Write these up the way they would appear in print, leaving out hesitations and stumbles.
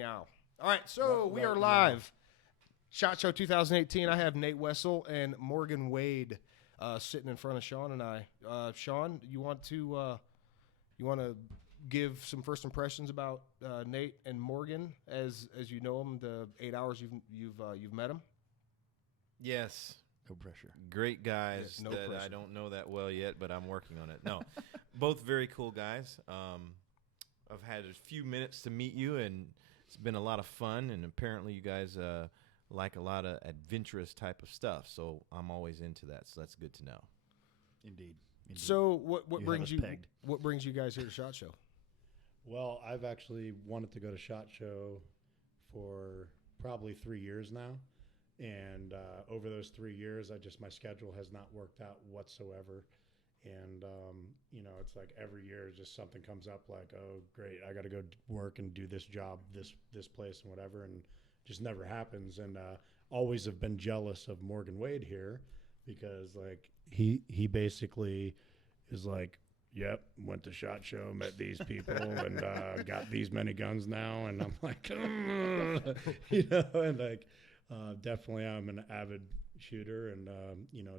Meow. All right, so we are live. SHOT Show 2018. I have Nate Wessel and Morgan Wade sitting in front of Sean and I. Sean, you want to give some first impressions about Nate and Morgan as you know them, the 8 hours you've met them? Yes. No pressure. Great guys no that pressure. I don't know that well yet, but I'm working on it. No, both very cool guys. I've had a few minutes to meet you, and it's been a lot of fun, and apparently you guys like a lot of adventurous type of stuff, so I'm always into that, so that's good to know. Indeed. So what brings you pegged. what brings you guys here to SHOT Show? Well, I've actually wanted to go to SHOT Show for probably 3 years now. And over those 3 years, my schedule has not worked out whatsoever. And, it's like every year just something comes up like, oh, great, I got to go work and do this job, this place and whatever. And just never happens. And always have been jealous of Morgan Wade here because, like, he basically is like, yep, went to SHOT Show, met these people, and got these many guns now. And I'm like, and like, definitely I'm an avid shooter and,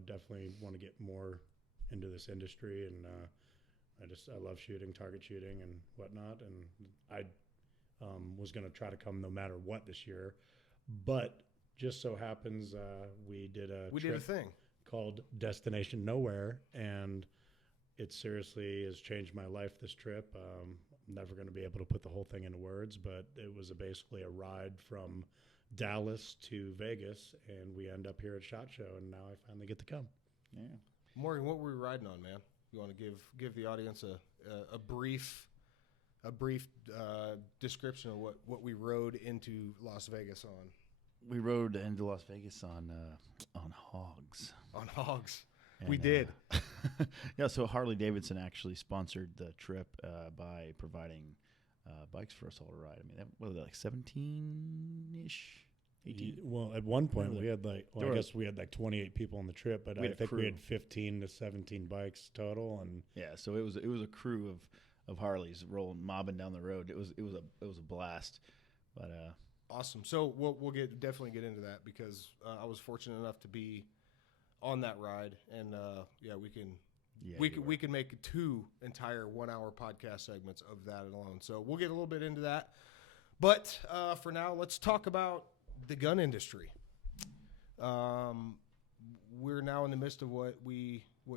definitely want to get more into this industry. And I love shooting, target shooting and whatnot. And I was going to try to come no matter what this year. But just so happens we did a thing called Destination Nowhere, and it seriously has changed my life, this trip. I'm never going to be able to put the whole thing into words, but it was basically a ride from Dallas to Vegas, and we end up here at SHOT Show, and now I finally get to come. Yeah. Morgan, what were we riding on, man? You want to give the audience a brief description of what we rode into Las Vegas on? We rode into Las Vegas on hogs. On hogs. And, we did. Yeah, so Harley Davidson actually sponsored the trip by providing bikes for us all to ride. I mean, what was that, like 17-ish? 18? Well, at one point we had I guess we had like 28 people on the trip, but I think we had 15 to 17 bikes total. And yeah, so it was a crew of Harleys mobbing down the road. It was a blast. But awesome. So we'll definitely get into that because I was fortunate enough to be on that ride, and we can make 2 entire 1 hour podcast segments of that alone. So we'll get a little bit into that, but for now, let's talk about the gun industry. We're now in the midst of what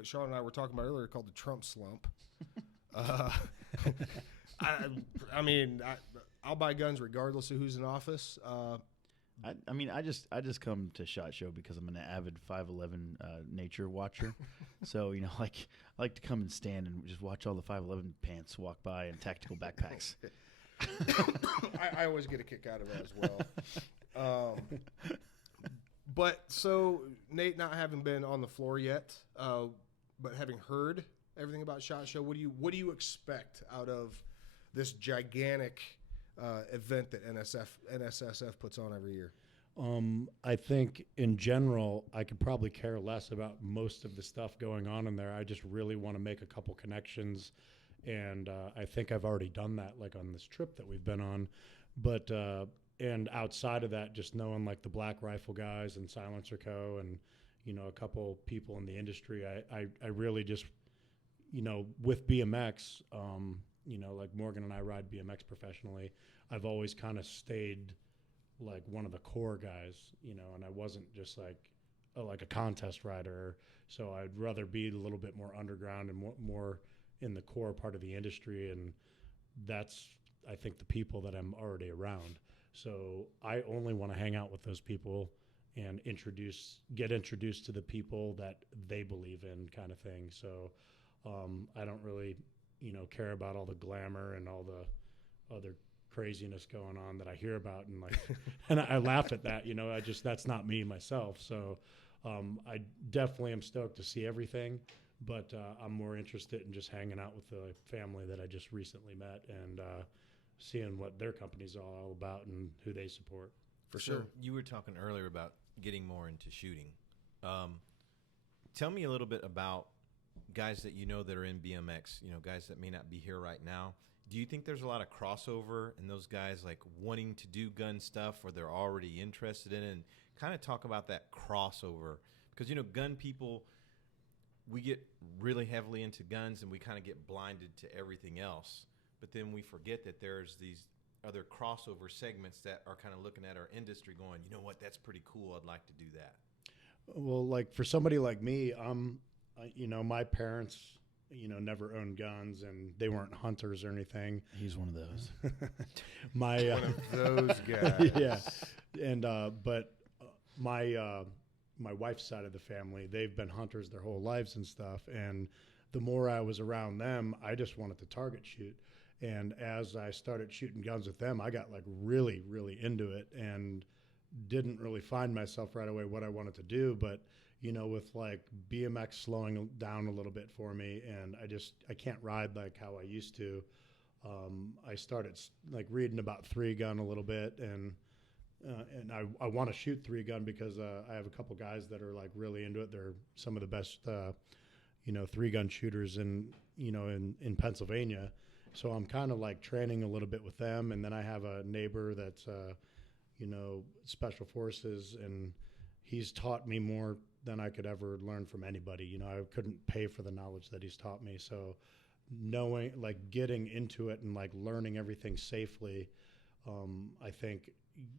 Sean and I were talking about earlier, called the Trump slump. I'll buy guns regardless of who's in office. I just come to SHOT Show because I'm an avid 5'11" nature watcher. So, I like to come and stand and just watch all the 5'11" pants walk by and tactical backpacks. I always get a kick out of that as well. But so Nate, not having been on the floor yet, but having heard everything about SHOT Show, what do you expect out of this gigantic event that NSSF puts on every year? I think in general, I could probably care less about most of the stuff going on in there. I just really want to make a couple connections, and I think I've already done that, like on this trip that we've been on. But and outside of that, just knowing like the Black Rifle guys and Silencer Co. and a couple people in the industry, I really just with BMX. Like Morgan and I ride BMX professionally. I've always kind of stayed like one of the core guys, and I wasn't just like a contest rider. So I'd rather be a little bit more underground and more in the core part of the industry. And that's, I think, the people that I'm already around. So I only want to hang out with those people and get introduced to the people that they believe in, kind of thing. So I don't really care about all the glamour and all the other craziness going on that I hear about, and like, and I laugh at that. That's not me myself. So I definitely am stoked to see everything, but I'm more interested in just hanging out with the family that I just recently met and seeing what their company's all about and who they support. For sure. You were talking earlier about getting more into shooting. Tell me a little bit about guys that that are in BMX, guys that may not be here right now, do you think there's a lot of crossover in those guys like wanting to do gun stuff or they're already interested in it? And kind of talk about that crossover because, you know, gun people, we get really heavily into guns and we kind of get blinded to everything else. But then we forget that there's these other crossover segments that are kind of looking at our industry going, you know what, that's pretty cool. I'd like to do that. Well, like for somebody like me, you know, my parents, you know, never owned guns and they weren't hunters or anything. He's one of those. My One of those guys. yeah, and but my wife's side of the family, they've been hunters their whole lives and stuff. And the more I was around them, I just wanted to target shoot. And as I started shooting guns with them, I got like really, really into it and didn't really find myself right away what I wanted to do. But, you know, with like BMX slowing down a little bit for me and I can't ride like how I used to. I started like reading about 3-gun a little bit and I want to shoot 3-gun because I have a couple guys that are like really into it. They're some of the best, you know, 3-gun shooters in Pennsylvania. So I'm kind of like training a little bit with them. And then I have a neighbor that's, you know, special forces, and he's taught me more than I could ever learn from anybody. You know, I couldn't pay for the knowledge that he's taught me. So knowing, like getting into it and like learning everything safely, I think,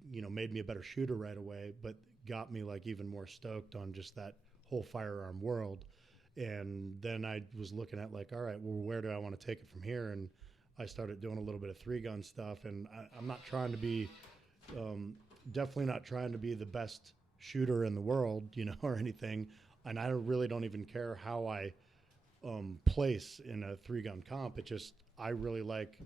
you know, made me a better shooter right away, but got me like even more stoked on just that whole firearm world. And then I was looking at like, all right, well, where do I want to take it from here? And I started doing a little bit of 3-gun stuff, and I'm not trying to be, definitely not trying to be the best shooter in the world, you know, or anything. And I really don't even care how I place in a 3-gun comp. It just, I really like,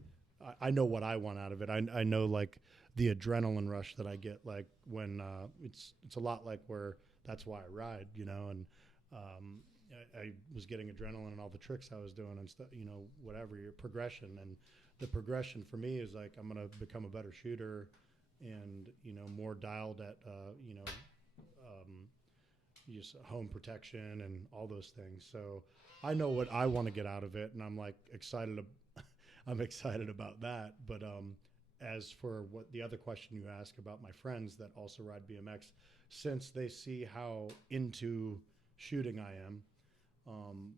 I know what I want out of it. I know like the adrenaline rush that I get, like when it's a lot like where that's why I ride, you know, and I was getting adrenaline and all the tricks I was doing and stuff, you know, whatever, your progression. And the progression for me is like, I'm going to become a better shooter and, you know, more dialed at, you know, just home protection and all those things. So I know what I want to get out of it, and I'm like excited. I'm excited about that. But as for what the other question you asked about my friends that also ride BMX, since they see how into shooting I am,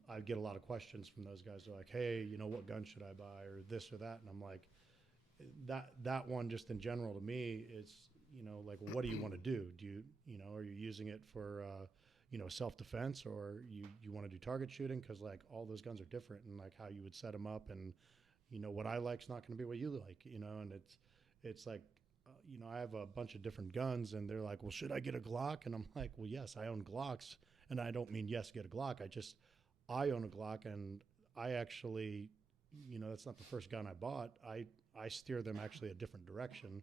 I get a lot of questions from those guys. They're like, hey, you know, what gun should I buy or this or that? And I'm like, that one just in general to me is, you know, like, well, what do you want to do? Do you know, are you using it for, you know, self-defense, or you want to do target shooting? Because like all those guns are different, and like how you would set them up, and you know, what I like is not going to be what you like, you know. And it's like, you know, I have a bunch of different guns, and they're like, well, should I get a Glock? And I'm like, well, yes, I own Glocks. And I don't mean yes, get a Glock. I own a Glock, and I actually, you know, that's not the first gun I bought. I steer them actually a different direction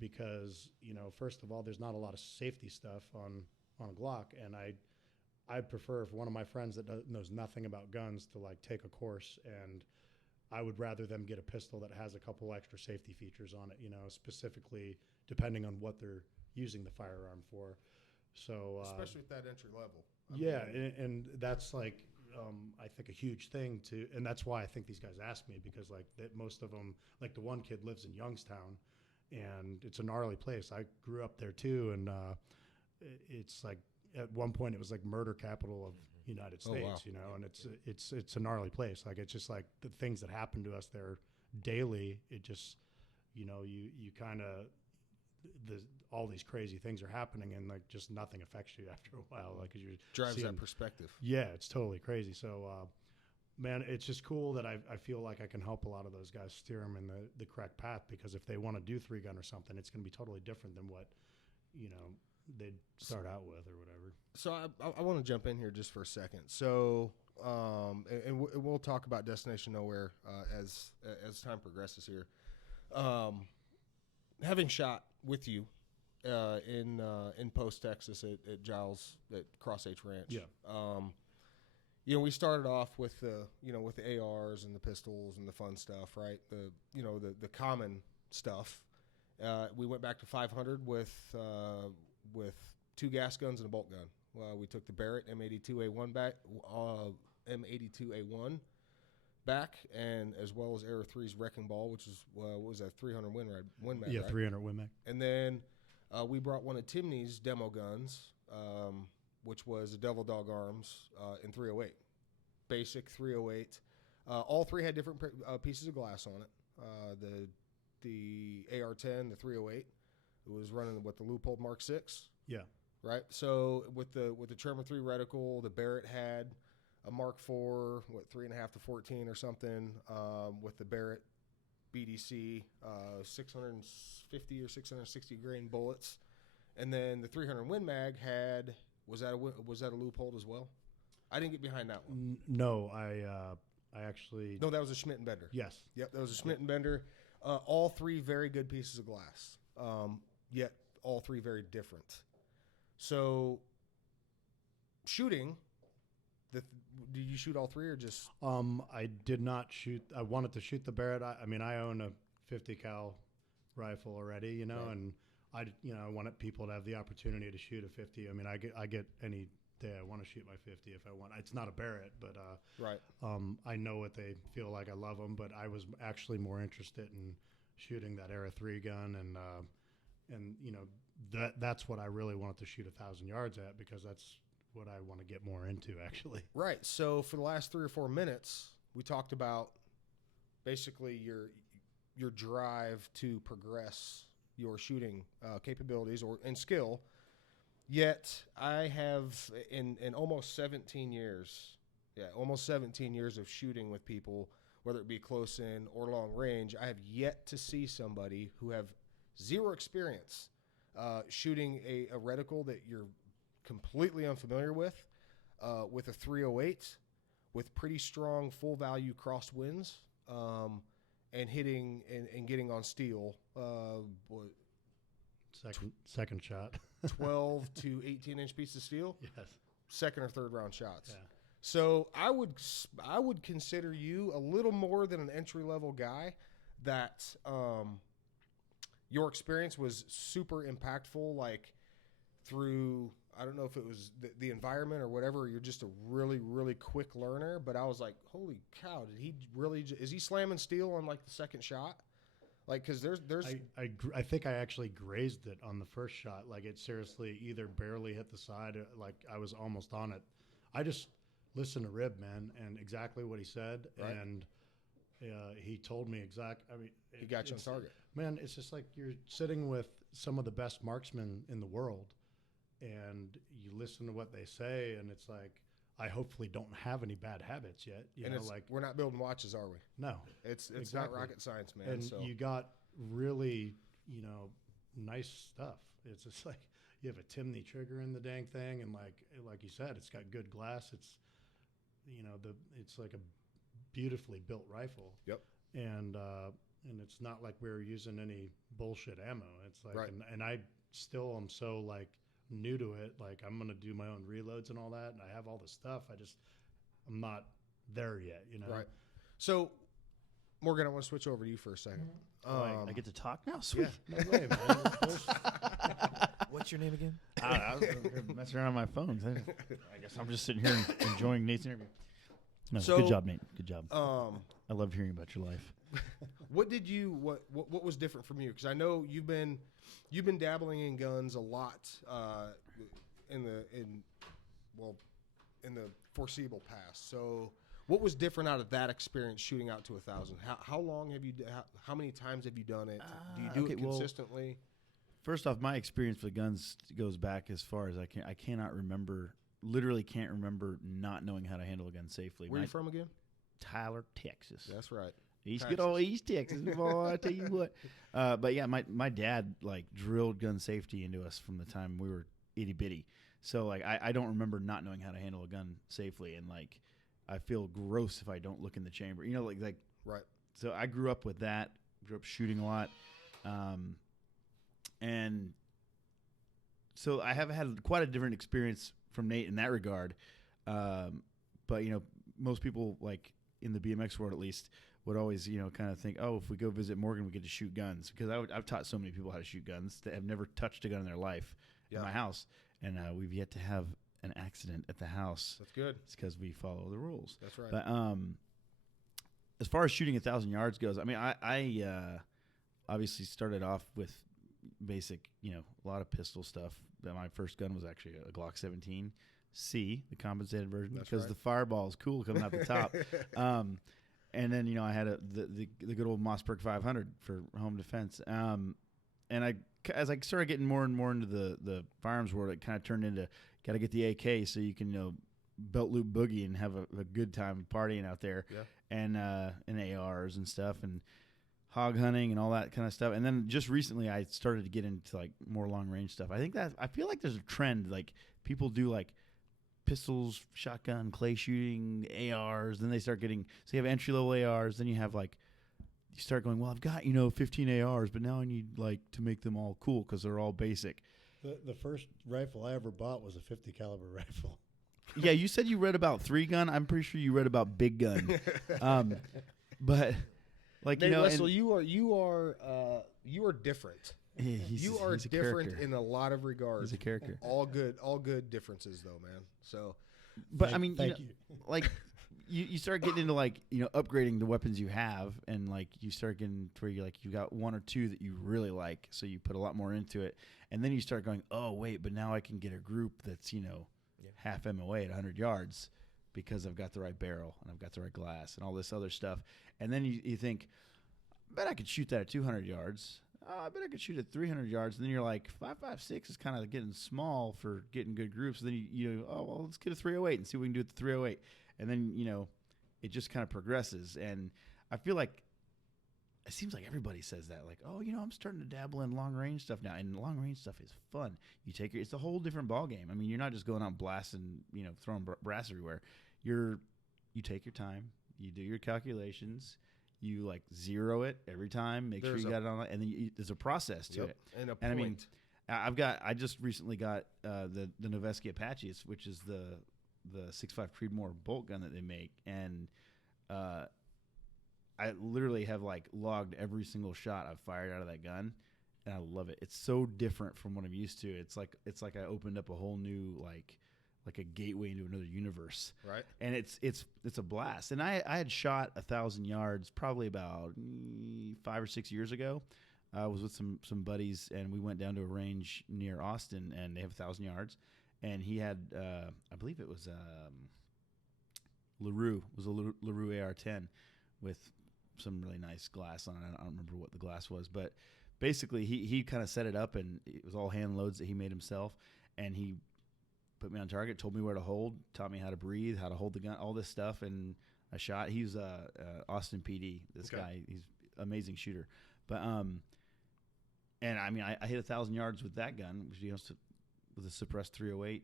because, you know, first of all, there's not a lot of safety stuff on a Glock. And I prefer if one of my friends that knows nothing about guns to like take a course, and I would rather them get a pistol that has a couple extra safety features on it, you know, specifically depending on what they're using the firearm for. So especially at that entry level. And that's like, I think a huge thing to, and that's why I think these guys ask me, because like most of them, like the one kid lives in Youngstown, and it's a gnarly place. I grew up there too, and it's like at one point it was like murder capital of United States, wow. you know, and it's a gnarly place. Like it's just like the things that happen to us there daily. It just, you know, you kind of, all these crazy things are happening, and like just nothing affects you after a while. Like you drives that perspective. Yeah, it's totally crazy. So, man, it's just cool that I feel like I can help a lot of those guys steer them in the correct path, because if they want to do 3-gun or something, it's going to be totally different than what, you know, they'd start out with or whatever. So I want to jump in here just for a second. So, and we'll talk about Destination Nowhere as time progresses here. Having shot with you in Post, Texas at Giles at Cross H Ranch. Yeah. You know, we started off with the ARs and the pistols and the fun stuff, right? The common stuff. We went back to 500 with 2 gas guns and a bolt gun. We took the Barrett M82A1 back, M82A1 back, and as well as Aero 3's Wrecking Ball, which is what was that 300 Win Mag, Yeah, right? 300 Win Mag. And then we brought one of Timney's demo guns, which was a Devil Dog Arms in 308, basic 308. All three had different pieces of glass on it. The AR-10, the 308, it was running with the Leupold Mark 6. Yeah. Right. So with the Tremor 3 reticle, the Barrett had a Mark 4, 3.5 to 14 or something. With the Barrett BDC, 650 or 660 grain bullets, and then the 300 Win Mag was that a Leupold as well? I didn't get behind that one. No, I actually. No, that was a Schmidt and Bender. Yes. Yep, that was a Schmidt and Bender. All three very good pieces of glass, yet all three very different. So, shooting, did you shoot all three or just? I did not shoot. I wanted to shoot the Barrett. I mean, I own a 50 cal rifle already, you know, Right. and I wanted people to have the opportunity to shoot a 50. I mean, I get any day I want to shoot my 50 if I want. It's not a Barrett, but Right. I know what they feel like. I love them, but I was actually more interested in shooting that Era 3 gun, and you know that's what I really wanted to shoot 1,000 yards at, because that's what I want to get more into actually. Right. So for the last 3 or 4 minutes, we talked about basically your drive to progress your shooting capabilities and skill. Yet I have in almost 17 years, almost 17 years of shooting with people, whether it be close in or long range, I have yet to see somebody who have zero experience shooting a reticle that you're completely unfamiliar with a 308 with pretty strong full value crossed winds, and hitting and getting on steel, Second shot. 12 to 18-inch piece of steel, Yes. second or third round shots. Yeah. So I would consider you a little more than an entry level guy. That your experience was super impactful, like through, I don't know if it was the environment or whatever. You're just a really, really quick learner. But I was like, holy cow, did he really? Is he slamming steel on like the second shot? Like, because there's. I think I actually grazed it on the first shot. Like, it seriously either barely hit the side, or like I was almost on it. I just listened to Rib, man, and exactly what he said, Right. and he told me I mean, He got you on target. Man, it's just like you're sitting with some of the best marksmen in the world, and you listen to what they say, and it's like, I hopefully don't have any bad habits yet. You know, like, we're not building watches, are we? no, It's not Exactly. rocket science, man. and So you got really, nice stuff. It's just like you have a Timney trigger in the dang thing, and like you said, it's got good glass. It's it's like a beautifully built rifle. Yep. And it's not like we were using any bullshit ammo. It's like, Right. and I still am so like new to it. Like, I'm gonna do my own reloads and all that, and I have all the stuff. I'm not there yet. Right. So, Morgan, I want to switch over to you for a second. I get to talk now? Sweet. No way, man. It's bullshit. What's your name again? I was messing around on my phone. I guess I'm just sitting here enjoying Nate's interview. No, So, good job, Nate. Good job. Um, I love hearing about your life. what was different from you? Because I know you've been dabbling in guns a lot in the foreseeable past. So, what was different out of that experience shooting out to 1,000? How long have you? How many times have you done it? Do you do it consistently? First off, my experience with guns goes back as far as I can. I cannot remember. Literally can't remember not knowing how to handle a gun safely. Where are you from again? Tyler, Texas. That's right. Good old East Texas, boy. I tell you what. But yeah, my dad like drilled gun safety into us from the time we were itty bitty. So like I don't remember not knowing how to handle a gun safely, and like I feel gross if I don't look in the chamber. Like Right. So I grew up with that. Grew up shooting a lot, and so I have had quite a different experience from Nate in that regard. But most people, like in the BMX world at least, would always kind of think, oh, if we go visit Morgan, we get to shoot guns, because I've taught so many people how to shoot guns that have never touched a gun in their life in my house, and we've yet to have an accident at the house. That's good. It's because we follow the rules. That's right. But as far as shooting 1,000 yards goes, I mean, I obviously started off with basic, a lot of pistol stuff. My first gun was actually a Glock 17C, the compensated version, because the fireball is cool coming out the top. And then, I had the good old Mossberg 500 for home defense. And as I started getting more and more into the firearms world, it kind of turned into got to get the AK so you can, belt loop boogie and have a good time partying out there. Yeah. And ARs and stuff and hog hunting and all that kind of stuff. And then just recently I started to get into like more long range stuff. I feel like there's a trend, like people do like pistols, shotgun, clay shooting, ARs. Then they start getting, so you have entry level ARs. Then you have like, you start going, well, I've got, 15 ARs, but now I need like to make them all cool because they're all basic. The first rifle I ever bought was a 50 caliber rifle. Yeah, you said you read about 3-gun. I'm pretty sure you read about big gun. But like, Nate Wessel, you are different. You are different in a lot of regards. He's a character. All good differences though, man. So, but Thank you. Like you start getting into like, upgrading the weapons you have, and like you start getting to where you got one or two that you really like, so you put a lot more into it, and then you start going, oh wait, but now I can get a group that's half MOA at 100 yards because I've got the right barrel and I've got the right glass and all this other stuff, and then you think, I bet I could shoot that at 200 yards. I bet I could shoot at 300 yards. And then you're like, 5.56 is kind of getting small for getting good groups. And then let's get a 308 and see what we can do with the 308. And then, it just kind of progresses. And I feel like it seems like everybody says that. Like, oh, I'm starting to dabble in long range stuff now. And long range stuff is fun. It's a whole different ball game. I mean, you're not just going out blasting, throwing brass everywhere. You take your time. You do your calculations. You like zero it every time. Make sure you got it on, and then there's a process to it. And I mean, I just recently got the Noveske Apaches, which is the 6.5 Creedmoor bolt gun that they make, and I literally have like logged every single shot I've fired out of that gun, and I love it. It's so different from what I'm used to. It's like I opened up a whole new like a gateway into another universe. Right. And it's a blast. And I had shot 1,000 yards probably about 5 or 6 years ago. I was with some buddies, and we went down to a range near Austin, and they have 1,000 yards. And he had, I believe it was LaRue. It was a LaRue AR-10 with some really nice glass on it. I don't remember what the glass was, but basically he kind of set it up, and it was all hand loads that he made himself. And he put me on target, told me where to hold, taught me how to breathe, how to hold the gun, all this stuff, and I shot. He's Austin PD. This guy, he's an amazing shooter. But and I mean, I hit 1,000 yards with that gun, which with a suppressed 308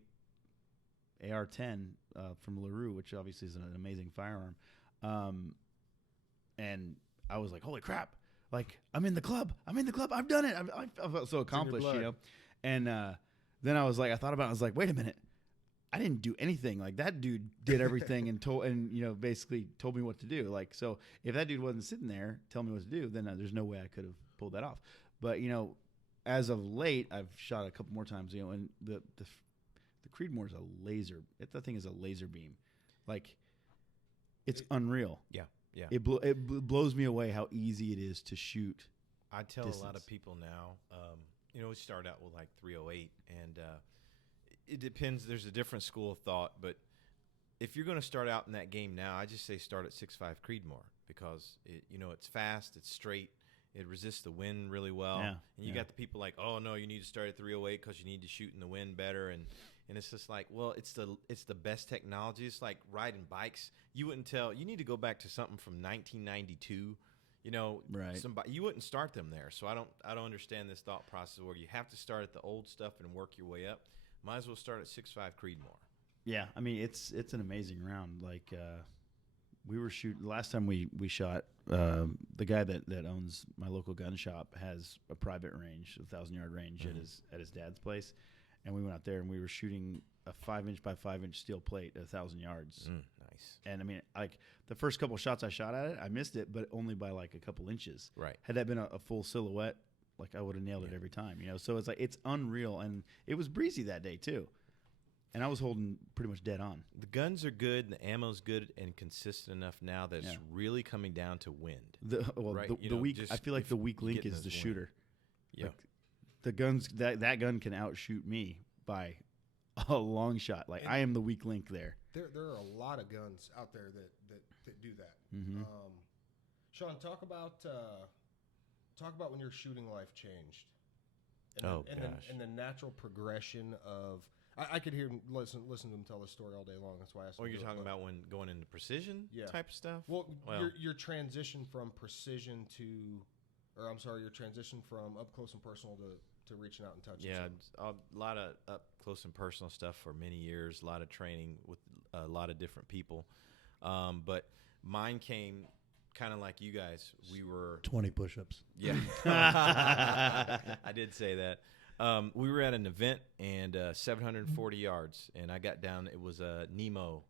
AR-10 from LaRue, which obviously is an amazing firearm. And I was like, holy crap! Like I'm in the club. I've done it. I felt so accomplished, And then I thought about it. I was like, wait a minute. I didn't do anything. Like that dude did everything and basically told me what to do. Like, so if that dude wasn't sitting there telling me what to do, then there's no way I could have pulled that off. But, as of late, I've shot a couple more times, and the Creedmoor is a laser. That thing is a laser beam. Like, it's unreal. Yeah. Yeah. It blows me away how easy it is to shoot. I tell distance. A lot of people now, we start out with like 308, and it depends. There's a different school of thought, but if you're going to start out in that game now, I just say start at 6.5 Creedmoor because it's fast, it's straight, it resists the wind really well, and you got the people like, oh no, you need to start at 308 because you need to shoot in the wind better, and it's just like, well, it's the best technology. It's like riding bikes. You wouldn't tell. You need to go back to something from 1992. Right. Somebody, you wouldn't start them there. So I don't understand this thought process where you have to start at the old stuff and work your way up. Might as well start at 6.5 Creedmoor. Yeah, I mean it's an amazing round. Like we were shooting last time we shot. The guy that owns my local gun shop has a private range, 1,000-yard range at his dad's place, and we went out there and we were shooting a 5-inch by 5-inch steel plate at 1,000 yards. Nice. And I mean, like the first couple shots I shot at it, I missed it, but only by like a couple inches. Right. Had that been a full silhouette, like I would have nailed it every time. So it's like it's unreal, and it was breezy that day too. And I was holding pretty much dead on. The guns are good, and the ammo's good and consistent enough now that it's really coming down to wind. Right? The weak. I feel like the weak link is the shooter. Yeah. Like, the guns that gun can outshoot me by a long shot. Like, I am the weak link there. There are a lot of guns out there that do that. Mm-hmm. Sean, talk about when your shooting life changed. And the natural progression of I could hear listen to them tell the story all day long. That's why I asked. Oh, you're talking about when going into precision type of stuff? Well, your transition from precision your transition from up close and personal to reaching out and touching. Yeah, a lot of up close and personal stuff for many years. A lot of training with a lot of different people, but mine came kind of like you guys. We were 20 push-ups. Yeah, I did say that. We were at an event and 740 yards, and I got down. It was a Nemo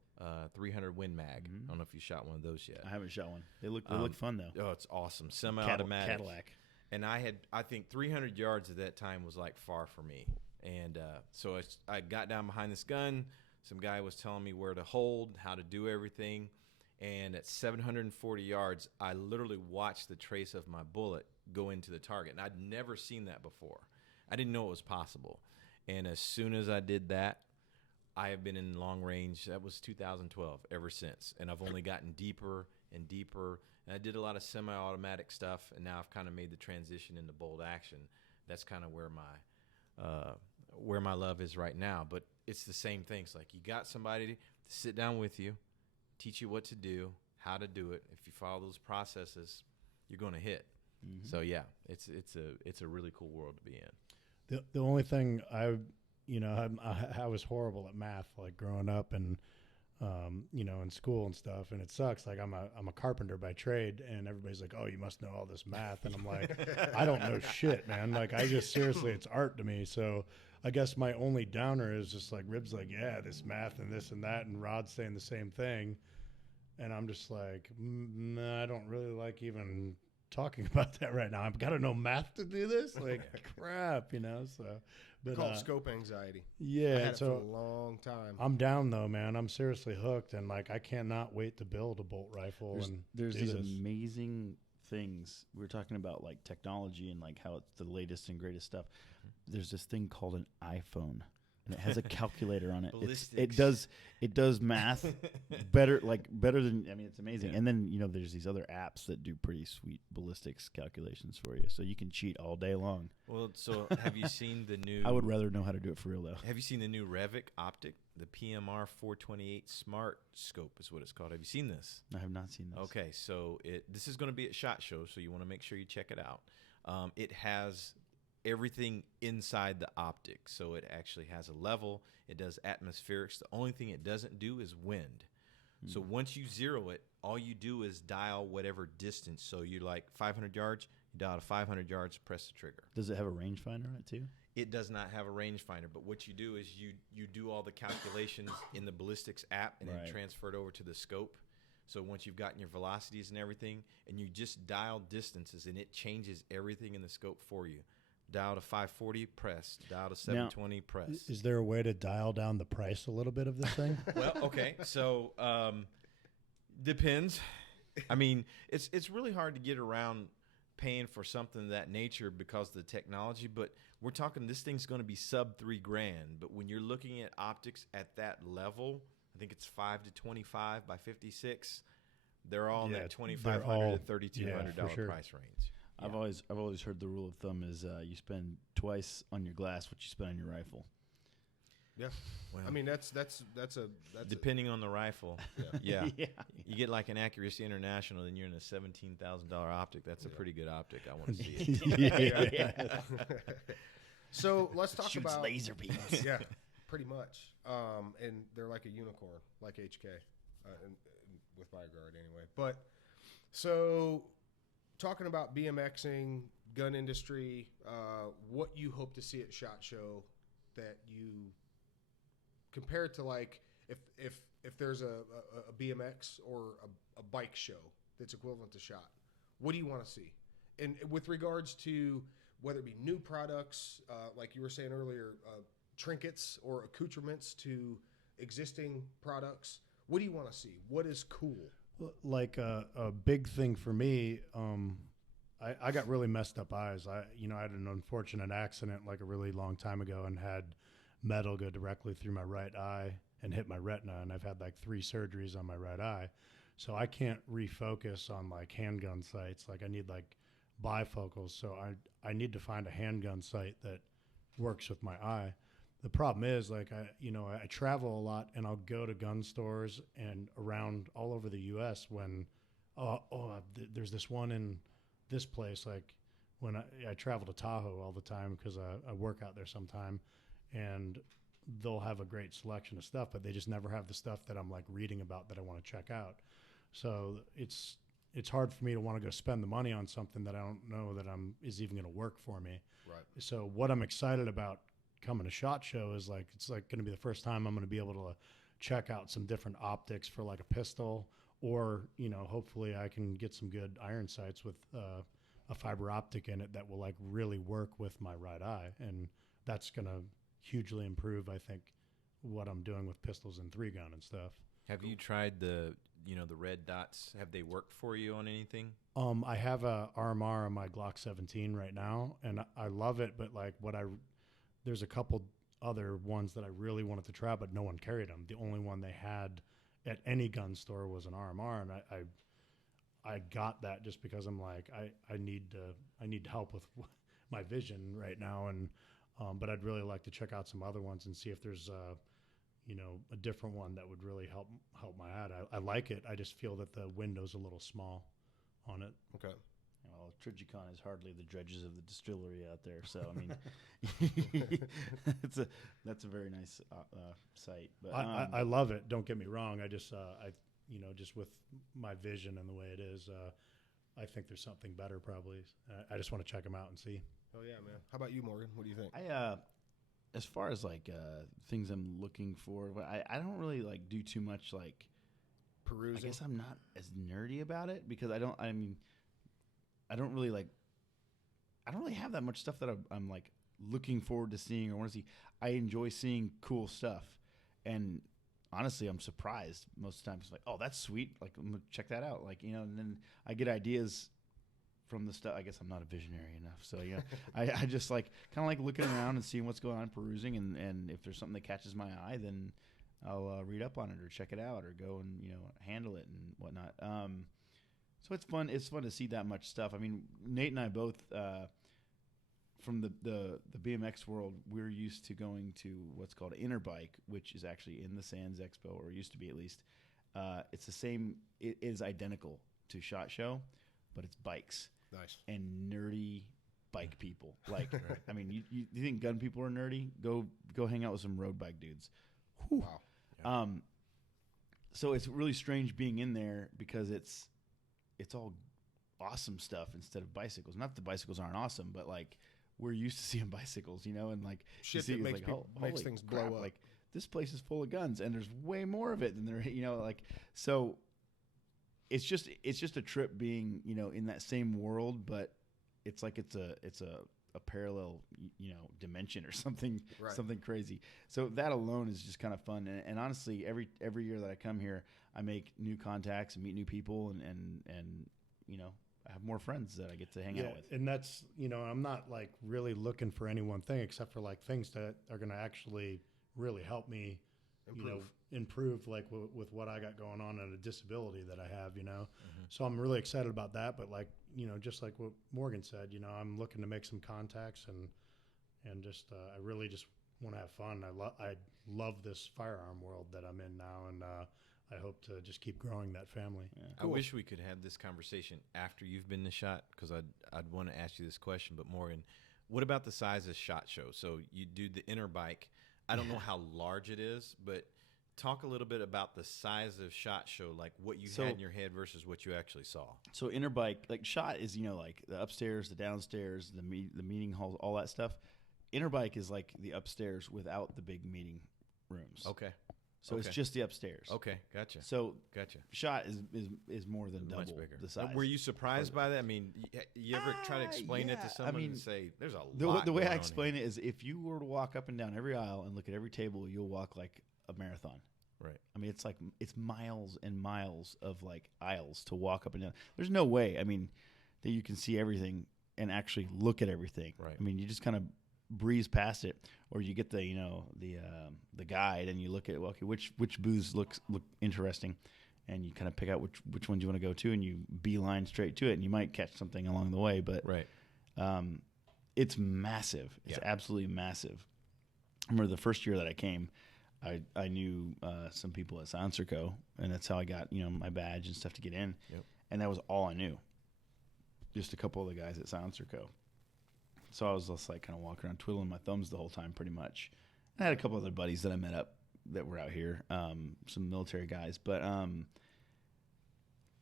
300 Win Mag. I don't know if you shot one of those yet. I haven't shot one. They look fun though. Oh, it's awesome. Semi-automatic. Cadillac. And I think 300 yards at that time was like far for me. And so I got down behind this gun. Some guy was telling me where to hold, how to do everything. And at 740 yards, I literally watched the trace of my bullet go into the target. And I'd never seen that before. I didn't know it was possible. And as soon as I did that, I have been in long range. That was 2012 ever since. And I've only gotten deeper and deeper. And I did a lot of semi-automatic stuff, and now I've kind of made the transition into bolt action. That's kind of where my love is right now. But it's the same thing. It's like you got somebody to sit down with you, teach you what to do, how to do it. If you follow those processes, you're going to hit. Mm-hmm. So yeah, it's a really cool world to be in. The only thing I was horrible at math, like growing up and in school and stuff, and it sucks. Like I'm a carpenter by trade, and everybody's like, "Oh, you must know all this math," and I'm like, "I don't know shit, man. Like I just seriously, it's art to me." So I guess my only downer is just like Rib's like, "Yeah, this math and this and that," and Rod's saying the same thing, and I'm just like, "Nah, I don't really like even talking about that right now. I've got to know math to do this. Like crap, So, but called scope anxiety. Yeah, I had it so for a long time. I'm down though, man. I'm seriously hooked, and like I cannot wait to build a bolt rifle. There's these amazing things. We were talking about like technology and like how it's the latest and greatest stuff. There's this thing called an iPhone, and it has a calculator on it. It does math better than, it's amazing. Yeah. And then there's these other apps that do pretty sweet ballistics calculations for you, so you can cheat all day long. Well, so have you seen the new? I would rather know how to do it for real though. Have you seen the new Revic optic, the PMR 428 Smart Scope is what it's called? Have you seen this? I have not seen this. Okay, so this is going to be at SHOT Show, so you want to make sure you check it out. It has everything inside the optic, so it actually has a level. It does atmospherics. The only thing it doesn't do is wind. So once you zero it, all you do is dial whatever distance. So you're like 500 yards, you dial to 500 yards, press the trigger. Does it have a rangefinder on it too? It does not have a rangefinder, but what you do is you do all the calculations in the ballistics app and then transfer it over to the scope. So once you've gotten your velocities and everything, and you just dial distances, and it changes everything in the scope for you. Dial to 540, press. Dial to 720, press. Is there a way to dial down the price a little bit of this thing? Well, okay. So depends. I mean, it's really hard to get around paying for something of that nature because of the technology, but we're talking this thing's going to be sub $3,000. But when you're looking at optics at that level, I think it's 5 to 25 by 56. They're all in that $2,500 to $3,200 price range. Yeah. I've always heard the rule of thumb is you spend twice on your glass what you spend on your rifle. Yeah, well, I mean that's depending on the rifle. Yeah. Yeah. You get like an Accuracy International, then you're in a $17,000 optic. That's a pretty good optic. I want to see it. So let's talk Shoots about laser beams. Yeah, pretty much. And they're like a unicorn, like HK, with BioGuard anyway. But so talking about BMXing, gun industry, what you hope to see at SHOT Show that you compare it to, like if there's a BMX or a bike show that's equivalent to SHOT, what do you want to see? And with regards to whether it be new products, like you were saying earlier, trinkets or accoutrements to existing products? What do you want to see? What is cool? Like a big thing for me, I got really messed up eyes. I had an unfortunate accident like a really long time ago and had metal go directly through my right eye and hit my retina, and I've had like 3 surgeries on my right eye. So I can't refocus on like handgun sights. Like I need like bifocals. So I need to find a handgun sight that works with my eye. The problem is like I travel a lot and I'll go to gun stores and around all over the U.S. when there's this one in this place. Like when I travel to Tahoe all the time because I work out there sometime, and they'll have a great selection of stuff, but they just never have the stuff that I'm like reading about that I want to check out. So it's hard for me to want to go spend the money on something that I don't know that is even going to work for me. Right. So what I'm excited about coming to SHOT Show is like it's like going to be the first time I'm going to be able to check out some different optics for like a pistol, or hopefully I can get some good iron sights with a fiber optic in it that will like really work with my right eye, and that's going to hugely improve, I think, what I'm doing with pistols and 3-gun and stuff. Have you tried the red dots? Have they worked for you on anything? I have a RMR on my Glock 17 right now, and I love it. But like there's a couple other ones that I really wanted to try, but no one carried them. The only one they had at any gun store was an RMR, and I got that just because I'm like I need help with my vision right now, and but I'd really like to check out some other ones and see if there's a different one that would really help my eye. I like it. I just feel that the window's a little small on it. Okay. Well, Trigicon is hardly the dredges of the distillery out there, so I mean, that's a very nice site. But I love it. Don't get me wrong. I just just with my vision and the way it is, I think there's something better probably. I just want to check them out and see. Oh yeah, man. How about you, Morgan? What do you think? As far as like things I'm looking for, I don't really like do too much like Perusing. I guess I'm not as nerdy about it because I don't really have that much stuff that I'm like looking forward to seeing or want to see. I enjoy seeing cool stuff, and honestly, I'm surprised most of the time. It's like, oh, that's sweet. Like, I'm gonna check that out. Like, and then I get ideas from the stuff. I guess I'm not a visionary enough, so yeah, I just like kind of like looking around and seeing what's going on, perusing, and if there's something that catches my eye, then I'll read up on it or check it out or go and handle it and whatnot. So it's fun. It's fun to see that much stuff. I mean, Nate and I both, from the BMX world, we're used to going to what's called Interbike, which is actually in the Sands Expo, or used to be at least. It's the same. It is identical to SHOT Show, but it's bikes. Nice. And nerdy bike people. Like, I mean, you think gun people are nerdy? Go hang out with some road bike dudes. Whew. Wow. Yeah. So it's really strange being in there because it's all awesome stuff instead of bicycles. Not that the bicycles aren't awesome, but like we're used to seeing bicycles, and like shit that makes makes things blow up. Like this place is full of guns, and there's way more of it than there. Like so. It's just a trip being in that same world, but it's like it's a parallel dimension or something something crazy. So that alone is just kind of fun. And honestly, every year that I come here, I make new contacts and meet new people, and I have more friends that I get to hang out with. And that's I'm not like really looking for any one thing except for like things that are going to actually really help me improve like with what I got going on and a disability that I have, So I'm really excited about that. But like, just like what Morgan said, I'm looking to make some contacts and just, I really just want to have fun. I love this firearm world that I'm in now. And, I hope to just keep growing that family. Yeah. Cool. I wish we could have this conversation after you've been to SHOT, because I'd want to ask you this question. But Morgan, what about the size of SHOT Show? So you do the Interbike. I don't know how large it is, but talk a little bit about the size of SHOT Show, like what you had in your head versus what you actually saw. So Interbike, like SHOT is, like the upstairs, the downstairs, the meeting halls, all that stuff. Interbike is like the upstairs without the big meeting rooms. Okay. So it's Okay. just the upstairs. Okay, gotcha. So Gotcha. shot is more than Much double bigger. the size. Were you surprised by that? I mean, you ever try to explain it yeah, to someone I mean, and say, "There's a The, lot." the way going I on explain here. it is, if you were to walk up and down every aisle and look at every table, you'll walk like a marathon. Right. I mean, it's miles and miles of like aisles to walk up and down. There's no way. I mean, that you can see everything and actually look at everything. Right. I mean, you just kind of breeze past it, or you get the the guide and you look at okay, which booths look interesting, and you kind of pick out which ones you want to go to, and you beeline straight to it, and you might catch something along the way, but Right. it's massive. It's absolutely massive. I remember the first year that I came, I knew some people at Silencer Co., and that's how I got my badge and stuff to get in. Yep. And that was all I knew. Just a couple of the guys at Silencer Co. So I was just like kind of walking around twiddling my thumbs the whole time, pretty much. I had a couple other buddies that I met up that were out here, some military guys. But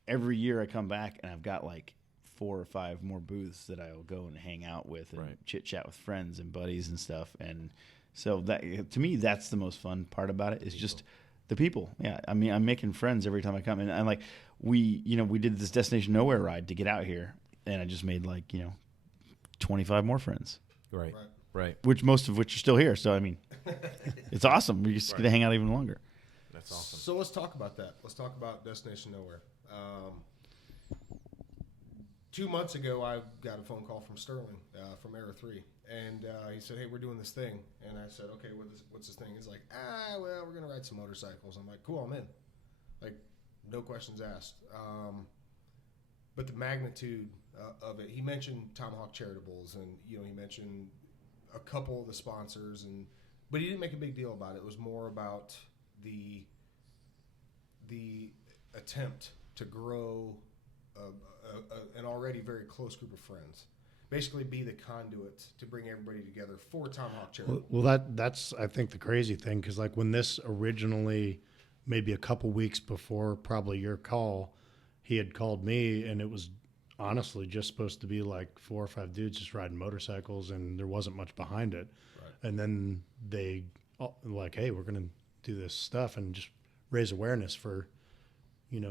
every year I come back and I've got like 4 or 5 more booths that I'll go and hang out with and chit chat with friends and buddies and stuff. And so that, to me, that's the most fun part about it is just the people. Yeah, I mean, I'm making friends every time I come, and I'm like, we did this Destination Nowhere ride to get out here, and I just made like 25 more friends. Right. Most of which are still here. So I mean, it's awesome. We just get to hang out even longer. That's awesome. So let's talk about that. Let's talk about Destination Nowhere. 2 months ago, I got a phone call from Sterling from Era 3, and he said, "Hey, we're doing this thing." And I said, "Okay, what's this thing?" He's like, well, we're gonna ride some motorcycles." I'm like, "Cool, I'm in." Like, no questions asked. But the magnitude of it, he mentioned Tomahawk Charitables, and he mentioned a couple of the sponsors, but he didn't make a big deal about it. It was more about the attempt to grow an already very close group of friends. Basically, be the conduit to bring everybody together for Tomahawk Charitables. Well, that's I think the crazy thing, because like when this originally, maybe a couple weeks before probably your call, he had called me, and it was honestly just supposed to be like 4 or 5 dudes just riding motorcycles, and there wasn't much behind it. Right. And then they like, "Hey, we're gonna do this stuff and just raise awareness for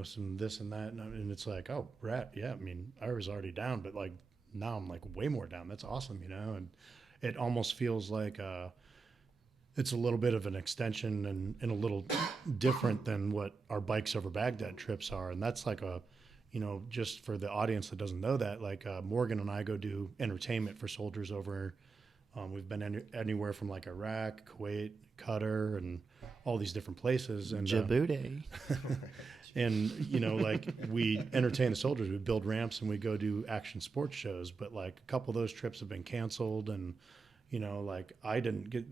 some this and that," and it's like, "Oh, rat, yeah." I mean, I was already down, but like now I'm like way more down. That's awesome, and it almost feels like it's a little bit of an extension and a little different than what our Bikes Over Baghdad trips are. And that's like just for the audience that doesn't know that, like Morgan and I go do entertainment for soldiers over. We've been anywhere from like Iraq, Kuwait, Qatar, and all these different places. And Djibouti. and like we entertain the soldiers. We build ramps and we go do action sports shows. But like a couple of those trips have been canceled, and like I didn't get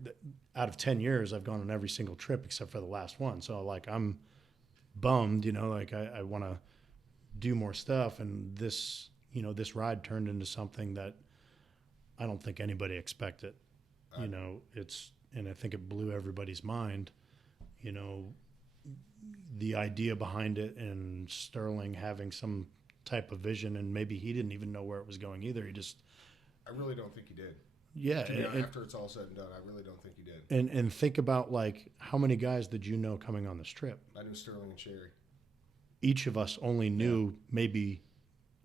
out of 10 years. I've gone on every single trip except for the last one. So like I'm bummed. Like I want to do more stuff, and this ride turned into something that I don't think anybody expected. And I think it blew everybody's mind. The idea behind it, and Sterling having some type of vision, and maybe he didn't even know where it was going either. I really don't think he did. Yeah. After it's all said and done, I really don't think he did. And think about like how many guys did you know coming on this trip? I knew Sterling and Sherry. Each of us only knew maybe.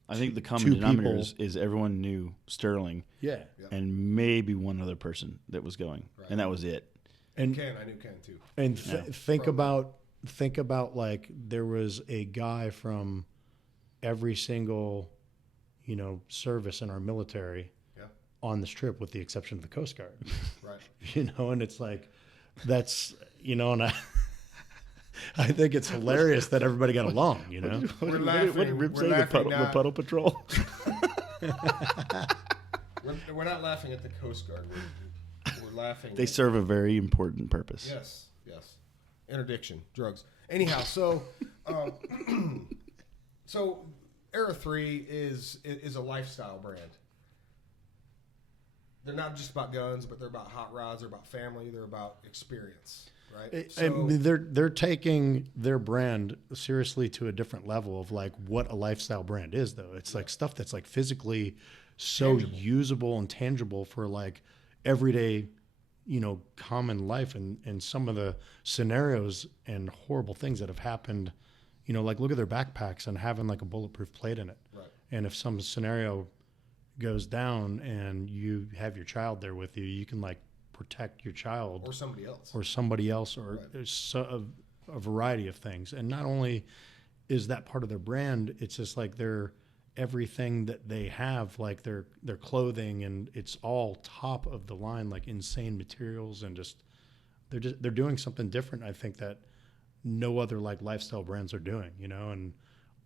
I think the common denominator is everyone knew Sterling. Yeah. And maybe one other person that was going, and that was it. And Ken, I knew Ken too. And think about like there was a guy from every single, service in our military on this trip, with the exception of the Coast Guard. Right. And it's like, that's, and I think it's hilarious that everybody got along, We're laughing. What did Rip say? The Puddle Patrol? We're not laughing at the Coast Guard. We're laughing. They serve a very important purpose. Yes. Interdiction, drugs. Anyhow, so so Era 3 is a lifestyle brand. They're not just about guns, but they're about hot rods. They're about family. They're about experience, right? I mean, they're taking their brand seriously to a different level of like what a lifestyle brand is, though. It's like stuff that's like physically so usable and tangible for like everyday common life and some of the scenarios and horrible things that have happened, like look at their backpacks and having like a bulletproof plate in it. Right. And if some scenario goes down and you have your child there with you, you can like protect your child Or somebody else. or Right. there's a variety of things. And not only is that part of their brand, it's just like everything that they have, like their clothing, and it's all top of the line, like insane materials, and they're doing something different. I think that no other like lifestyle brands are doing, and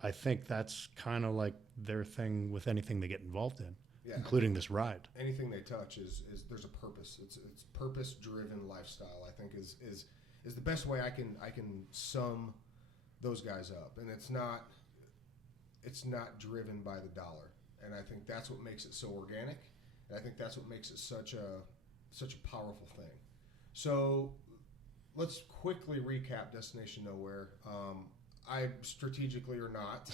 I think that's kind of like their thing with anything they get involved in, including this ride. Anything they touch is there's a purpose. It's purpose driven lifestyle. I think is the best way I can sum those guys up, and it's not driven by the dollar, and I think that's what makes it so organic, and I think that's what makes it such a powerful thing. So let's quickly recap Destination Nowhere. I strategically or not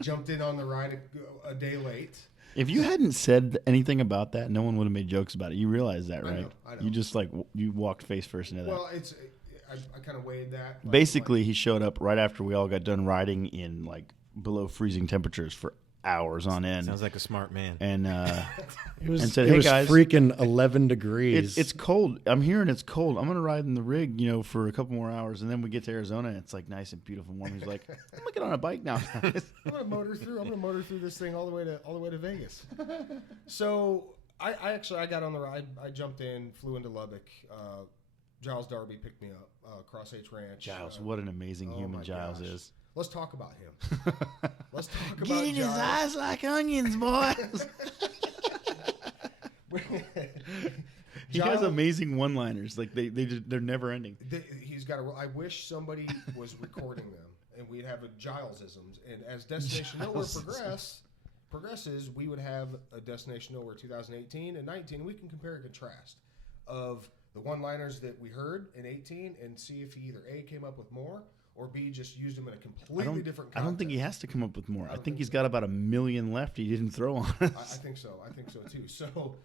jumped in on the ride a day late. If you hadn't said anything about that, no one would have made jokes about it. You realize that, I right? know. You just you walked face first into that. Well, I kind of weighed that. Basically, he showed up right after we all got done riding in like below freezing temperatures for hours on end. Sounds like a smart man. And It said, "Hey "Hey, was guys, freaking 11 degrees. it's cold. I'm hearing it's cold. I'm gonna ride in the rig, for a couple more hours, and then we get to Arizona, and it's like nice and beautiful and warm." He's like, "I'm gonna get on a bike now, guys." I'm gonna motor through this thing all the way to Vegas. So I got on the ride. I jumped in, flew into Lubbock. Giles Darby picked me up, Cross H Ranch. Giles, what an amazing human my Giles gosh. is. Let's talk about him. Let's talk about Get in his Giles. eyes like onions, boys. He has Giles- amazing one-liners. Like they're never ending. He's got a. I wish somebody was recording them, and we'd have a Gilesisms. And as Destination Nowhere progresses, we would have a Destination Nowhere 2018 and 19. We can compare and contrast of the one-liners that we heard in 18 and see if he either A, came up with more, or B, just used them in a completely different context. I don't think he has to come up with more. I think think he's so. got about 1 million left he didn't throw on us. I think so. I think so too. So,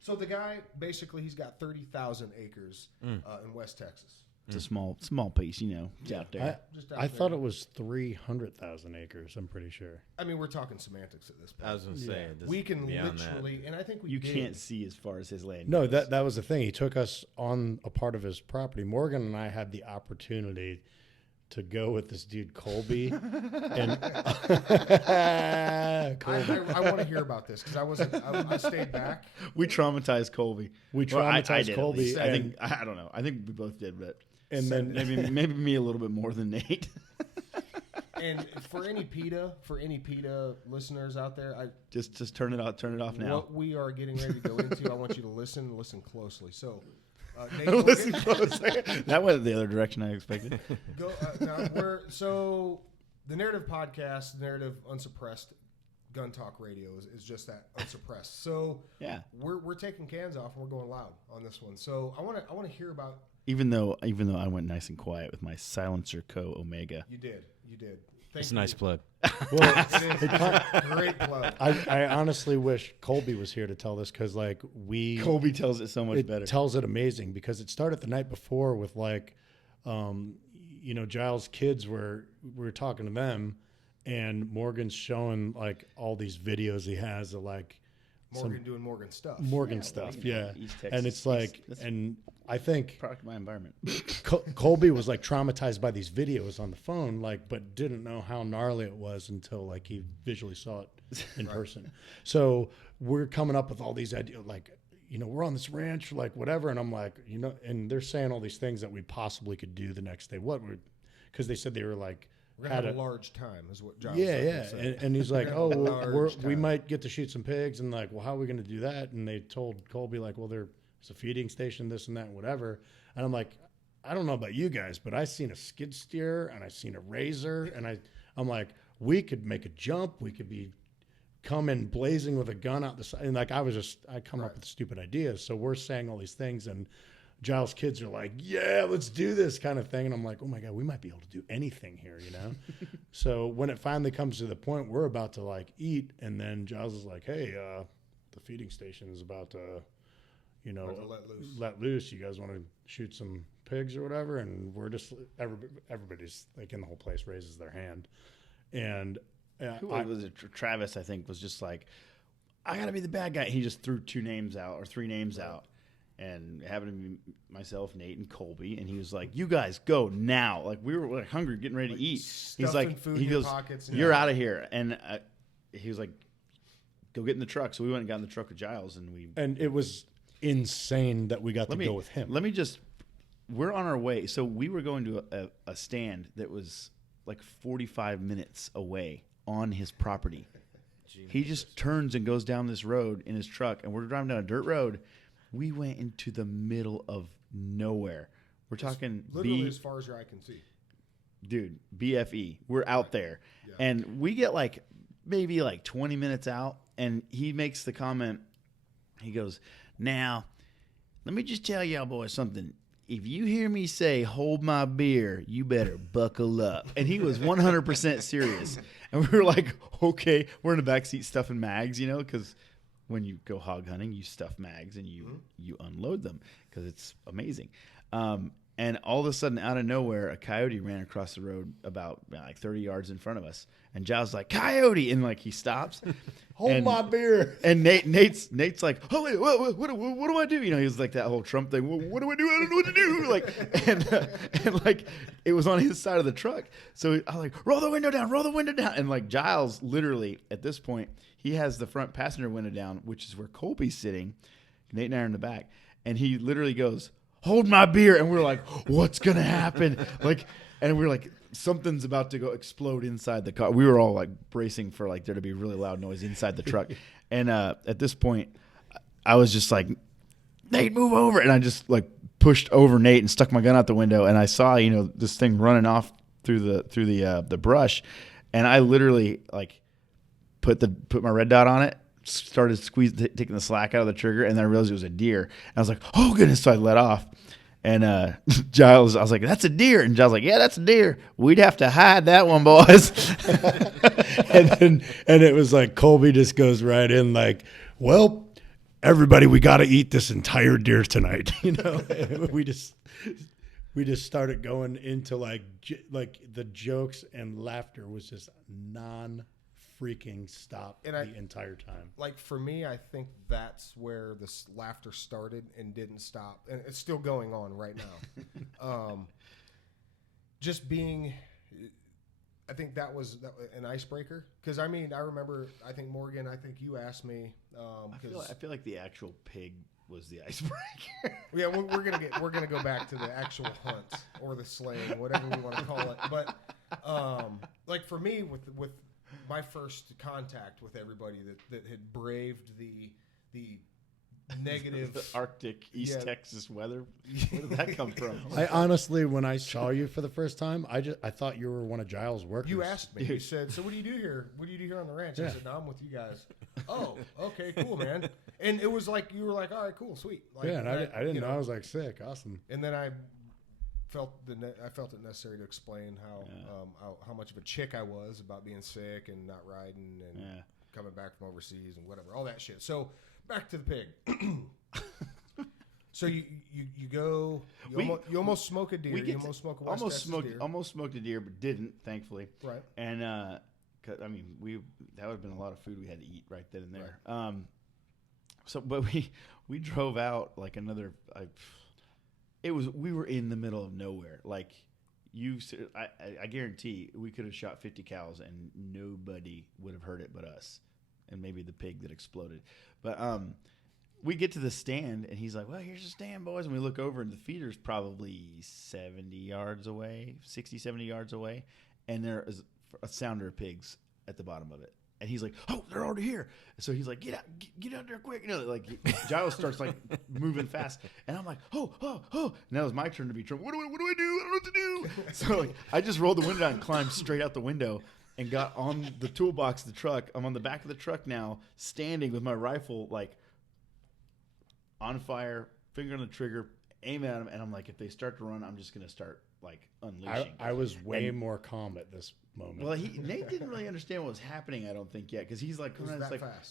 so the guy basically he's got 30,000 acres in West Texas. It's a small piece, It's out there. Just out I there. thought it was 300,000 acres. I'm pretty sure. I mean, we're talking semantics at this point. I was going to say, this We can beyond literally, and I think we You did. can't see as far as his land. No, goes. that was the thing. He took us on a part of his property. Morgan and I had the opportunity to go with this dude Colby, and I want to hear about this because I wasn't. I stayed back. We traumatized Colby. We Well, I traumatized did, at Colby, least. and- I don't know. I think we both did, but and then maybe me a little bit more than Nate. And for any PETA listeners out there, just turn it off now. what we are getting ready to go into, I want you to listen closely. So, Nate, Listen closely. That went the other direction I expected. Go now. So the Narrative Podcast, the Narrative Unsuppressed Gun Talk Radio is just that, unsuppressed. So Yeah. we're taking cans off and we're going loud on this one. So I want to hear about. Even though I went nice and quiet with my Silencer Co. Omega. You did. Thank It's a you. nice plug. well, It is a great plug. I honestly wish Colby was here to tell this because Colby tells it so much it better. tells it amazing because it started the night before with Giles' kids we were talking to them, and Morgan's showing like all these videos he has of like Morgan doing Morgan stuff. Morgan stuff, yeah. East Texas. And it's like, That's and I think product of my environment. Colby was like traumatized by these videos on the phone, like, but didn't know how gnarly it was until like he visually saw it in person. So we're coming up with all these ideas, like, we're on this ranch, like whatever. And I'm like, and they're saying all these things that we possibly could do the next day. Because they said they were like, We're gonna have a large time, is what Giles yeah. said. And he's like, We're gonna have a oh, large we time. might get to shoot some pigs. And like, well, how are we going to do that? And they told Colby like, well, there's a feeding station, this and that, and whatever. And I'm like, I don't know about you guys, but I seen a skid steer and I seen a razor. And I'm like, we could make a jump. We could be coming blazing with a gun out the side. And like, I come up with stupid ideas. So we're saying all these things, and Giles' kids are like, yeah, let's do this kind of thing. And I'm like, oh my God, we might be able to do anything here, So when it finally comes to the point we're about to like eat, and then Giles is like, hey, the feeding station is about to you know, Like to let loose. let loose. You guys want to shoot some pigs or whatever? And we're just everybody's like in the whole place raises their hand, and Who was it? Travis, I think, was just like, I got to be the bad guy. He just threw 2 names out or 3 names out. And having to be myself, Nate, and Colby, and he was like, "You guys go now!" Like we were like hungry, getting ready to eat. He's like, food he in your goes, pockets and "You're out of here!" And he was like, "Go get in the truck." So we went and got in the truck with Giles, and it was insane that we got to go with him. Let me just, we're on our way. So we were going to a stand that was like 45 minutes away on his property. He just turns and goes down this road in his truck, and we're driving down a dirt road. We went into the middle of nowhere. We're talking literally as far as your eye can see. Dude, BFE. We're out there. Yeah. And we get like maybe like 20 minutes out, and he makes the comment. He goes, "Now, let me just tell y'all boys something. If you hear me say, 'hold my beer,' you better buckle up." And he was 100% serious. And we were like, okay. We're in the backseat stuffing mags, you know, because when you go hog hunting, you stuff mags and you unload them because it's amazing. And all of a sudden, out of nowhere, a coyote ran across the road about like 30 yards in front of us. And Giles like, "Coyote!" And like he stops. Hold my beer. And Nate's like, "Oh, wait, what do I do?" You know, he was like that whole Trump thing. What do I do? I don't know what to do. Like, and like it was on his side of the truck. So I was like, roll the window down. And like Giles, literally at this point, he has the front passenger window down, which is where Colby's sitting. Nate and I are in the back, and he literally goes, "Hold my beer," and we're like, "What's gonna happen?" Like, and we're like, something's about to go explode inside the car. We were all like bracing for like there to be really loud noise inside the truck. And at this point, I was just like, "Nate, move over," and I just like pushed over Nate and stuck my gun out the window, and I saw this thing running off through the brush, and I literally like put my red dot on it. Started taking the slack out of the trigger, and then I realized it was a deer. And I was like, "Oh goodness!" So I let off, and Giles, I was like, "That's a deer," and Giles was like, "Yeah, that's a deer. We'd have to hide that one, boys." and it was like Colby just goes right in like, "Well, everybody, we got to eat this entire deer tonight." You know, and we just started going into like the jokes and laughter was just freaking stop the entire time. Like for me, I think that's where this laughter started and didn't stop, and it's still going on right now. Just being, I think that was an icebreaker because I remember. I think Morgan. I think you asked me. I feel like the actual pig was the icebreaker. Yeah, we're gonna go back to the actual hunt or the slaying, whatever we want to call it. But like for me, with my first contact with everybody that had braved the negative the Arctic East Texas weather. Where did that come from? I honestly, when I saw you for the first time, I thought you were one of Giles' workers. You asked me. You said, "So what do you do here? What do you do here on the ranch?" I said, "No, I'm with you guys." "Oh, okay, cool, man." And it was like you were like, "All right, cool, sweet." Like, and I didn't know. I was like, "Sick, awesome." And then I felt it necessary to explain how much of a chick I was about being sick and not riding and coming back from overseas and whatever, all that shit. So back to the pig. So you go, you almost smoke a deer. You almost smoke a West Texas deer. Almost smoked a deer, but didn't, thankfully. Right. And that would have been a lot of food we had to eat right then and there. Right. But we drove out like another. We were in the middle of nowhere. Like I guarantee we could have shot 50 cows and nobody would have heard it but us, and maybe the pig that exploded. But we get to the stand and he's like, "Well, here's the stand, boys." And we look over and the feeder's probably 70 yards away, 60, 70 yards away, and there is a sounder of pigs at the bottom of it. And he's like, "Oh, they're already here." So he's like, get out there quick. You know, like Giles starts like moving fast. And I'm like, oh. And that was my turn to be trouble. What do I do? I don't know what to do. So like, I just rolled the window down and climbed straight out the window and got on the toolbox of the truck. I'm on the back of the truck now, standing with my rifle like on fire, finger on the trigger, aim at them. And I'm like, if they start to run, I'm just going to start like unleashing. I was way more calm at this moment. Well, Nate didn't really understand what was happening. I don't think yet, because he's like,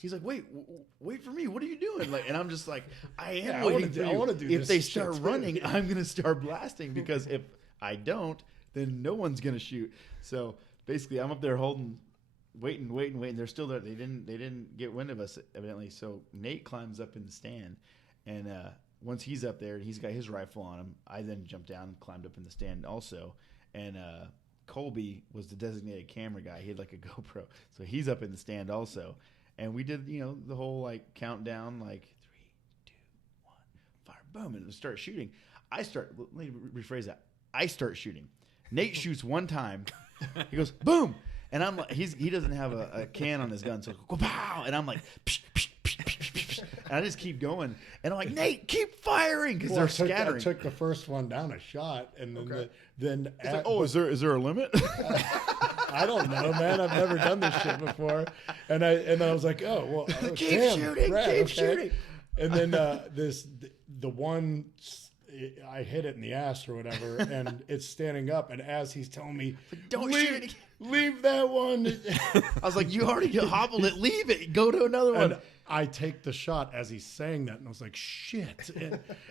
he's like, wait for me. What are you doing? Like, and I'm just like, I am waiting for you. I want to do if this they shit start too. running, I'm gonna start blasting, because if I don't, then no one's gonna shoot. So basically, I'm up there waiting. They're still there. They didn't get wind of us evidently. So Nate climbs up in the stand, and once he's up there and he's got his rifle on him, I then jumped down and climbed up in the stand also. And Colby was the designated camera guy. He had like a GoPro, so he's up in the stand also. And we did, the whole like countdown, like 3, 2, 1, fire, boom, and we start shooting. Let me rephrase that. I start shooting. Nate shoots one time. He goes boom, and I'm like, he doesn't have a can on his gun, so go pow, and I'm like, psh, psh, psh, psh, psh, psh. And I just keep going, and I'm like, Nate, keep firing, because they're scattering. I took the first one down a shot, and then then It's like, is there a limit? I don't know, man. I've never done this shit before, and I was like, oh well, keep shooting. And then the one. I hit it in the ass or whatever, and it's standing up. And as he's telling me, "Don't shoot it, leave that one," I was like, "You already hobbled it. Leave it. Go to another one." And I take the shot as he's saying that, and I was like, "Shit!"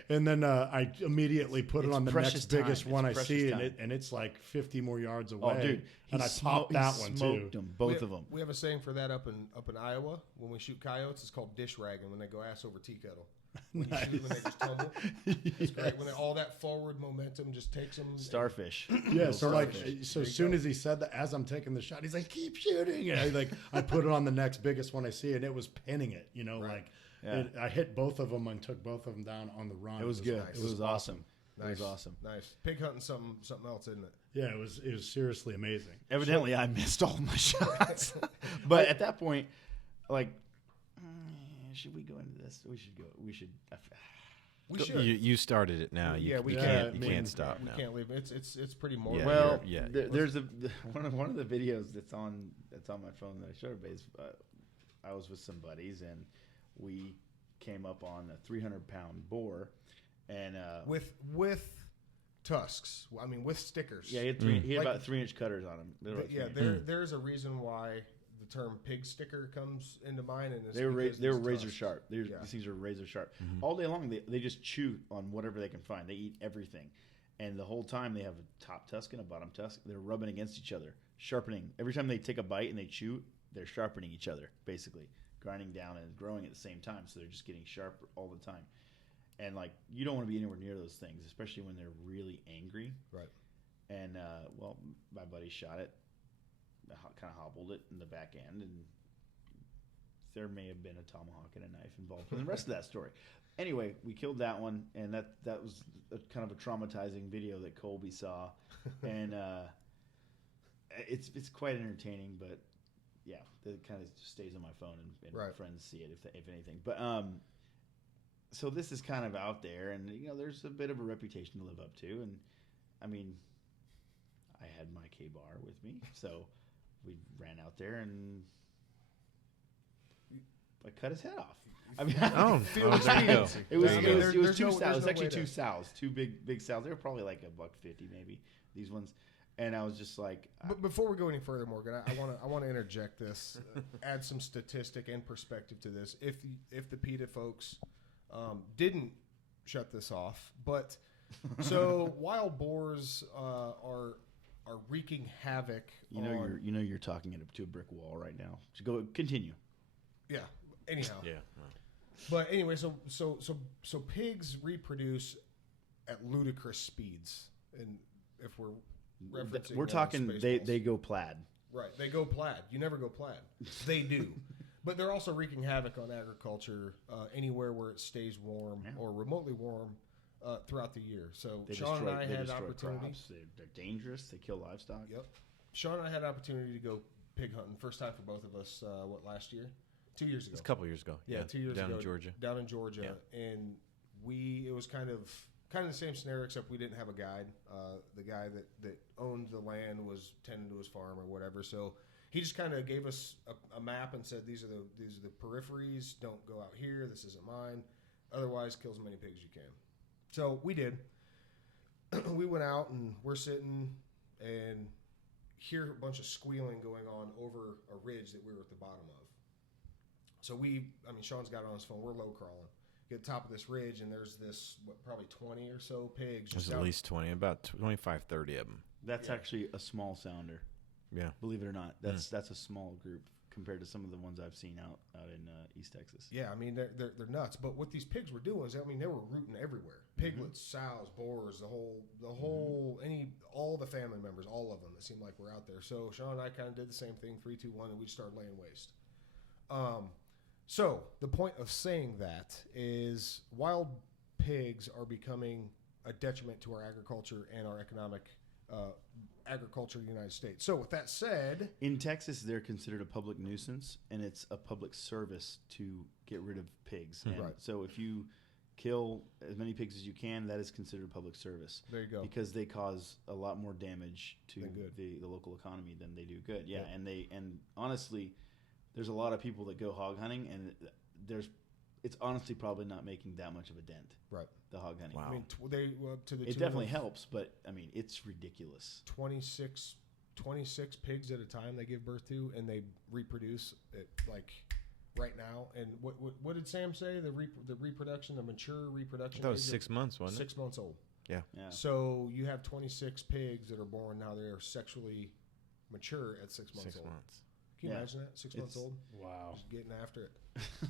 And then I immediately put it on the next biggest one I see, and it's like 50 more yards away. Oh, dude! And I popped that one too. Both of them. We have a saying for that up in Iowa when we shoot coyotes. It's called dish ragging, when they go ass over tea kettle. When you shoot them and they just tumble. It's great when all that forward momentum just takes them. Starfish. Yeah, so like, so as soon as he said that, as I'm taking the shot, he's like, "Keep shooting!" And I put it on the next biggest one I see, and it was pinning it. I hit both of them and took both of them down on the run. It was good. Nice. It was awesome. Nice. It was awesome. Nice. Pig hunting something else, isn't it? Yeah, it was seriously amazing. Evidently, I missed all my shots. But at that point, like, should we go into this? We should go. We should. We should. You started it now. You can't stop now. We can't leave. It's pretty morbid. Well, there's one of the videos that's on my phone that I showed everybody. I was with some buddies, and we came up on a 300-pound boar, and with tusks. I mean, with stickers. Yeah, he had about 3-inch cutters on him. There's a reason why the term pig sticker comes into mind, and they were razor sharp. These things are razor sharp. All day long. They just chew on whatever they can find. They eat everything, and the whole time they have a top tusk and a bottom tusk. They're rubbing against each other, sharpening. Every time they take a bite and they chew, they're sharpening each other, basically grinding down and growing at the same time. So they're just getting sharper all the time. And like, you don't want to be anywhere near those things, especially when they're really angry. Right. And my buddy shot it. Kind of hobbled it in the back end, and there may have been a tomahawk and a knife involved in the rest of that story. Anyway, we killed that one, and that was kind of a traumatizing video that Colby saw, and it's quite entertaining, but yeah, it kind of stays on my phone, and my friends see it if anything. But so this is kind of out there, and there's a bit of a reputation to live up to, and I mean, I had my K-bar with me, so we ran out there and I cut his head off. I mean, there you go. It was two sows. It was actually two sows, two big sows. They were probably like $150 maybe. These ones, and I was just like. But before we go any further, Morgan, I want to interject this, add some statistic and perspective to this. If the PETA folks didn't shut this off, but so wild boars are wreaking havoc. You're talking to a brick wall right now. So go continue. Yeah. Anyhow. Yeah. But anyway, so pigs reproduce at ludicrous speeds, and if we're referencing, we're talking they go plaid. Right. They go plaid. You never go plaid. They do. But they're also wreaking havoc on agriculture anywhere where it stays warm or remotely warm. Throughout the year. So Sean and I had opportunity. They're dangerous. They kill livestock. Yep. Sean and I had opportunity to go pig hunting. First time for both of us, last year? 2 years ago. It's a couple years ago. Yeah, 2 years ago. Down in Georgia. Yeah. And it was kind of the same scenario, except we didn't have a guide. The guy that owned the land was tending to his farm or whatever. So he just kind of gave us a map and said, these are the peripheries. Don't go out here. This isn't mine. Otherwise, kill as many pigs as you can. So we did. we went out and we're sitting and hear a bunch of squealing going on over a ridge that we were at the bottom of. So Sean's got it on his phone. We're low crawling. Get to the top of this ridge, and there's this, probably 20 or so pigs. There's at least 20, about 25, 30 of them. That's actually a small sounder. Yeah. Believe it or not. That's a small group compared to some of the ones I've seen out in East Texas. Yeah, I mean, they're nuts. But what these pigs were doing is, I mean, they were rooting everywhere. Piglets, sows, boars, all the family members, all of them. It seemed like we're out there. So Sean and I kind of did the same thing, 3, 2, 1, and we started laying waste. So the point of saying that is wild pigs are becoming a detriment to our agriculture and our economic agriculture in the United States. So with that said, in Texas, they're considered a public nuisance, and it's a public service to get rid of pigs. And right. So if you kill as many pigs as you can, that is considered public service. There you go. Because they cause a lot more damage to the local economy than they do good. Yeah, yep. And honestly, there's a lot of people that go hog hunting, and it's honestly probably not making that much of a dent. Right. The hog hunting. Wow. I mean, it definitely helps, but I mean, it's ridiculous. 26 pigs at a time they give birth to, and they reproduce it like right now. And what did Sam say? The mature reproduction. That was 6 months, wasn't it? 6 months old. Yeah. So you have 26 pigs that are born now. They are sexually mature at 6 months old. 6 months. Can you imagine that? 6 months old? Wow. Just getting after it.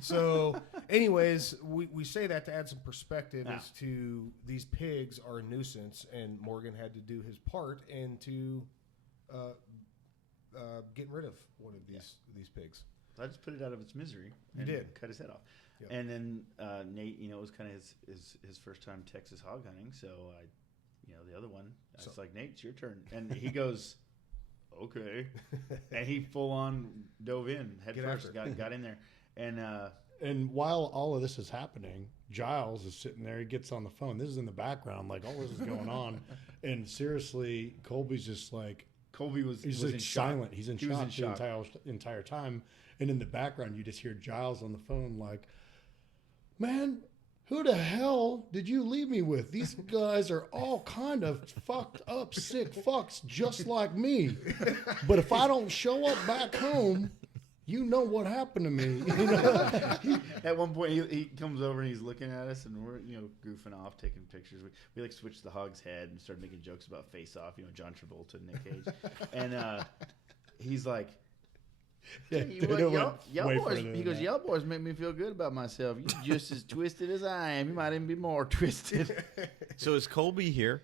So, anyways, we say that to add some perspective as to these pigs are a nuisance, and Morgan had to do his part into getting rid of one of these pigs. So I just put it out of its misery. You did. Cut his head off. Yep. And then Nate, it was kind of his first time Texas hog hunting. So the other one, I was like, Nate, it's your turn. And he goes, okay. And he full on dove in head first, got in there. And while all of this is happening, Giles is sitting there. He gets on the phone. This is in the background, like all this is going on. And seriously, Colby's just like, he's like silent. He's in shock the entire time. And in the background, you just hear Giles on the phone like, man, who the hell did you leave me with? These guys are all kind of fucked up, sick fucks just like me. But if I don't show up back home, you know what happened to me. At one point, he comes over and he's looking at us, and we're goofing off, taking pictures. We like switched the hog's head and started making jokes about Face Off, John Travolta and Nick Cage, and he's like, y'all boys make me feel good about myself. You just as twisted as I am. You might even be more twisted. So is Colby here?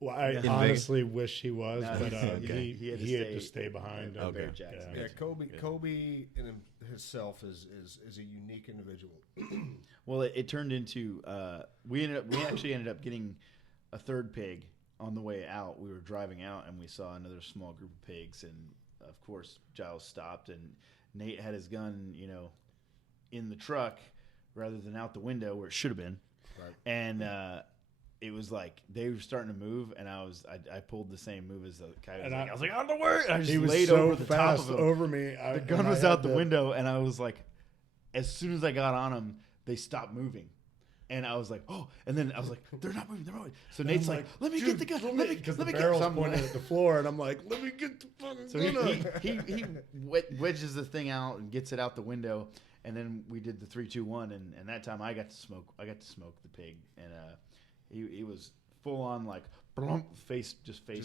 Well, I honestly wish he was, but he had to stay behind. Okay. Colby in himself is a unique individual. Well, it turned into we actually ended up getting a third pig on the way out. We were driving out and we saw another small group of pigs, and of course Giles stopped, and Nate had his gun, in the truck rather than out the window where it should have been, right. And it was like they were starting to move, and I pulled the same move as the guy. I was like, out of the way! I just laid over the top of him. Over me. The gun was out the window, and I was like, as soon as I got on him, they stopped moving. And I was like, oh, and then I was like, they're not moving. So Nate's like, let me get the gun. Because the barrel's pointed at the floor, and I'm like, let me get the fucking gun. So he wedges the thing out and gets it out the window, and then we did the 3, 2, 1, and that time I got to smoke the pig, and he was full on like face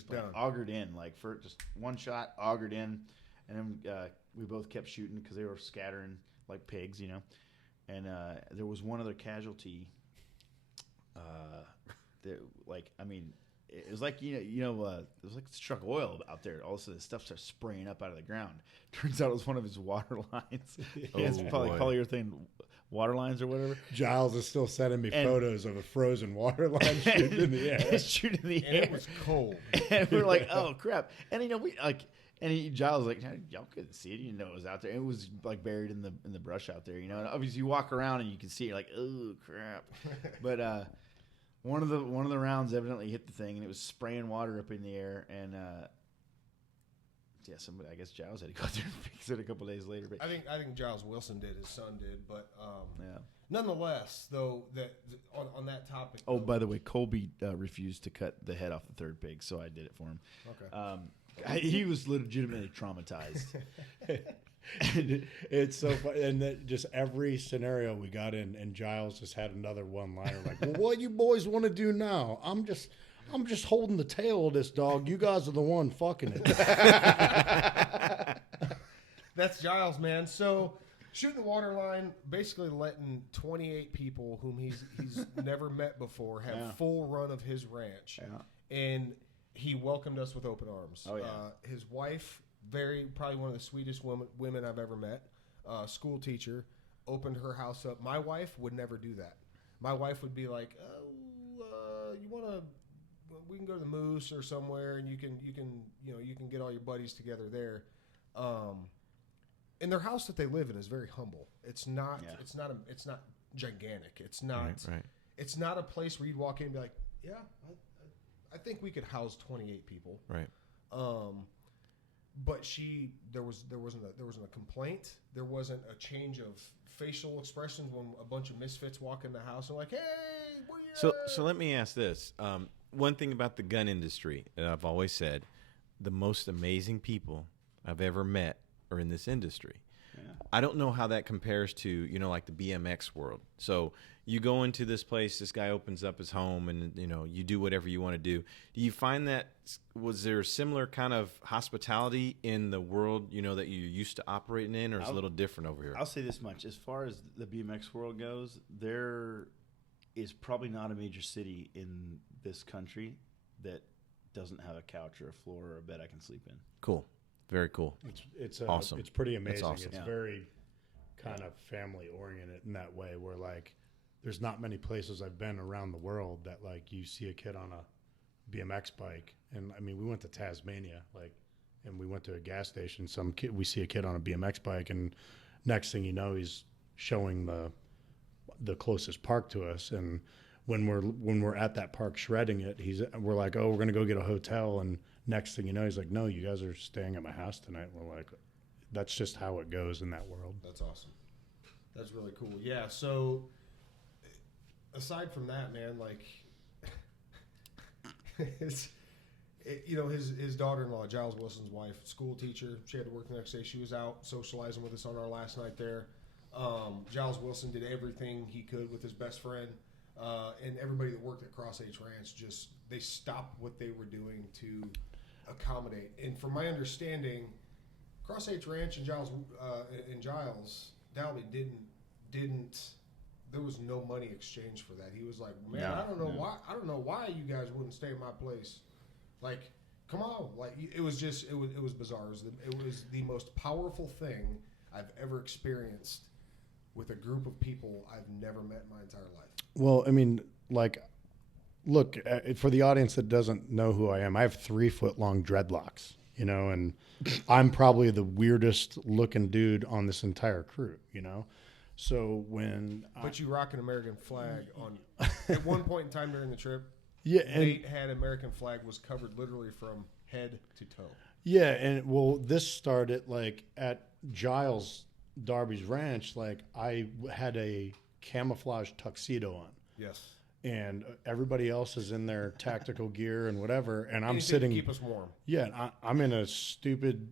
plant, augured in, like for just one shot, augured in, and then we both kept shooting because they were scattering like pigs, And there was one other casualty. It was like it was like struck oil out there. All of a sudden, stuff starts spraying up out of the ground. Turns out it was one of his water lines. It's probably polyurethane water lines or whatever. Giles is still sending me photos of a frozen water line shooting in the air. Shooting in the and air. It was cold. And we're like, oh crap! And we like. And Giles was like, y'all couldn't see it. You didn't know it was out there. It was like buried in the brush out there, And obviously, you walk around and you can see it. You're like, oh crap! But one of the rounds evidently hit the thing, and it was spraying water up in the air. And I guess Giles had to go there and fix it a couple days later. But I think Giles Wilson did. His son did. But nonetheless, though, that on that topic. Oh, though, by the way, Colby refused to cut the head off the third pig, so I did it for him. Okay. He was legitimately traumatized. And it's so funny. And that just every scenario we got in, and Giles just had another one-liner like, "Well, what you boys want to do now? I'm just holding the tail of this dog. You guys are the one fucking it." That's Giles, man. So shooting the water line, basically letting 28 people whom he's never met before have full run of his ranch. Yeah. And he welcomed us with open arms. Oh, yeah. His wife, probably one of the sweetest women I've ever met, school teacher, opened her house up. My wife would never do that. My wife would be like, you want to, we can go to the Moose or somewhere, and you can get all your buddies together there. And their house that they live in is very humble. It's not gigantic. It's not Right. It's not a place where you'd walk in and be like, yeah, I think we could house 28 people. Right. But there wasn't a complaint. There wasn't a change of facial expressions when a bunch of misfits walk in the house and like, hey, what are you? So let me ask this. One thing about the gun industry that I've always said, the most amazing people I've ever met are in this industry. Yeah. I don't know how that compares to, like the BMX world. So you go into this place, this guy opens up his home, and, you do whatever you want to do. Do you find that, was there a similar kind of hospitality in the world, that you're used to operating in, or is it a little different over here? I'll say this much. As far as the BMX world goes, there is probably not a major city in this country that doesn't have a couch or a floor or a bed I can sleep in. Cool. Very cool. It's awesome. It's pretty amazing. Awesome. It's very kind of family oriented in that way, where like there's not many places I've been around the world that like you see a kid on a BMX bike, and I mean we went to Tasmania, and we went to a gas station. We see a kid on a BMX bike, and next thing you know, he's showing the closest park to us, and when we're at that park shredding it, we're like, oh, we're gonna go get a hotel, and next thing you know, he's like, no, you guys are staying at my house tonight. We're like, that's just how it goes in that world. That's awesome. That's really cool. Yeah. So aside from that, man, like his daughter-in-law, Giles Wilson's wife, school teacher, she had to work the next day. She was out socializing with us on our last night there. Giles Wilson did everything he could with his best friend. And everybody that worked at Cross H Ranch they stopped what they were doing to accommodate. And from my understanding, Cross H Ranch and Giles Dalby didn't. There was no money exchange for that. He was like, man, I don't know why you guys wouldn't stay at my place. Like, come on, like it was bizarre. It was the most powerful thing I've ever experienced with a group of people I've never met in my entire life. Well, I mean, like, look, for the audience that doesn't know who I am, I have 3-foot-long dreadlocks, and I'm probably the weirdest looking dude on this entire crew, So But you rock an American flag on at one point in time during the trip. Yeah, Nate had American flag was covered literally from head to toe. Yeah, and this started like at Giles Darby's ranch. Like I had a camouflage tuxedo on. Yes. And everybody else is in their tactical gear and whatever, and I'm Anything sitting. to keep us warm. Yeah, I'm in a stupid,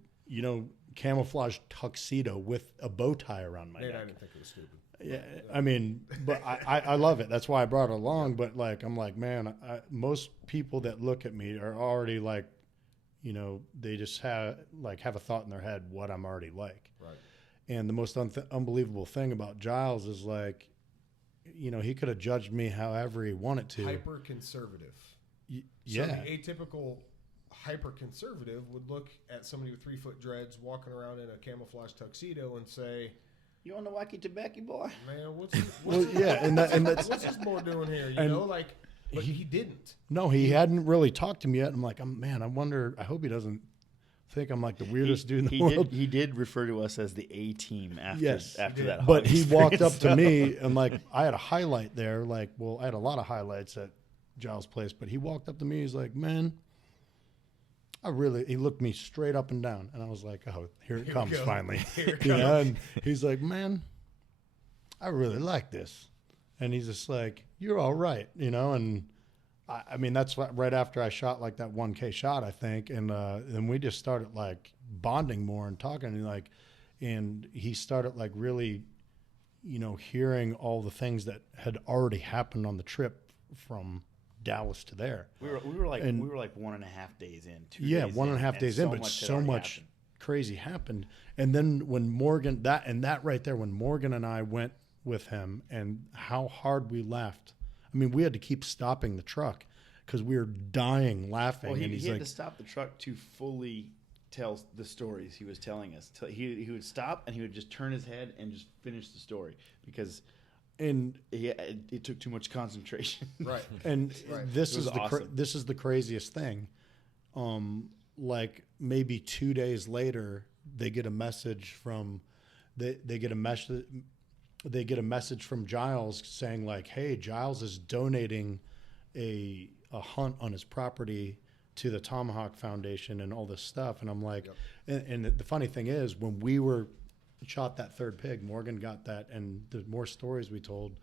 camouflage tuxedo with a bow tie around my neck. I didn't think it was stupid. Yeah, I mean, but I love it. That's why I brought it along. But like, I'm like, man, most people that look at me are already like, they just have a thought in their head what I'm already like. Right. And the most unbelievable thing about Giles is like, he could have judged me however he wanted to. Hyper conservative. Yeah. So the atypical hyper conservative would look at somebody with 3-foot dreads walking around in a camouflage tuxedo and say, "You want a wacky tobacco boy? Man, what's what's this boy doing here?" But he didn't. No, he hadn't really talked to me yet. I'm like, man, I hope he doesn't think I'm like the weirdest dude in the world. He did refer to us as the A team after that. But he walked up to me and like I had a highlight there. I had a lot of highlights at Giles' place, but he walked up to me. He's like, man, he looked me straight up and down. And I was like, oh, here it comes finally. Here it comes. And he's like, man, I really like this. And he's just like, you're all right, and I mean, that's right after I shot like that 1K shot, I think. And then we just started like bonding more and talking, and he started like really, hearing all the things that had already happened on the trip from Dallas to there. We were like 1.5 days in. 2 Yeah, days 1.5 days in, but so much crazy happened. And then when Morgan, that right there, when Morgan and I went with him, and how hard we laughed. I mean, we had to keep stopping the truck because we were dying laughing. Well, and he had to stop the truck to fully tell the stories he was telling us. He would stop and he would just turn his head and just finish the story because it took too much concentration. Right. And this is awesome. This is the craziest thing. Like maybe 2 days later, they get a message from they get a message from Giles saying like, hey, Giles is donating a hunt on his property to the Tomahawk Foundation and all this stuff. And I'm like, and the funny thing is, when we shot that third pig, Morgan got that, and the more stories we told,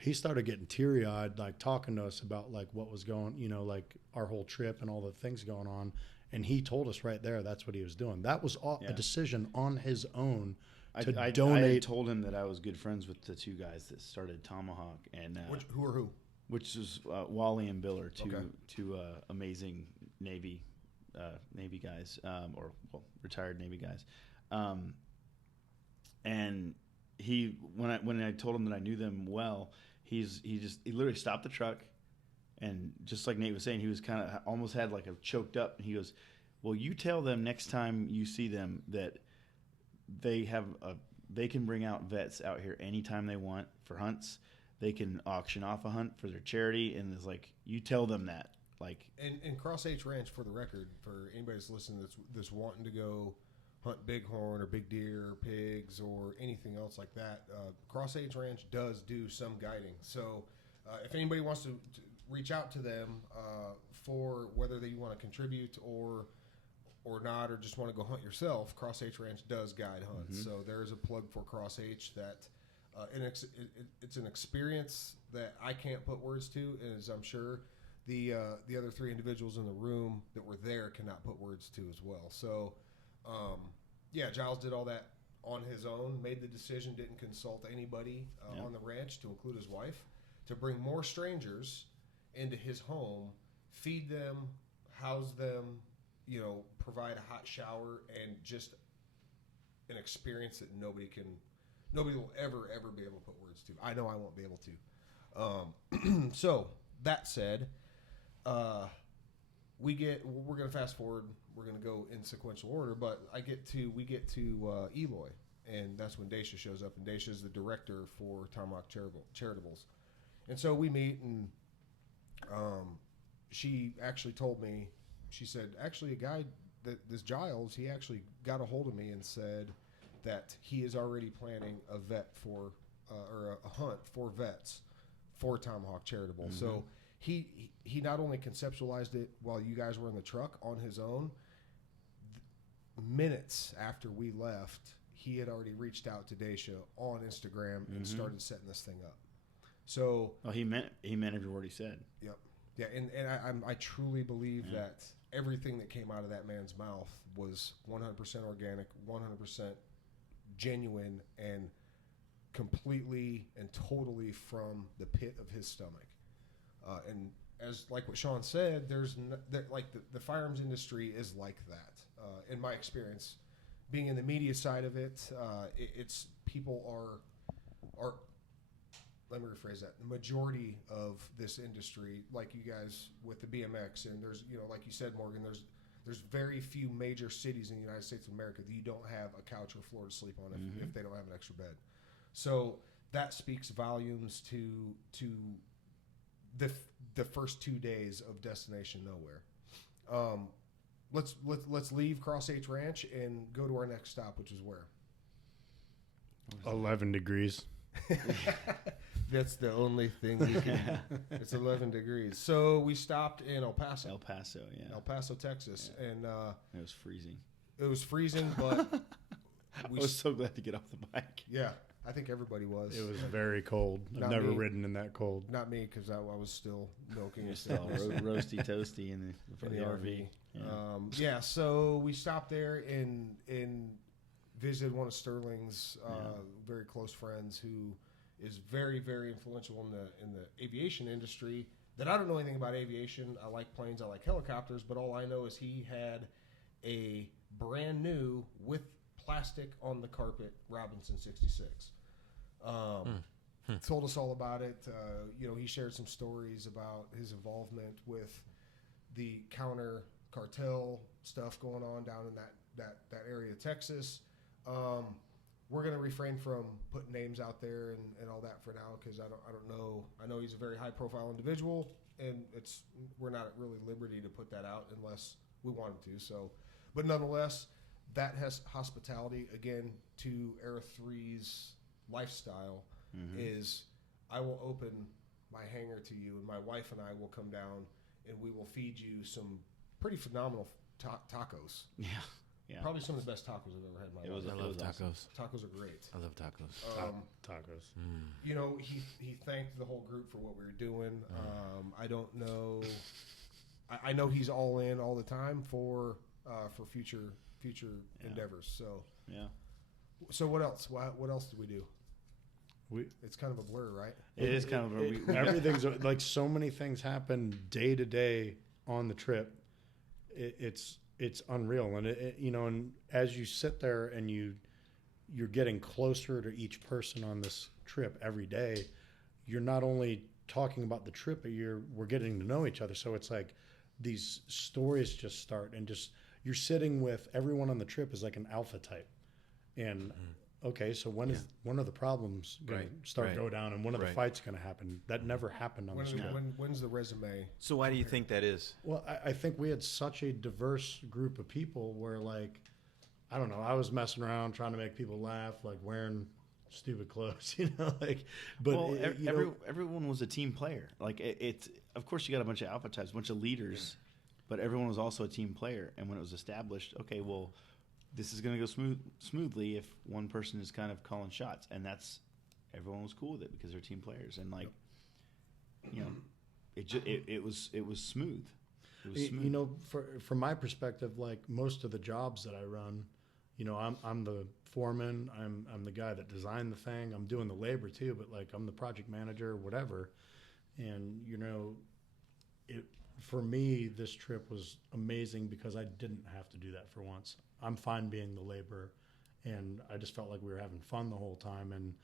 he started getting teary-eyed, like talking to us about like what was going, like our whole trip and all the things going on. And he told us right there that's what he was doing. That was a decision on his own to donate. I had told him that I was good friends with the two guys that started Tomahawk, and who are who? Which is Wally and Bill are two amazing Navy guys, retired Navy guys. And when I told him that I knew them well, he literally stopped the truck, and just like Nate was saying, he was kind of almost had like a choked up, and he goes, well, you tell them next time you see them that they can bring out vets out here anytime they want for hunts. They can auction off a hunt for their charity, and it's like, you tell them that. Like, and Cross H Ranch, for the record, for anybody that's listening that's wanting to go hunt bighorn or big deer or pigs or anything else like that, Cross H Ranch does do some guiding. So if anybody wants to reach out to them for whether they want to contribute or not, or just want to go hunt yourself, Cross H Ranch does guide hunts. Mm-hmm. So there is a plug for Cross H that it's an experience that I can't put words to, as I'm sure the other three individuals in the room that were there cannot put words to as well. So, Giles did all that on his own, made the decision, didn't consult anybody on the ranch, to include his wife, to bring more strangers into his home, feed them, house them, provide a hot shower, and just an experience that nobody will ever be able to put words to. I know I won't be able to. So that said, we're going to fast forward. We're going to go in sequential order, but we get to Eloy, and that's when Dacia shows up, and Dacia is the director for Tomahawk Charitables. And so we meet, and she actually told me, she said, actually, a guy, this Giles, he actually got a hold of me and said that he is already planning a vet for, or a hunt for vets for Tomahawk Charitable. Mm-hmm. So he not only conceptualized it while you guys were in the truck on his own, minutes after we left, he had already reached out to Dacia on Instagram and started setting this thing up. So he meant every word he said. Yep. Yeah, and I truly believe that everything that came out of that man's mouth was 100% organic, 100% genuine, and completely and totally from the pit of his stomach. And as like what Sean said, the firearms industry is like that. In my experience, being in the media side of it, it's people are. Let me rephrase that. The majority of this industry, like you guys with the BMX, and there's, like you said, Morgan, there's very few major cities in the United States of America that you don't have a couch or floor to sleep on if they don't have an extra bed. So that speaks volumes to the first 2 days of Destination Nowhere. Let's leave Cross H Ranch and go to our next stop, which is where? 11 degrees. That's the only thing we can. It's 11 degrees. So we stopped in El Paso. El Paso, yeah. El Paso, Texas, and it was freezing. It was freezing, but I was so glad to get off the bike. Yeah, I think everybody was. It was very cold. I've Not never me. ridden in that cold. Not me, because I was still milking You're still roasty toasty in in the RV. Yeah. So we stopped there and visited one of Sterling's very close friends who is very, very influential in the aviation industry. That I don't know anything about aviation. I like planes, I like helicopters, but all I know is he had a brand new with plastic on the carpet Robinson 66. Told us all about it. He shared some stories about his involvement with the counter cartel stuff going on down in that area of Texas. We're going to refrain from putting names out there and all that for now, because I don't know. I know he's a very high profile individual, and we're not at really liberty to put that out unless we wanted to. So, but nonetheless, that has hospitality again to Era 3's lifestyle. Is I will open my hangar to you, and my wife and I will come down, and we will feed you some pretty phenomenal tacos. Yeah. Yeah. Probably some of the best tacos I've ever had in my life. I love tacos. Awesome. Tacos are great. I love tacos. Tacos. He thanked the whole group for what we were doing. I don't know. I know he's all in all the time for future endeavors. So Yeah. So what else? What else did we do? It's kind of a blur, right? It is kind of everything's like so many things happen day to day on the trip. It's unreal, and and as you sit there and you're getting closer to each person on this trip every day, you're not only talking about the trip, but we're getting to know each other. So it's like these stories just start, and just you're sitting with everyone on the trip is like an alpha type, and okay, so when are the problems going to go down, and when are the fights going to happen? That never happened on this trip. When's the resume? So why do you think that is? Well, I think we had such a diverse group of people where, like, I don't know, I was messing around trying to make people laugh, like wearing stupid clothes, but everyone was a team player. Like it's of course you got a bunch of alpha types, a bunch of leaders, but everyone was also a team player. And when it was established, okay, well, this is going to go smoothly if one person is kind of calling shots, and everyone was cool with it because they're team players, and it was smooth. It was smooth. From my perspective, like most of the jobs that I run, I'm the foreman, I'm the guy that designed the thing, I'm doing the labor too, but like I'm the project manager, whatever, and for me, this trip was amazing because I didn't have to do that for once. I'm fine being the laborer, and I just felt like we were having fun the whole time, and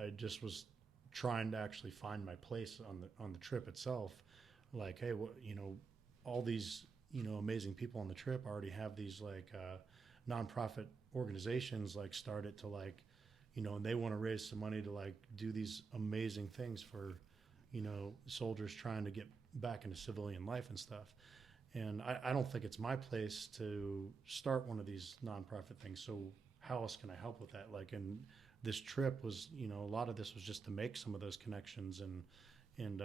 I just was trying to actually find my place on the trip itself. Like, hey, all these amazing people on the trip already have these like nonprofit organizations like started to and they want to raise some money to like do these amazing things for soldiers trying to get back into civilian life and stuff. And I don't think it's my place to start one of these nonprofit things. So how else can I help with that? Like, and this trip was, a lot of this was just to make some of those connections and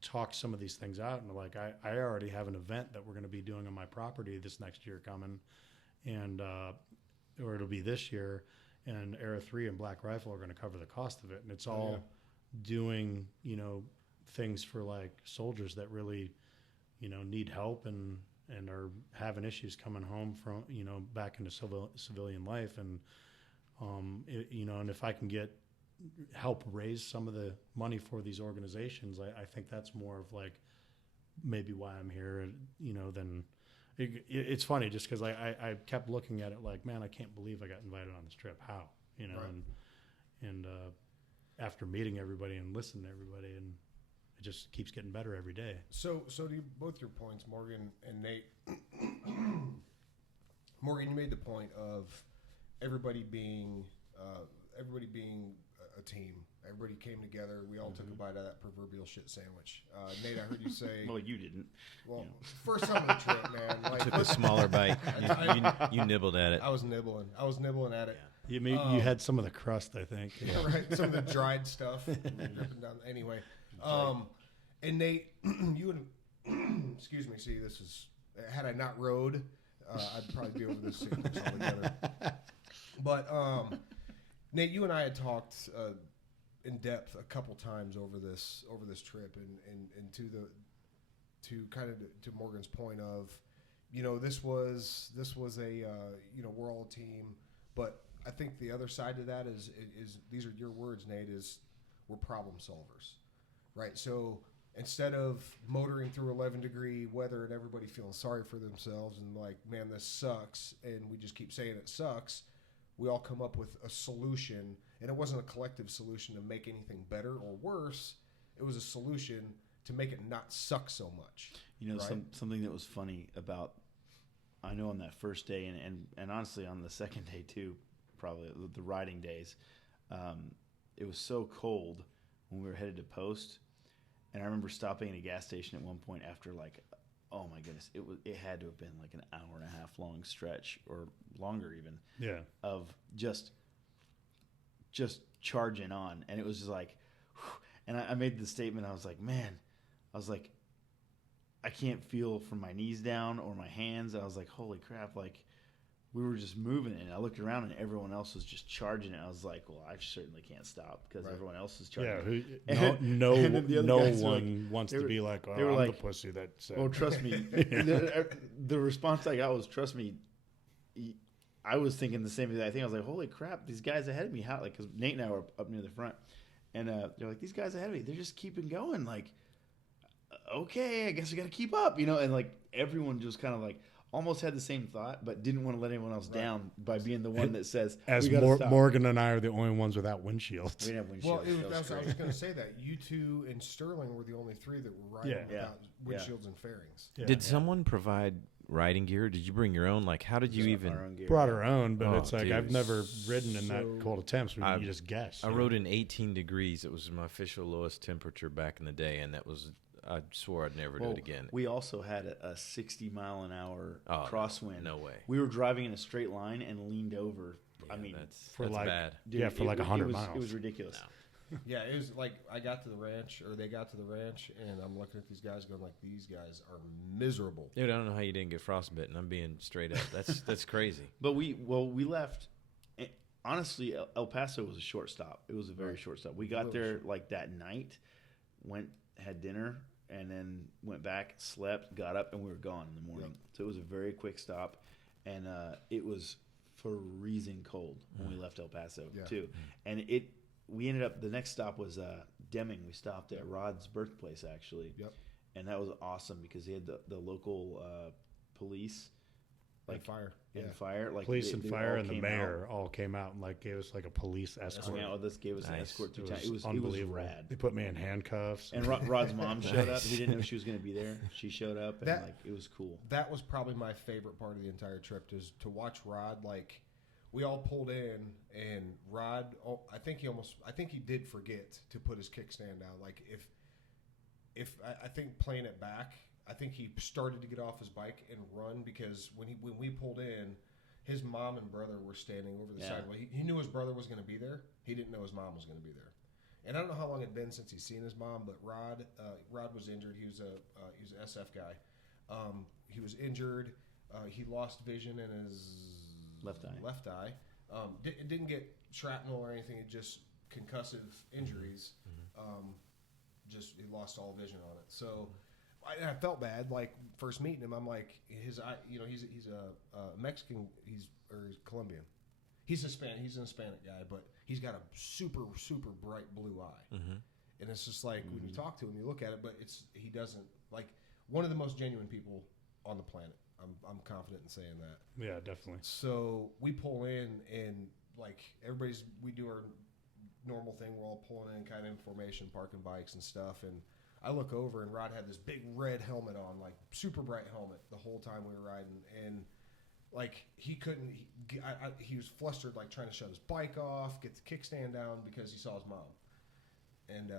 talk some of these things out. And like, I already have an event that we're going to be doing on my property this next year coming, and or it'll be this year. And Era 3 and Black Rifle are going to cover the cost of it. And it's all doing, things for like soldiers that really, need help and are having issues coming home from, back into civilian life. And, and if I can help raise some of the money for these organizations, I think that's more of like maybe why I'm here, than it's funny just because I kept looking at it like, man, I can't believe I got invited on this trip. How, and after meeting everybody and listening to everybody, and it just keeps getting better every day. So to both your points, Morgan and Nate, Morgan, you made the point of everybody being a team. Everybody came together. We all took a bite of that proverbial shit sandwich. Nate, I heard you say. Well, you didn't. Well, first time on the trip, man. Like, Took a smaller bite. You nibbled at it. I was nibbling at it. You had some of the crust, I think. Yeah, right. Some of the dried stuff dripping down. Anyway, and Nate, you would excuse me. See, this is had I not rode, I'd probably be over this altogether. But Nate, you and I had talked in depth a couple times over this trip, and to kind of to Morgan's point of, this was a we're all a team, but I think the other side to that is these are your words, Nate, is we're problem solvers, right? So instead of motoring through 11-degree weather and everybody feeling sorry for themselves and like, man, this sucks, and we just keep saying it sucks, we all come up with a solution, and it wasn't a collective solution to make anything better or worse. It was a solution to make it not suck so much. Right? Something that was funny about, I know on that first day and honestly on the second day too, probably the riding days, it was so cold when we were headed to post, and I remember stopping at a gas station at one point after like, oh my goodness, it had to have been like an hour and a half long stretch or longer even. Yeah. Of just charging on, and it was just like, whew, and I made the statement. I was like, man, I can't feel from my knees down or my hands. I was like, holy crap, like we were just moving, and I looked around and everyone else was just charging it. I was like, well, I certainly can't stop because everyone else is charging. Yeah, no one like, wants to be like, oh, they were I'm like, the pussy that said. Well, trust me, the response I got was, trust me. I was thinking the same thing. I think I was like, holy crap, these guys ahead of me. How? Like, because Nate and I were up near the front, and they're like, these guys ahead of me, they're just keeping going. Like, okay, I guess we got to keep up, and like everyone just kind of like almost had the same thought, but didn't want to let anyone else down by being the one that says, as Morgan and I are the only ones without windshields. We didn't have windshields. Well, I was just going to say that you two and Sterling were the only three that were riding without windshields and fairings. Yeah. Did someone provide riding gear? Did you bring your own? Like, how did you even brought our own? But it's like, dude, I've never ridden in that cold of temps where you just guess. I rode in 18 degrees. It was my official lowest temperature back in the day, and that was, I swore I'd never do it again. We also had a 60-mile-an-hour crosswind. No way. We were driving in a straight line and leaned over. Yeah, I mean, that's like, bad. Dude, for like 100 miles. It was ridiculous. No. Yeah, it was like I got to the ranch, or they got to the ranch, and I'm looking at these guys going like, these guys are miserable. Dude, I don't know how you didn't get frostbitten. I'm being straight up. That's crazy. But we left. Honestly, El Paso was a short stop. It was a very short stop. We got there like that night, had dinner, and then went back, slept, got up, and we were gone in the morning. Yep. So it was a very quick stop, and it was freezing cold when we left El Paso too. And we ended up, the next stop was Deming. We stopped at Rod's birthplace actually. Yep. And that was awesome because he had the local police. Like fire. Fire. Like police and fire and the mayor out. all came out and like gave us like a police escort. Hung out with us, gave us an escort through town. It was rad. They put me in handcuffs. And Rod's mom showed up. He didn't know she was going to be there. She showed up, and it was cool. That was probably my favorite part of the entire trip, is to watch Rod. Like, we all pulled in, and Rod, I think he did forget to put his kickstand down. Like, if I think playing it back, I think he started to get off his bike and run, because when we pulled in, his mom and brother were standing over the sidewalk. He knew his brother was going to be there. He didn't know his mom was going to be there. And I don't know how long it had been since he's seen his mom, but Rod was injured. He was an SF guy. He was injured. He lost vision in his left eye. It didn't get shrapnel or anything. It just concussive injuries. Just he lost all vision on it. So I felt bad. Like, first meeting him, I'm like, his eye. He's a Mexican. He's Colombian. He's Hispanic. He's an Hispanic guy, but he's got a super bright blue eye. And it's just like when you talk to him, you look at it, but he doesn't, like, one of the most genuine people on the planet. I'm confident in saying that. Yeah, definitely. So we pull in, and like we do our normal thing. We're all pulling in kind of in formation, parking bikes and stuff. And I look over, and Rod had this big red helmet on, like super bright helmet the whole time we were riding. And like he couldn't, he was flustered, like trying to shut his bike off, get the kickstand down because he saw his mom. And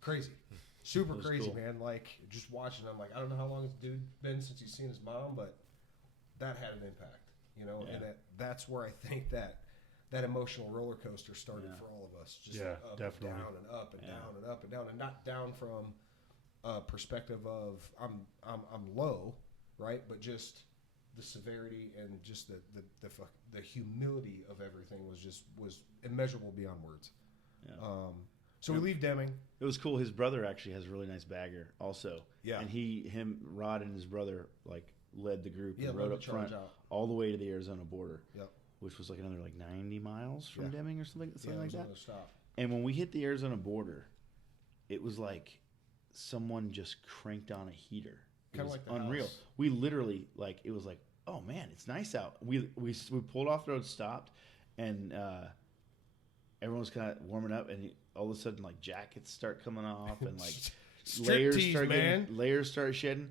crazy. Super crazy, cool. Man. Like, just watching, I'm like, I don't know how long this dude been since he's seen his mom, but that had an impact, and that's where I think that emotional roller coaster started for all of us. Just up definitely. And down and up and down and up and down, and not down from a perspective of I'm low, right? But just the severity and just the humility of everything was immeasurable beyond words. Yeah. So we leave Deming. It was cool. His brother actually has a really nice bagger also. Yeah. And Rod and his brother like led the group and rode up front all the way to the Arizona border. Yep. Which was like another like 90 miles from Deming or something like that. Stop. And when we hit the Arizona border, it was like someone just cranked on a heater. It was Like the unreal. house. We literally like it was like, oh man, it's nice out. We pulled off the road, stopped, and everyone was kind of warming up, and all of a sudden like jackets start coming off, and like layers start shedding,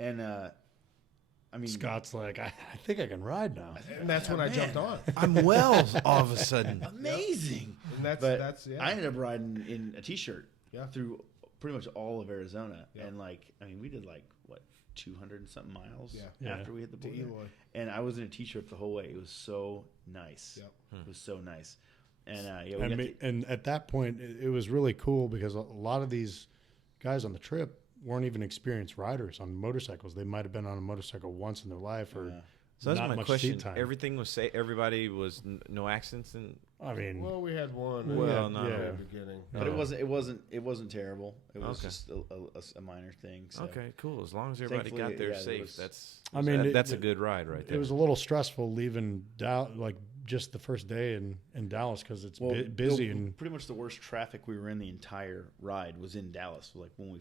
and I mean Scott's like, I think I can ride now. And that's when I jumped on. I'm well all of a sudden. amazing. And that's I ended up riding in a t-shirt through pretty much all of Arizona, and like I mean we did like what 200 and something miles after we hit the border, and I was in a t-shirt the whole way. It was so nice. It was so nice, and and at that point, it was really cool because a lot of these guys on the trip weren't even experienced riders on motorcycles. They might have been on a motorcycle once in their life, or so that's not my much question. seat time. Everything was safe. Everybody was no accidents, and I mean, Well, we had one. Well, no. in the beginning. but it wasn't terrible. It was just a minor thing. So. okay, cool. As long as everybody got Thankfully, there safe, was- that's a good ride right there. it was a little stressful leaving like just the first day in Dallas because it's busy and pretty much the worst traffic we were in the entire ride was in Dallas. Like when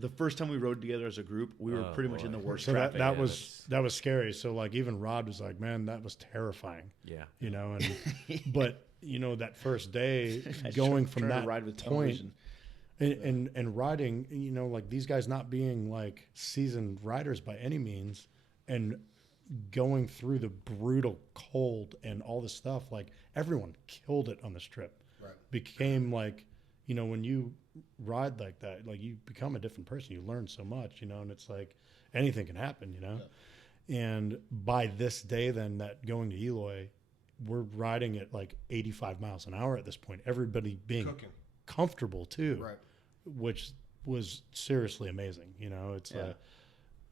the first time we rode together as a group, we were pretty much in the worst so traffic. that was scary. So like even Rod was like, man, that was terrifying. Yeah. You know, and but you know that first day going from trying that to ride with point television. and riding, you know, like these guys not being like seasoned riders by any means, and going through the brutal cold and all this stuff, like everyone killed it on this trip. Right. Became like, you know, when you ride like that, like you become a different person. You learn so much, you know, and it's like anything can happen, you know. Yeah. And by this day, then that going to Eloy, we're riding at like 85 miles an hour at this point. Everybody being comfortable too, Right. which was seriously amazing. You know, it's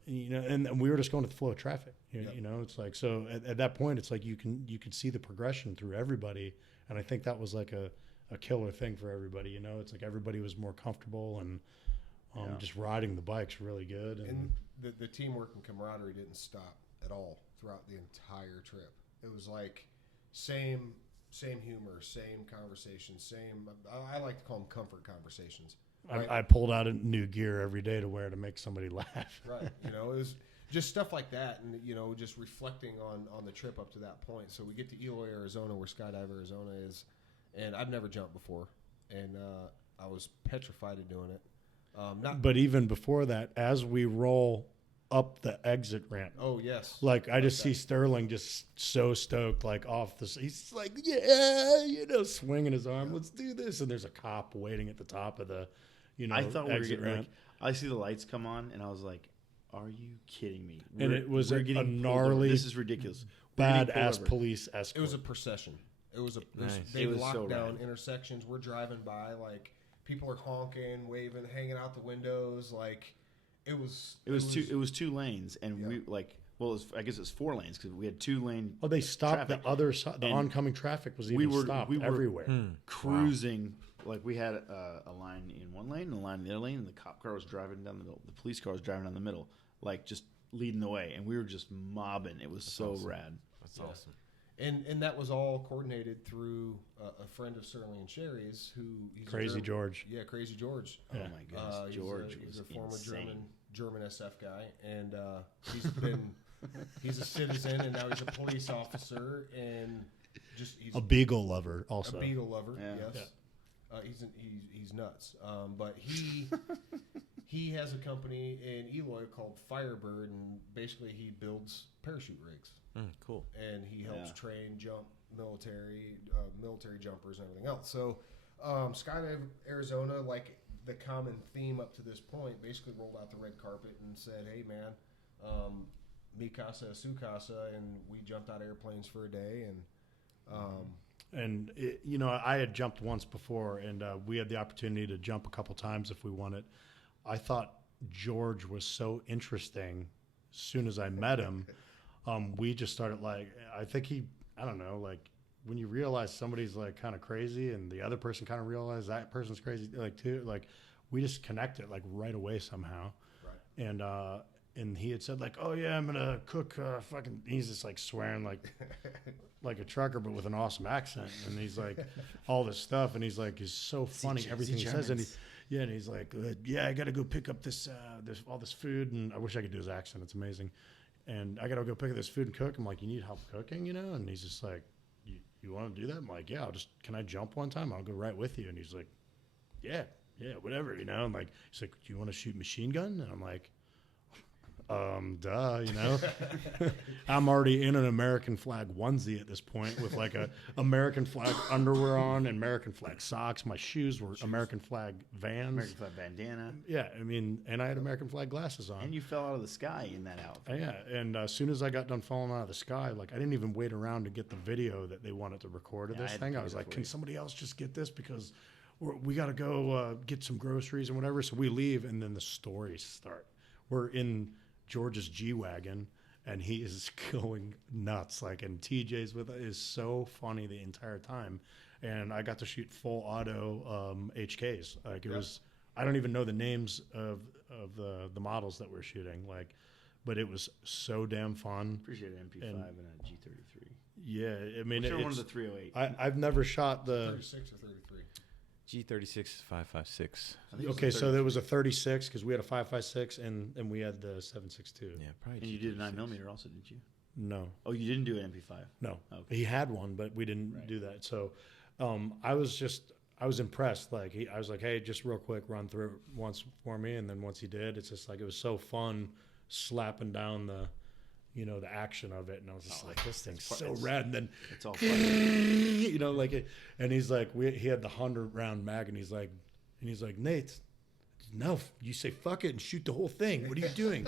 you know, and we were just going with the flow of traffic. You know, it's like so at that point, it's like you can see the progression through everybody, and I think that was like a killer thing for everybody. You know, it's like everybody was more comfortable and just riding the bikes really good. And the teamwork and camaraderie didn't stop at all throughout the entire trip. It was like same humor, same conversation, same. I like to call them comfort conversations. Right? I pulled out a new gear every day to wear to make somebody laugh. Right. You know, it was just stuff like that, and you know, just reflecting on the trip up to that point. So we get to Eloy, Arizona, where Skydive Arizona is. And I've never jumped before, and I was petrified of doing it. But even before that, as we roll up the exit ramp, oh yes, like I just see Sterling just so stoked, like off the. He's like, yeah, you know, swinging his arm. Let's do this. And there's a cop waiting at the top of the, you know, I thought we were exit getting ramp. like, I see the lights come on, and I was like, "Are you kidding me?" And it was a gnarly, this is ridiculous. badass police escort. It was a procession. It was Nice. They It was locked so down rad. intersections. We're driving by, like people are honking, waving, hanging out the windows. Like it was two lanes, and we like. Well, I guess it's 4 lanes because we had 2 lane. Oh, they stopped traffic. the other side. The And oncoming traffic was even stopped everywhere. Cruising like we had a line in one lane and a line in the other lane, and the cop car was driving down the middle. The police car was driving down the middle, like just leading the way, and we were just mobbing. It was so awesome. rad. That's awesome. And that was all coordinated through a friend of Sterling and Sherry's, he's Crazy George. Yeah, Crazy George. Oh my goodness, George he's was a former insane. German SF guy, and he's a citizen, and now he's a police officer, and he's A beagle lover, also. a beagle lover. Yeah. Yes, he's nuts. But he has a company in Eloy called Firebird, and basically he builds parachute rigs. Cool. And he helps train military jumpers and everything else. So Skydive Arizona, like the common theme up to this point, basically rolled out the red carpet and said, hey man, mi casa su casa, and we jumped out of airplanes for a day. And you know, I had jumped once before, and we had the opportunity to jump a couple times if we wanted. I thought George was so interesting as soon as I met him. we just started like, I think I don't know, like when you realize somebody's like kind of crazy and the other person kind of realizes that person's crazy, like too, like we just connected like right away somehow. Right. And he had said like, oh yeah, I'm going to cook fucking, he's just like swearing like a trucker, but with an awesome accent. And he's like all this stuff. And he's like, it's so funny, everything he says. And and he's like, yeah, I got to go pick up this all this food. And I wish I could do his accent. It's amazing. And I got to go pick up this food and cook. I'm like, you need help cooking, you know? And he's just like, you want to do that? I'm like, yeah, can I jump one time? I'll go right with you. And he's like, yeah, whatever, you know? I'm like, he's like, do you want to shoot machine gun? And I'm like, duh, you know. I'm already in an American flag onesie at this point with like a American flag underwear on and American flag socks. My shoes were American flag Vans. American flag bandana. Yeah, I mean, and I had American flag glasses on. And you fell out of the sky in that outfit. Yeah, and as soon as I got done falling out of the sky, like I didn't even wait around to get the video that they wanted to record of this thing. I was like, can somebody else just get this because we got to go get some groceries and whatever. So we leave, and then the stories start. We're in George's G-Wagon, and he is going nuts. Like, and TJ's with it is so funny the entire time. And I got to shoot full auto HKs. Like it was, I don't even know the names of the models that we're shooting. Like, but it was so damn fun. Appreciate an MP5 and a G33. Yeah, I mean, it's one of the 308. I've never shot the 36 or 33. G36 is 5.56. Okay, so there was a 36 because we had a 5.56 and we had the 7.62. Yeah, probably. And you did a 9mm also, didn't you? No. Oh, you didn't do an MP5? No. Okay. He had one, but we didn't do that. So I was impressed. Like I was like, hey, just real quick, run through it once for me. And then once he did, it's just like, it was so fun slapping down the action of it. And I was just like, this thing's so rad. And then it's all fun. Like it. And he's like, he had the 100-round mag, and he's like, Nate, no, you say fuck it and shoot the whole thing. What are you doing?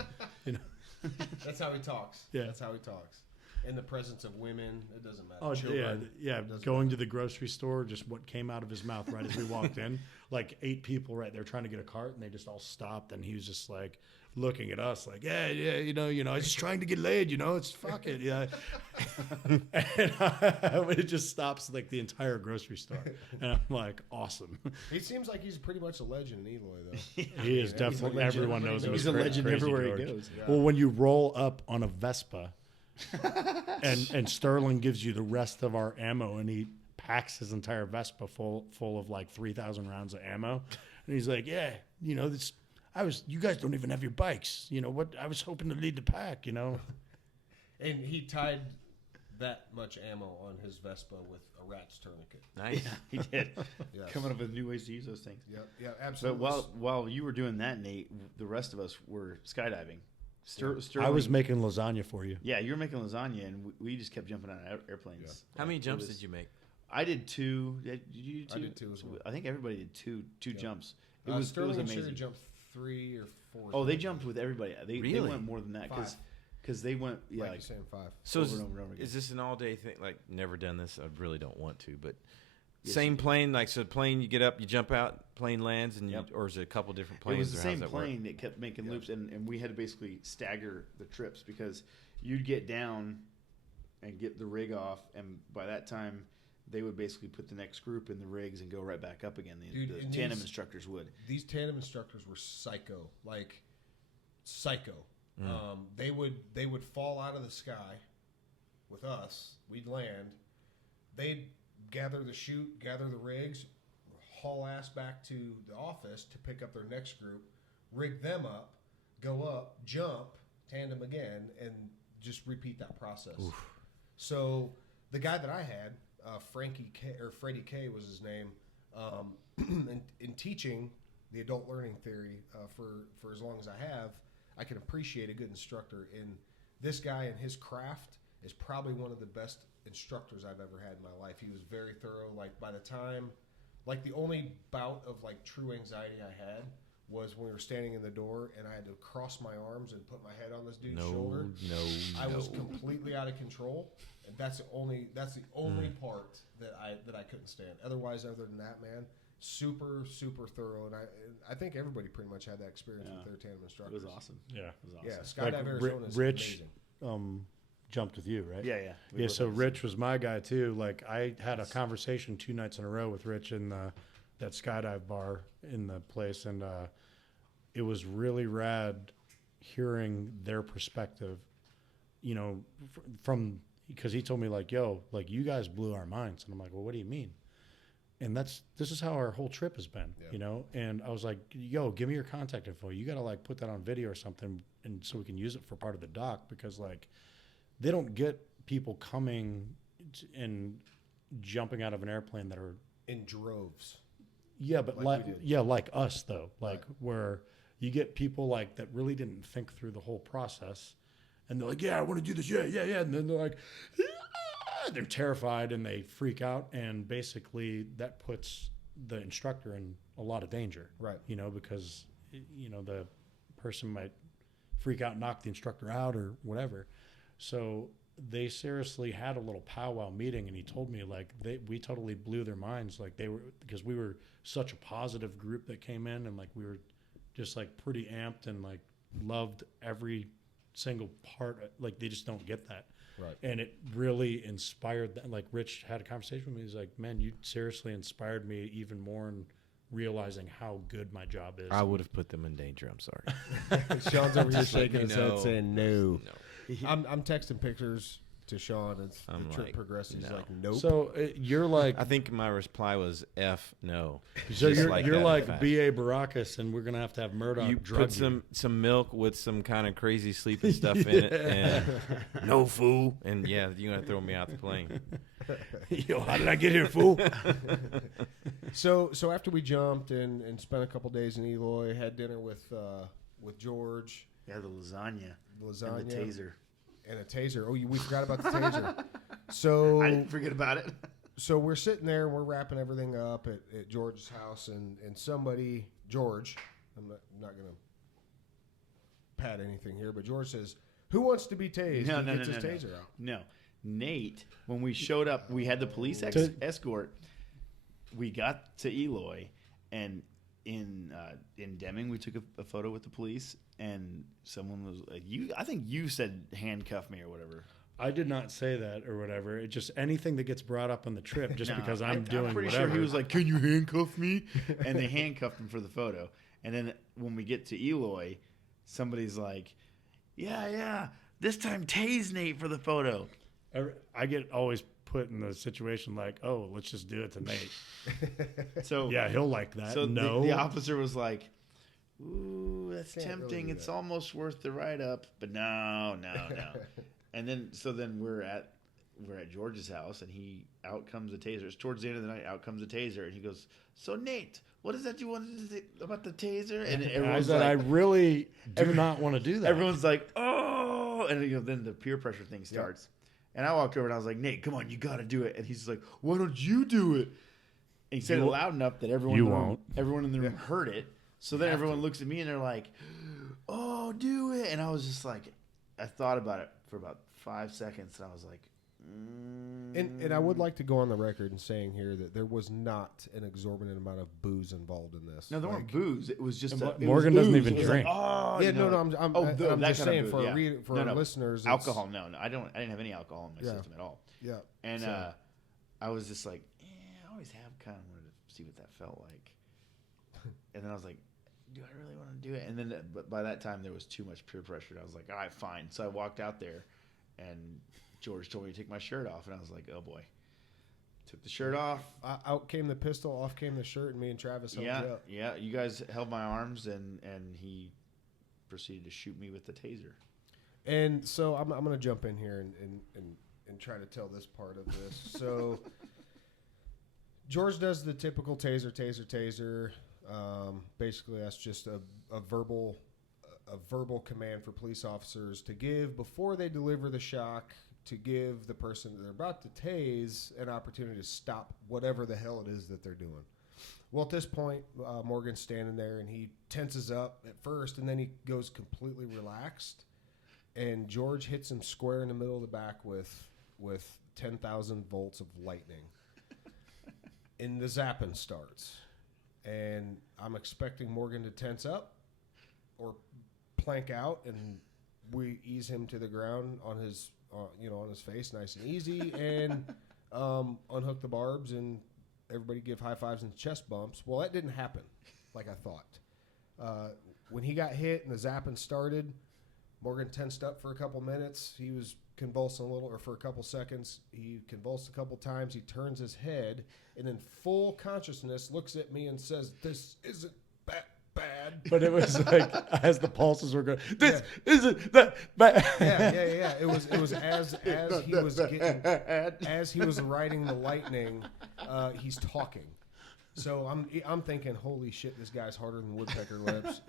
That's how he talks. Yeah. That's how he talks. In the presence of women, it doesn't matter. Oh, Children, yeah. Going to the grocery store, just what came out of his mouth right as we walked in. Like 8 people right there trying to get a cart, and they just all stopped, and he was just like looking at us like, yeah, I was just trying to get laid, it's fuck it, yeah. And it just stops like the entire grocery store, and I'm like, awesome. He seems like he's pretty much a legend in Eloy, though. He is definitely. Everyone knows him. He's a legend Crazy everywhere George. he goes. Yeah. Well, when you roll up on a Vespa, and Sterling gives you the rest of our ammo, and he packs his entire Vespa full of like 3,000 rounds of ammo, and he's like, yeah, this. You guys don't even have your bikes. What? I was hoping to lead the pack, And he tied that much ammo on his Vespa with a rat's tourniquet. Nice. Yeah, he did. Yes. Coming up with new ways to use those things. Yeah, absolutely. But while you were doing that, Nate, the rest of us were skydiving. Sterling, I was making lasagna for you. Yeah, you were making lasagna, and we just kept jumping out of airplanes. Yeah. How many jumps did you make? I did 2. Did you do 2? I did 2 as well. I think everybody did two jumps. It Sterling was and amazing. Sherry jumped 3 or 4. Oh, they jumped with everybody. They Really? went more than that 5. because they went Like you're saying 5. So over and over and over again. is this an all-day thing? Like, never done this. I really don't want to, but Yes, same plane. Like, so plane, you get up, you jump out, plane lands, and Yep. or is it a couple different planes? It was the or how's same that work? plane that kept making loops, and we had to basically stagger the trips because you'd get down and get the rig off, and by that time they would basically put the next group in the rigs and go right back up again. The Dude, tandem instructors would. These tandem instructors were psycho. Like, psycho. They would fall out of the sky with us. We'd land. They'd gather the chute, gather the rigs, haul ass back to the office to pick up their next group, rig them up, go up, jump, tandem again, and just repeat that process. Oof. So the guy that I had, Freddie K was his name, in teaching the adult learning theory for as long as I have, I can appreciate a good instructor. And this guy and his craft is probably one of the best instructors I've ever had in my life. He was very thorough. Like, by the time, like, the only bout of like true anxiety I had was when we were standing in the door and I had to cross my arms and put my head on this dude's shoulder. I was completely out of control, and that's the only part that I couldn't stand. Otherwise, other than that, man, super thorough, and I think everybody pretty much had that experience with their tandem instructors. It was awesome. Yeah, It was awesome. Yeah, Skydive Arizona is Rich, amazing. jumped with you, right? Yeah. Yeah, so Rich was my guy too. Like I had a conversation 2 nights in a row with Rich in that skydive bar in the place, and it was really rad hearing their perspective. You know, from because he told me like, "Yo, like you guys blew our minds," and I'm like, "Well, what do you mean?" And this is how our whole trip has been, you know. And I was like, "Yo, give me your contact info. You got to like put that on video or something, and so we can use it for part of the doc because like they don't get people coming and jumping out of an airplane that are in droves. Yeah, but like we did. like us though, like where you get people like that really didn't think through the whole process, and they're like, "Yeah, I want to do this, yeah," and then they're like, "Ah!" They're terrified and they freak out, and basically that puts the instructor in a lot of danger, Right? You know, because you know the person might freak out, knock the instructor out, or whatever. So they seriously had a little powwow meeting, and he told me like we totally blew their minds, like they were because we were such a positive group that came in, and like we were just like pretty amped and like loved every single part. Like they just don't get that, Right? and it really inspired them. Like Rich had a conversation with me. He's like, "Man, you seriously inspired me even more in realizing how good my job is." I would have put them in danger. I'm sorry. Sean's over here Just let shaking me his know. head saying no. No. I'm texting pictures to Sean as I'm the trip like, progresses. He's no. like, nope. So you're like, I think my reply was F no. so Just you're like you're that, like in fact. B.A. Baracus, and we're gonna have to have Murdoch You drug put some milk with some kind of crazy sleeping stuff in it, and no fool, and yeah, you're gonna throw me out the plane. Yo, how did I get here, fool? So after we jumped and spent a couple days in Eloy, had dinner with George, Yeah, the lasagna. lasagna, And the taser. and a taser. Oh, we forgot about the taser. So I didn't forget about it. So we're sitting there and we're wrapping everything up at George's house, and somebody, George, I'm not going to pat anything here, but George says, "Who wants to be tased?" No, He no, gets no, his no, taser out. No. Nate, when we showed up, we had the police escort. We got to Eloy, and in Deming, we took a photo with the police, and someone was like, I think you said handcuff me or whatever. I did not say that or whatever. It just anything that gets brought up on the trip, just No, because I'm doing I'm pretty whatever. sure he was like, "Can you handcuff me?" And they handcuffed him for the photo. And then when we get to Eloy, somebody's like, "Yeah, this time tase Nate for the photo." I get always put in the situation like, "Oh, let's just do it to Nate." So Yeah, he'll like that. So no, the officer was like, "Ooh, that's Can't really tempting. do It's that." almost worth the write up." But no. And then we're at George's house, and out comes the taser. It's towards the end of the night. Out comes the taser, and he goes, "So Nate, what is that you wanted to say about the taser?" And I everyone's said, like, I really do not want to do that. everyone's like, "Oh!" And then the peer pressure thing starts. And I walked over and I was like, "Nate, come on, you got to do it." And he's like, "Why don't you do it?" And he said it loud enough that everyone in the room heard it. So then everyone looks at me and they're like, "Oh, do it!" And I was just like, I thought about it for about 5 seconds, and I was like, And I would like to go on the record in saying here that there was not an exorbitant amount of booze involved in this. "No, there weren't booze. It was just Morgan doesn't even It was drink. Like, oh, yeah, you know, no, I'm that just kind of saying booze, for yeah. our listeners, it's- alcohol. No, I didn't have any alcohol in my system at all. Yeah, And so- I was just like, I always have kind of wanted to see what that felt like. And then I was like, do I really want to do it? And then but by that time, there was too much peer pressure. And I was like, all right, fine. So I walked out there, and George told me to take my shirt off. And I was like, oh, boy. Took the shirt off. Out came the pistol, off came the shirt, and me and Travis held you up. Yeah. You guys held my arms, and he proceeded to shoot me with the taser. And so I'm going to jump in here and try to tell this part of this. So George does the typical taser. Basically, that's just a verbal command for police officers to give before they deliver the shock, to give the person that they're about to tase an opportunity to stop whatever the hell it is that they're doing. Well, at this point, Morgan's standing there, and he tenses up at first, and then he goes completely relaxed. And George hits him square in the middle of the back with 10,000 volts of lightning. And the zapping starts. And I'm expecting Morgan to tense up or plank out, and we ease him to the ground on his, on his face, nice and easy, and unhook the barbs, and everybody give high fives and chest bumps. Well, that didn't happen like I thought. When he got hit and the zapping started, Morgan tensed up for a couple minutes. He was convulsing a little, or for a couple seconds. He convulsed a couple times. He turns his head, and in full consciousness looks at me and says, "This isn't that bad." But it was like as the pulses were going, this isn't that bad. Yeah. It was as he was getting, as he was riding the lightning, he's talking. So I'm thinking, holy shit, this guy's harder than woodpecker lips,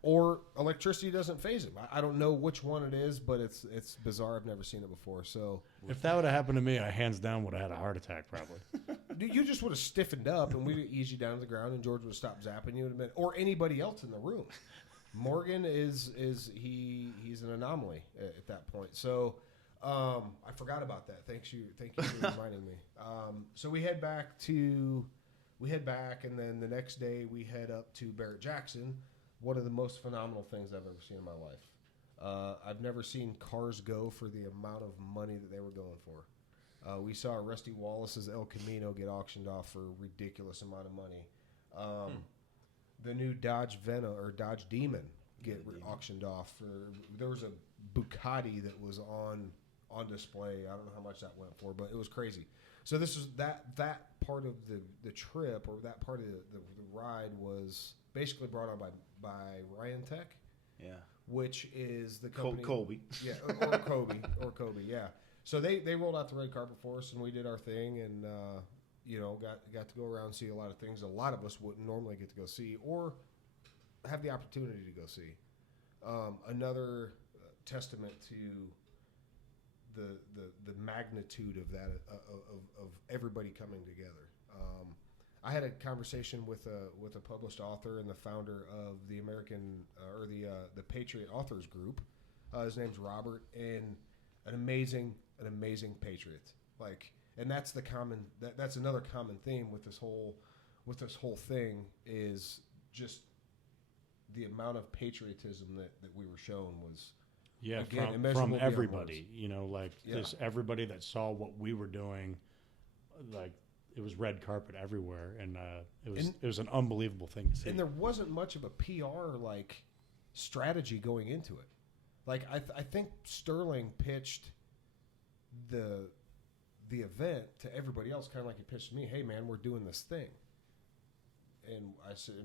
or electricity doesn't phase him. I don't know which one it is, but it's bizarre. I've never seen it before. So If that would have happened to me, I hands down would have had a heart attack probably. you just would have stiffened up, and we'd ease you down to the ground, and George would have stopped zapping you, or anybody else in the room. Morgan he's an anomaly at that point. So I forgot about that. Thank you for reminding me. So we head back, and then the next day we head up to Barrett-Jackson. One of the most phenomenal things I've ever seen in my life. I've never seen cars go for the amount of money that they were going for. We saw Rusty Wallace's El Camino get auctioned off for a ridiculous amount of money. The new Dodge Dodge Demon get auctioned off for. There was a Bucati that was on display. I don't know how much that went for, but it was crazy. So this is that part of the trip, or that part of the ride, was basically brought on by Ryan Tech. Yeah. Which is the company. Colby. Yeah, or Kobe, yeah. So they rolled out the red carpet for us, and we did our thing, and got to go around and see a lot of things a lot of us wouldn't normally get to go see or have the opportunity to go see. Another testament to the magnitude of that of everybody coming together. I had a conversation with a published author and the founder of the American the Patriot Authors Group. His name's Robert, and an amazing patriot. And that's that's another common theme with this whole thing, is just the amount of patriotism that we were shown was. Yeah, again, from everybody, this everybody that saw what we were doing, it was red carpet everywhere, and it was an unbelievable thing to see. And there wasn't much of a PR strategy going into it. I think Sterling pitched the event to everybody else, kind of like he pitched to me. Hey man, we're doing this thing, and I said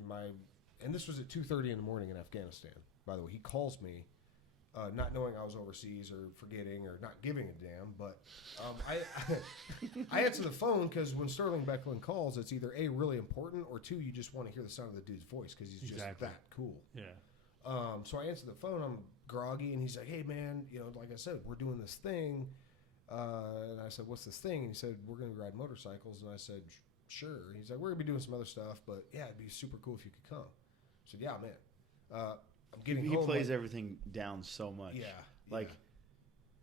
and this was at 2:30 in the morning in Afghanistan. By the way, he calls me. Not knowing I was overseas or forgetting or not giving a damn, but I answer the phone because when Sterling Becklin calls, it's either A, really important, or two, you just want to hear the sound of the dude's voice because he's just that cool. Yeah. So I answer the phone, I'm groggy, and he's like, "Hey man, like I said, we're doing this thing." And I said, "What's this thing?" And he said, "We're going to ride motorcycles." And I said, "Sure." And he's like, "We're going to be doing some other stuff, but yeah, it'd be super cool if you could come." I said, "Yeah, man." I'm getting he home, plays everything down so much. Yeah.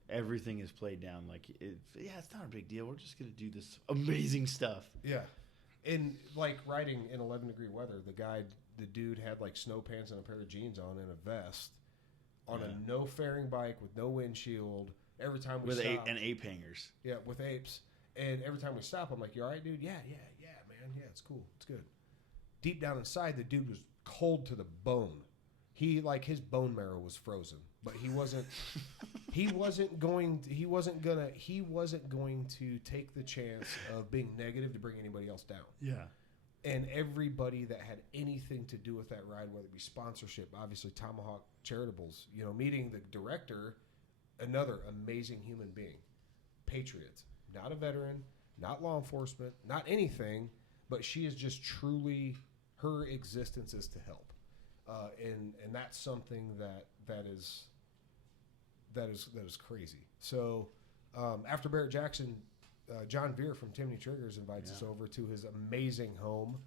Everything is played down. It's not a big deal. We're just going to do this amazing stuff. Yeah. And riding in 11-degree weather, the dude had snow pants and a pair of jeans on and a vest on a no fairing bike with no windshield. Every time we stop. And ape hangers. Yeah, with apes. And every time we stop, I'm like, "You all right, dude?" Yeah, man. Yeah, it's cool. It's good. Deep down inside, the dude was cold to the bone. He his bone marrow was frozen, but he wasn't going to take the chance of being negative to bring anybody else down. Yeah. And everybody that had anything to do with that ride, whether it be sponsorship, obviously Tomahawk Charitables, meeting the director, another amazing human being, patriot, not a veteran, not law enforcement, not anything, but she is just truly, her existence is to help. And that's something that is crazy. So after Barrett-Jackson, John Veer from Timney Triggers invites us over to his amazing home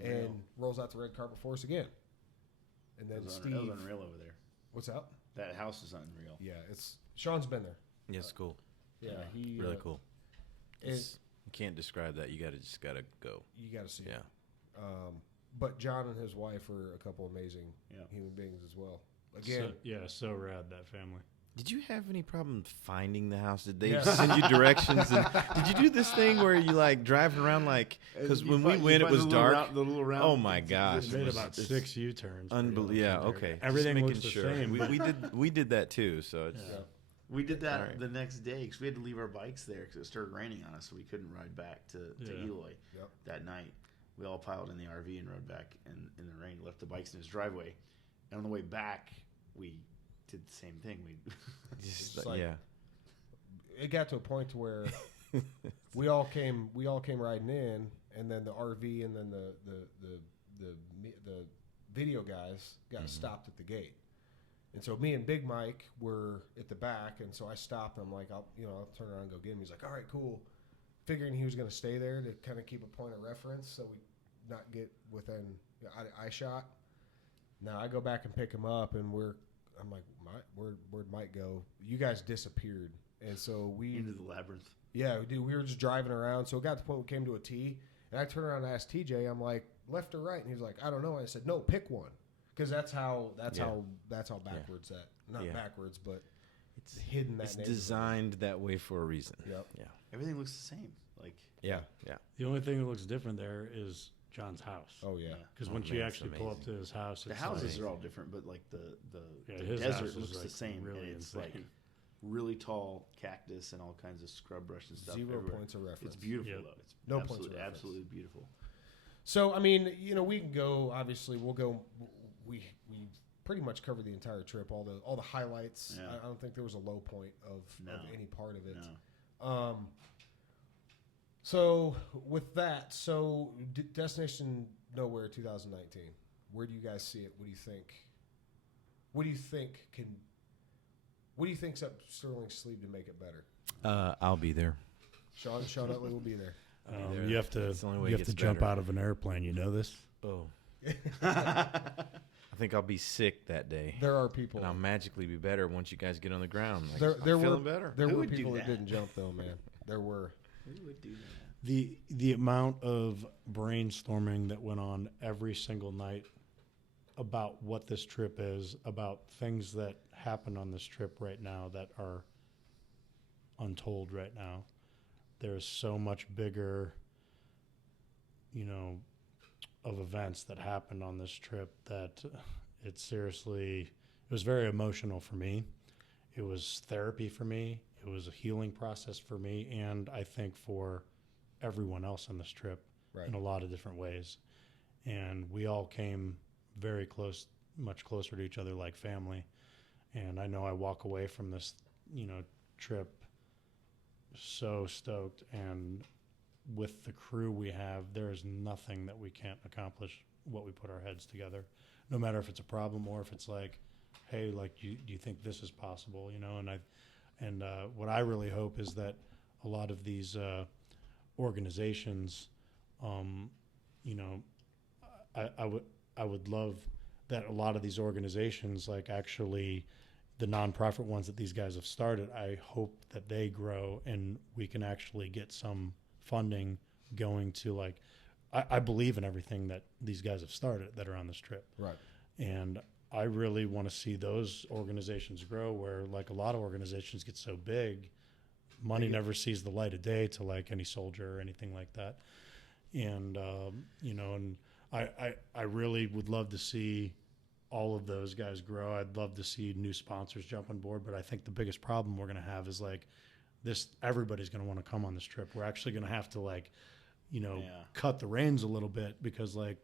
and rolls out the red carpet for us again. And then Steve, that was unreal over there. What's up? That house is unreal. Yeah, Sean's been there. Yeah, it's cool. Yeah, he really cool. You can't describe that. You just gotta go. You gotta see. Yeah. It. But John and his wife are a couple amazing human beings as well. Again, so rad, that family. Did you have any problem finding the house? Did they send you directions? And did you do this thing where you like drive around like? Because when we went, it was dark. Oh my gosh! We made about 6 U-turns. Unbelievable. Yeah. Okay. Everything Just looks the making sure. same. We did that too. So it's. Yeah. We did that Right. the next day because we had to leave our bikes there because it started raining on us, so we couldn't ride back to Eloy that night. We all piled in the RV and rode back in the rain, left the bikes in his driveway. And on the way back, we did the same thing. It got to a point to where we all came riding in, and then the RV and then the video guys got stopped at the gate. And so me and Big Mike were at the back, and so I stopped. I'm like, I'll turn around and go get him. He's like, all right, cool. Figuring he was going to stay there to kind of keep a point of reference so we not get within eye shot. Now I go back and pick him up, and I'm like, where'd Mike go? You guys disappeared. And so we into the labyrinth. Yeah, we were just driving around. So it got to the point we came to a T, and I turned around and asked TJ, I'm like, left or right? And he's like, I don't know. And I said, no, pick one. Because that's how backwards that not backwards, but it's hidden that. It's designed that way for a reason. Yep. Yeah. Everything looks the same. Like yeah. The only thing that looks different there is John's house. Oh yeah. Because once you actually pull up to his house, the houses are all different, but like the his desert house looks is the same. really and it's insane. like really tall cactus and all kinds of scrub brush and stuff. 0 everywhere. points of reference. It's beautiful Yep. though. It's No points of reference. absolutely beautiful. So I mean, we can go. Obviously, we'll go. We pretty much covered the entire trip, all the highlights. Yeah. I don't think there was a low point of any part of it. No. So with that, Destination Nowhere 2019. Where do you guys see it? What do you think? What do you think's up Sterling's sleeve to make it better? I'll be there. Sean Utley will be there. You have to jump better. out of an airplane. You know this? Oh. I think I'll be sick that day. There are people. And I'll magically be better once you guys get on the ground. Like, there I'm were feeling better. There Who were would do people that that? didn't jump though, man. There were. Who would do that? The amount of brainstorming that went on every single night about what this trip is, about things that happen on this trip right now that are untold right now. There's so much bigger, of events that happened on this trip that it was very emotional for me. It was therapy for me. It was a healing process for me, and I think for everyone else on this trip in a lot of different ways. And we all came very close, much closer to each other like family. And I know I walk away from this, trip so stoked. And with the crew we have, there is nothing that we can't accomplish what we put our heads together, no matter if it's a problem or if it's like, hey, like, do you think this is possible? And what I really hope is that a lot of these organizations, I would love that a lot of these organizations, like actually the nonprofit ones that these guys have started, I hope that they grow and we can actually get some funding going to, like, I believe in everything that these guys have started that are on this trip. Right. And I really want to see those organizations grow where, like, a lot of organizations get so big, money never sees the light of day to, like, any soldier or anything like that. And, and I really would love to see all of those guys grow. I'd love to see new sponsors jump on board, but I think the biggest problem we're going to have is, like, everybody's going to want to come on this trip. We're actually going to have to, like, cut the reins a little bit because, like,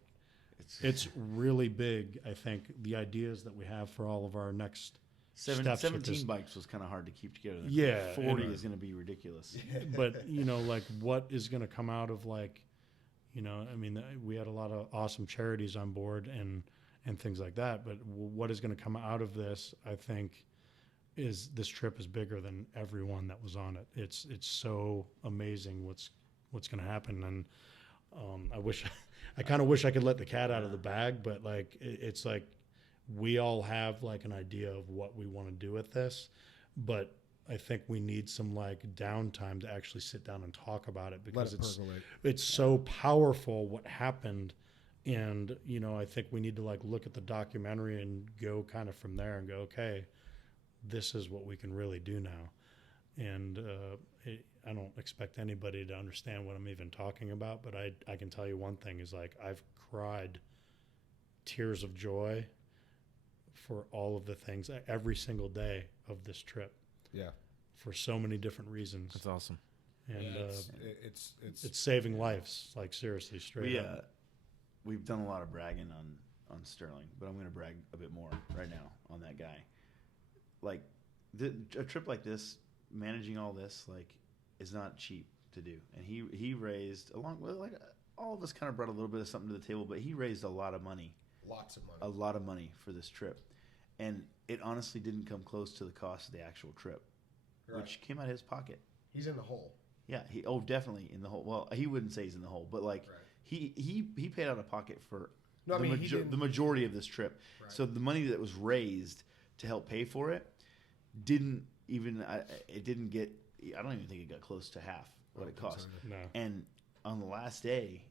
it's really big. I think the ideas that we have for all of our next steps with 17 bikes was kind of hard to keep together. Yeah. 40 is going to be ridiculous. But, like, what is going to come out of, like, we had a lot of awesome charities on board and things like that. But what is going to come out of this, I think, is this trip is bigger than everyone that was on it. It's so amazing what's going to happen. And I kind of wish I could let the cat out of the bag, but, like, it's like we all have, like, an idea of what we want to do with this, but I think we need some, like, downtime to actually sit down and talk about it because it's so powerful what happened. And, I think we need to, like, look at the documentary and go kind of from there and go, okay, this is what we can really do now. And I don't expect anybody to understand what I'm even talking about, but I can tell you one thing is like I've cried tears of joy for all of the things every single day of this trip. Yeah. For so many different reasons. That's awesome. And it's saving lives, like seriously, straight up. We've done a lot of bragging on Sterling, but I'm going to brag a bit more right now on that guy. Like a trip like this, managing all this, like, is not cheap to do. And he raised like all of us kind of brought a little bit of something to the table, but he raised a lot of money. Lots of money. A lot of money for this trip. And it honestly didn't come close to the cost of the actual trip, which came out of his pocket. He's in the hole. Yeah, definitely in the hole. Well, he wouldn't say he's in the hole, but like he paid out of pocket for the majority of this trip. Right. So the money that was raised to help pay for it didn't even I don't even think it got close to half what it cost. No. And on the last day,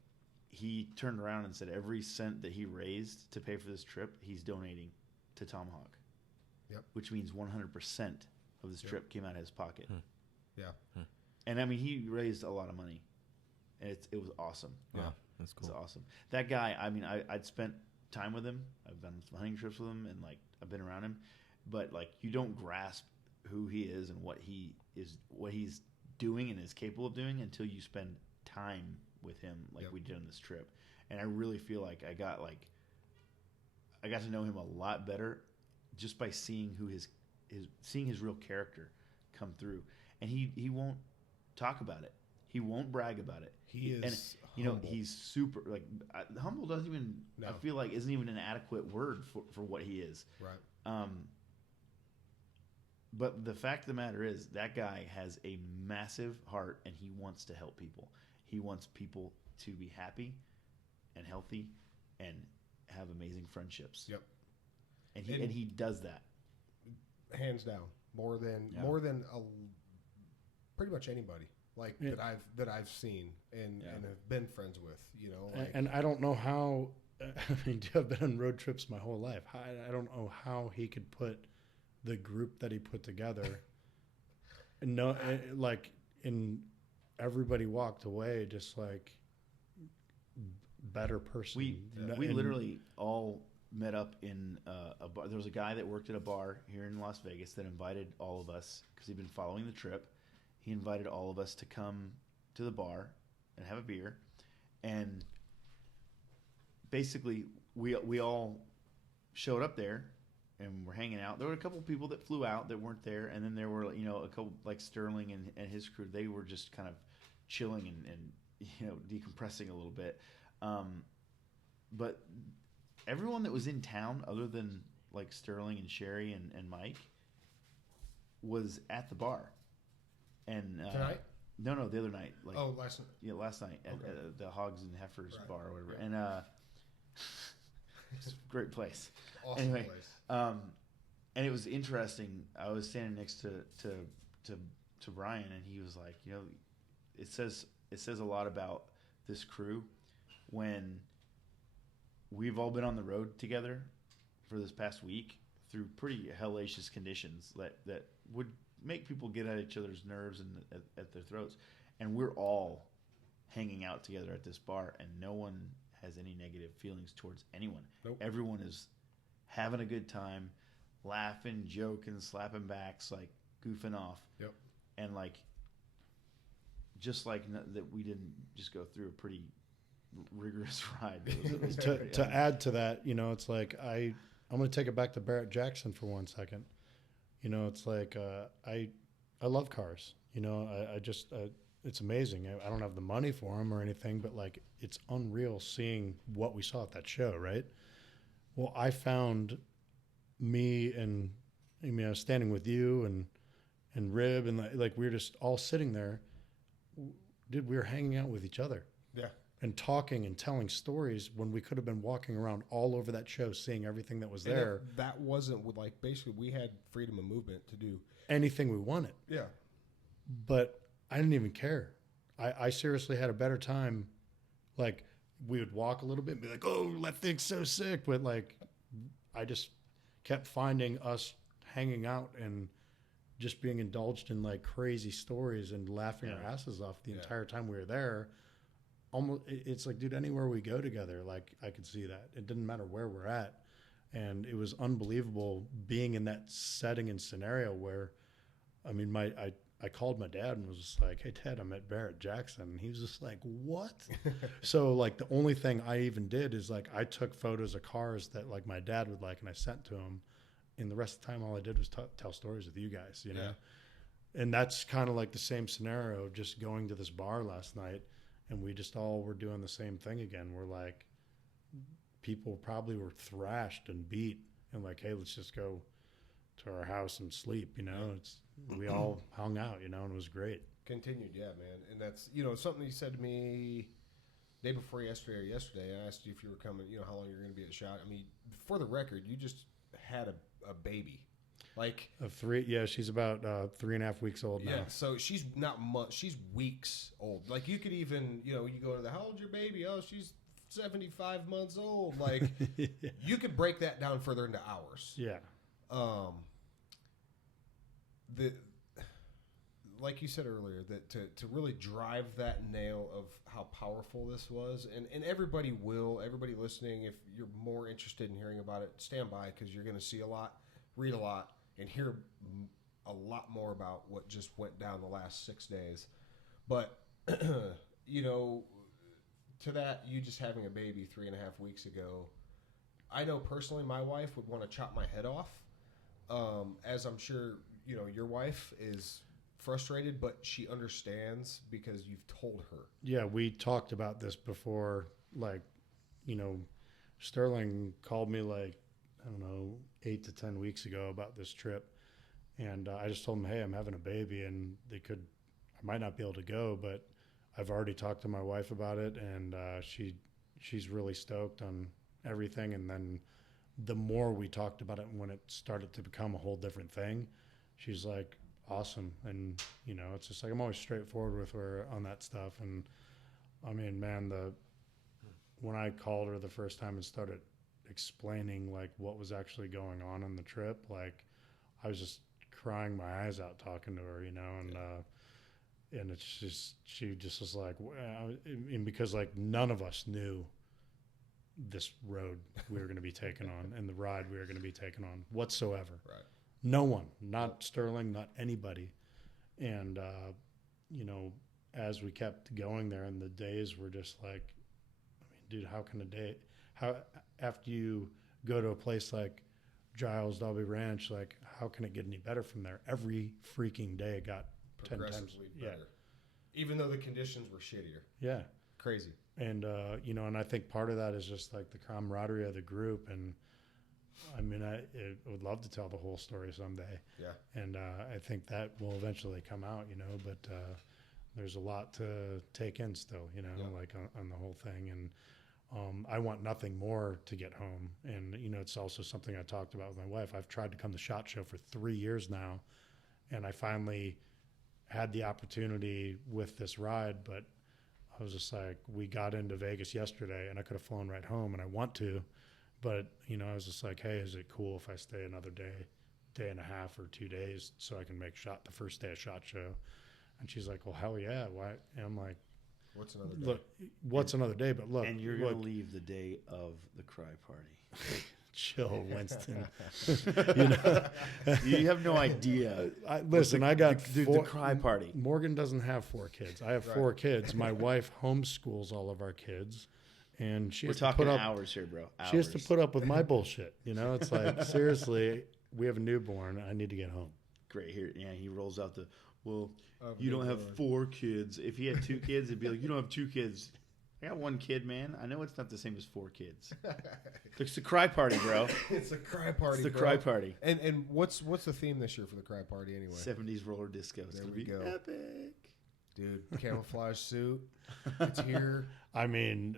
he turned around and said every cent that he raised to pay for this trip, he's donating to Tomahawk. Yep. Which means 100% of this trip came out of his pocket. Yeah. And I mean, he raised a lot of money. And it was awesome. Yeah, that's cool. It's awesome. That guy, I mean, I'd spent time with him. I've been on some hunting trips with him, and like I've been around him. But like, you don't grasp who he is and what he's doing and is capable of doing until you spend time with him, like we did on this trip. And I really feel like I got to know him a lot better just by seeing seeing his real character come through. And he won't talk about it. He won't brag about it. He is, and humble. He's super humble. Doesn't even I feel like isn't even an adequate word for what he is. Right. But the fact of the matter is that guy has a massive heart, and he wants to help people. He wants people to be happy and healthy and have amazing friendships. Yep. And he does that hands down more than pretty much anybody that I've seen and have been friends with, you know. Like, and I don't know how. I mean, I've been on road trips my whole life. I don't know how he could put the group that he put together. And everybody walked away just like better person. We literally all met up in a bar. There was a guy that worked at a bar here in Las Vegas that invited all of us because he'd been following the trip. He invited all of us to come to the bar and have a beer, and basically we all showed up there and we're hanging out. There were a couple people that flew out that weren't there, and then there were a couple like Sterling and his crew. They were just kind of chilling and decompressing a little bit. But everyone that was in town, other than like Sterling and Sherry and Mike, was at the bar. And tonight? No, the other night. Last night. Yeah, last night at the Hogs and Heifers bar or whatever. Yeah. And it's a great place. Awesome anyway, place. and it was interesting. I was standing next to Brian, and he was like, it says a lot about this crew when we've all been on the road together for this past week through pretty hellacious conditions that would make people get at each other's nerves and at their throats. And we're all hanging out together at this bar, and no one has any negative feelings towards anyone. Nope. Everyone is having a good time, laughing, joking, slapping backs, like goofing off. Yep. And like, just like that, we didn't just go through a pretty rigorous ride. It was to add to that, it's like I'm going to take it back to Barrett Jackson for 1 second. It's like I love cars. I just it's amazing. I don't have the money for them or anything, but like it's unreal seeing what we saw at that show, right? Well, I found I was standing with you and Rib, and like we were just all sitting there. We were hanging out with each other. Yeah. And talking and telling stories when we could have been walking around all over that show, seeing everything that was there. That wasn't basically we had freedom of movement to do anything we wanted. Yeah. But I didn't even care. I seriously had a better time. Like we would walk a little bit and be like, "Oh, that thing's so sick," but like I just kept finding us hanging out and just being indulged in like crazy stories and laughing our asses off the entire time we were there. Almost, it's like, dude, anywhere we go together, like I could see that. It didn't matter where we're at. And it was unbelievable being in that setting and scenario where, I mean, I called my dad and was just like, hey, Dad, I'm at Barrett Jackson. And he was just like, what? So, like, the only thing I even did is, like, I took photos of cars that, like, my dad would like, and I sent to him. And the rest of the time, all I did was tell stories with you guys, you know? And that's kind of like the same scenario of just going to this bar last night, and we just all were doing the same thing again. We're like, people probably were thrashed and beat, and like, hey, let's just go to our house and sleep, you know? We all hung out, you know, and it was great. Continued, yeah, man. And that's, you know, something you said to me day before yesterday or yesterday. I asked you if you were coming, you know, how long you're going to be at SHOT. I mean, for the record, you just had a baby. Like she's about 3.5 weeks old now. Yeah, so she's not much. She's weeks old. Like, you could even, you know, you go to the, how old's your baby? Oh, she's 75 months old. Like, you could break that down further into hours. Yeah. Like you said earlier, that to really drive that nail of how powerful this was, and everybody listening, if you're more interested in hearing about it, stand by, because you're going to see a lot, read a lot, and hear a lot more about what just went down the last 6 days. But, you know, to that, you just having a baby 3.5 weeks ago, I know personally my wife would want to chop my head off, as I'm sure, you know, your wife is frustrated, but she understands because you've told her. Yeah, we talked about this before. Like, you know, Sterling called me like, I don't know, 8 to 10 weeks ago about this trip. And I just told him, hey, I'm having a baby, and I might not be able to go, but I've already talked to my wife about it, and she's really stoked on everything. And then the more we talked about it, when it started to become a whole different thing, she's like, awesome. And, you know, it's just like, I'm always straightforward with her on that stuff. And I mean, man, when I called her the first time and started explaining like what was actually going on the trip, like I was just crying my eyes out talking to her, you know, and it's just, she just was like, and because like none of us knew this road we were going to be taking on and the ride we were going to be taking on whatsoever. Right. No one, not Sterling, not anybody. And, you know, as we kept going there and the days were just like, I mean, dude, after you go to a place like Giles Dobby Ranch, like, how can it get any better from there? Every freaking day it got 10 times better. Yeah. Even though the conditions were shittier. Yeah. Crazy. And, you know, and I think part of that is just like the camaraderie of the group. And I mean, I would love to tell the whole story someday. Yeah. And I think that will eventually come out, you know, but there's a lot to take in still, you know, like on the whole thing. And I want nothing more to get home. And, you know, it's also something I talked about with my wife. I've tried to come to SHOT Show for 3 years now, and I finally had the opportunity with this ride, but I was just like, we got into Vegas yesterday, and I could have flown right home, and I want to. But, you know, I was just like, hey, is it cool if I stay another day and a half or 2 days so I can make the first day of SHOT Show? And she's like, well, hell yeah. Why? And I'm like, what's another day? Look, what's another day? But look. And you're going to leave the day of the cry party. Chill, Winston. You know, you have no idea. I got the cry party. Morgan doesn't have 4 kids. I have 4 kids. My wife homeschools all of our kids. And we're talking hours here, bro. Hours. She has to put up with my bullshit. You know, it's like, seriously, we have a newborn. I need to get home. Great. Here, yeah, he rolls out you don't have 4 kids. If he had 2 kids, it'd be like, you don't have 2 kids. I got 1 kid, man. I know it's not the same as 4 kids. It's the cry party, bro. It's a cry party. It's the cry party. And what's the theme this year for the cry party anyway? 70s roller disco. There we go. Epic. Dude, camouflage suit. It's here. I mean,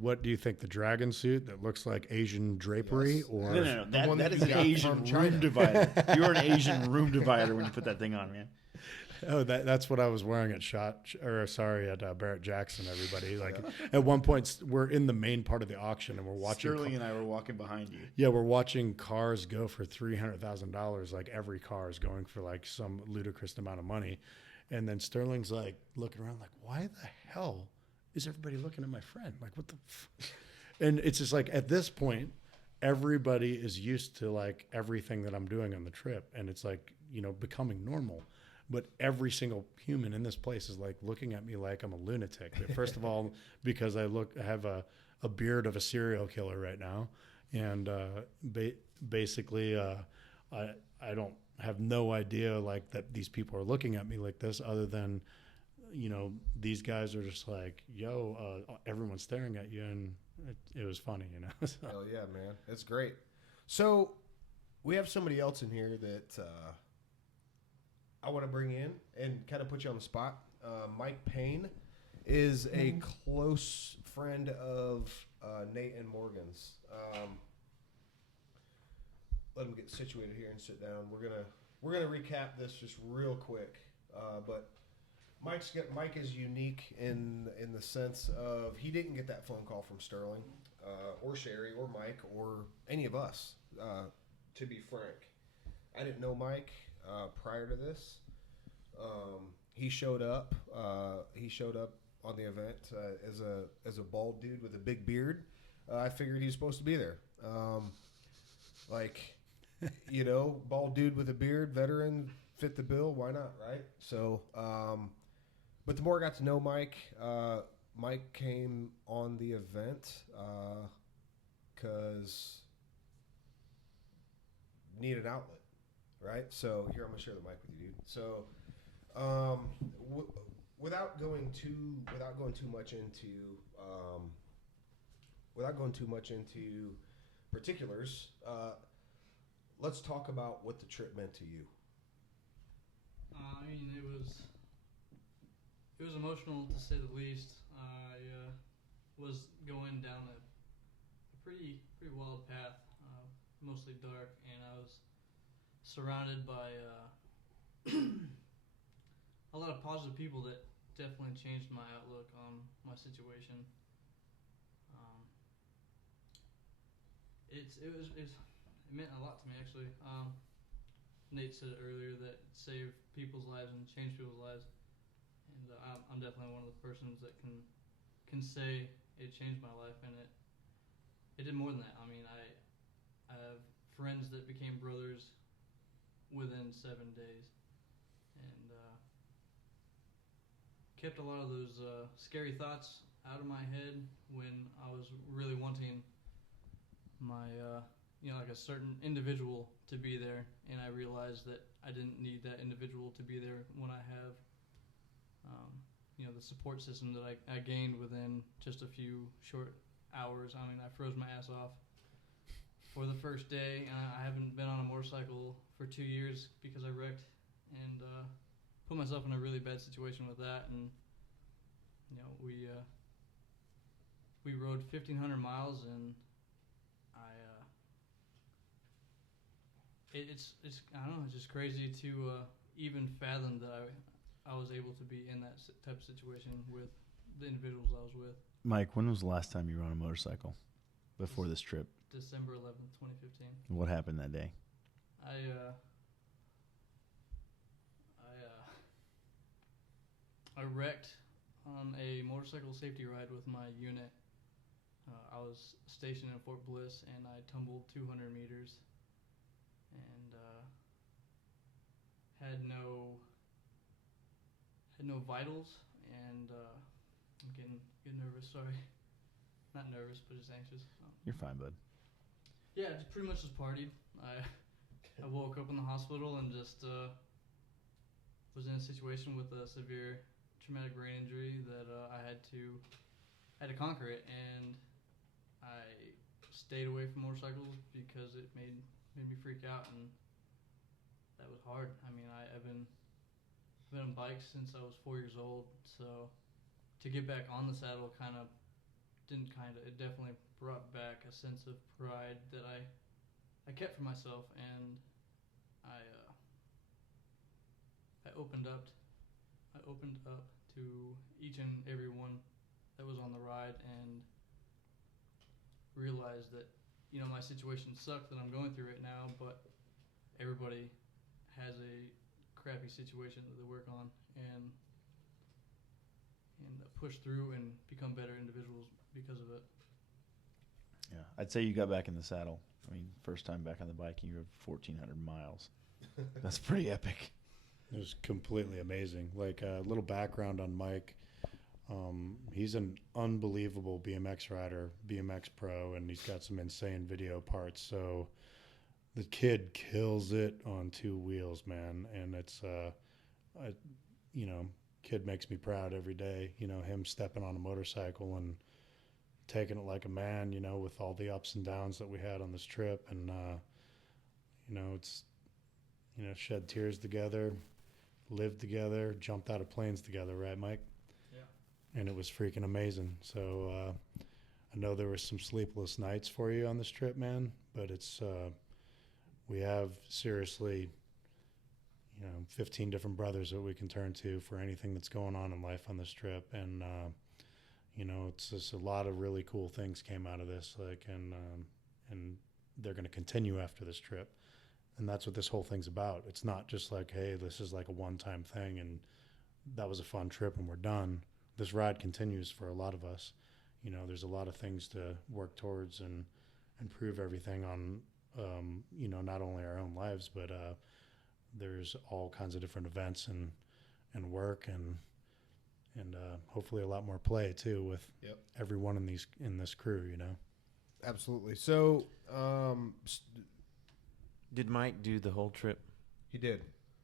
what do you think? The dragon suit that looks like Asian drapery, or no? That is an Asian room divider. You're an Asian room divider when you put that thing on, man. Oh, that's what I was wearing at Barrett Jackson. Everybody, like, at one point we're in the main part of the auction and we're watching. Sterling and I were walking behind you. Yeah, we're watching cars go for $300,000. Like every car is going for like some ludicrous amount of money, and then Sterling's like looking around, like, why the hell is everybody looking at my friend? Like, what the? And it's just like at this point, everybody is used to like everything that I'm doing on the trip, and it's like, you know, becoming normal. But every single human in this place is like looking at me like I'm a lunatic. First of all, because I have a beard of a serial killer right now, and basically I don't have no idea like that these people are looking at me like this, other than, you know, these guys are just like, yo, everyone's staring at you, and it was funny, you know. So. Hell yeah, man, it's great. So we have somebody else in here that I want to bring in and kind of put you on the spot. Mike Payne is a close friend of Nate and Morgan's. Let him get situated here and sit down. We're gonna recap this just real quick. But Mike is unique in the sense of he didn't get that phone call from Sterling or Sherry or Mike or any of us. To be frank, I didn't know Mike prior to this. He showed up. He showed up on the event as a bald dude with a big beard. I figured he was supposed to be there. Like, you know, bald dude with a beard, veteran, fit the bill. Why not, right? So, but the more I got to know Mike, Mike came on the event because need an outlet, right? So here, I'm gonna share the mic with you, dude. So, without going too much into particulars, let's talk about what the trip meant to you. I mean, it was emotional to say the least. I was going down a pretty wild path, mostly dark, and I was surrounded by a lot of positive people that definitely changed my outlook on my situation. It meant a lot to me, actually. Nate said it earlier that it saved people's lives and changed people's lives, and I'm definitely one of the persons that can say it changed my life, and it did more than that. I mean, I have friends that became brothers within 7 days, and kept a lot of those scary thoughts out of my head when I was really wanting my like a certain individual to be there, and I realized that I didn't need that individual to be there when I have the support system that I gained within just a few short hours. I mean, I froze my ass off for the first day, and I haven't been on a motorcycle for 2 years because I wrecked and put myself in a really bad situation with that. And we rode 1,500 miles, and it's I don't know, it's just crazy to even fathom that I was able to be in that type of situation with the individuals I was with. Mike, when was the last time you were on a motorcycle before this trip? December 11th, 2015. What happened that day? I wrecked on a motorcycle safety ride with my unit. I was stationed in Fort Bliss, and I tumbled 200 meters and had no vitals, and I'm getting nervous. Sorry, not nervous, but just anxious. You're fine, bud. Yeah, just pretty much just partied. I woke up in the hospital and just was in a situation with a severe traumatic brain injury that I had to conquer it, and I stayed away from motorcycles because it made me freak out, and that was hard. I mean, I've been on bikes since I was 4 years old, so to get back on the saddle it definitely brought back a sense of pride that I kept for myself, and I opened up I opened up to each and every one that was on the ride and realized that, you know, my situation sucked that I'm going through right now, but everybody has a crappy situation that they work on and push through and become better individuals because of it. Yeah, I'd say you got back in the saddle. I mean, first time back on the bike, and you rode 1,400 miles. That's pretty epic. It was completely amazing. Like a little background on Mike. He's an unbelievable BMX rider, BMX pro, and he's got some insane video parts. So the kid kills it on two wheels, man. And it's, kid makes me proud every day. You know, him stepping on a motorcycle and taking it like a man, you know, with all the ups and downs that we had on this trip. And, it's, shed tears together, lived together, jumped out of planes together, right, Mike? Yeah. And it was freaking amazing. So I know there were some sleepless nights for you on this trip, man, but it's we have seriously 15 different brothers that we can turn to for anything that's going on in life on this trip. And it's just a lot of really cool things came out of this, and they're going to continue after this trip. And that's what this whole thing's about. It's not just like, hey, this is like a one-time thing and that was a fun trip and we're done. This ride continues for a lot of us. You know, there's a lot of things to work towards and improve everything on, not only our own lives, but there's all kinds of different events and work and hopefully a lot more play too with everyone in this crew, you know. Absolutely. So, did Mike do the whole trip? he did.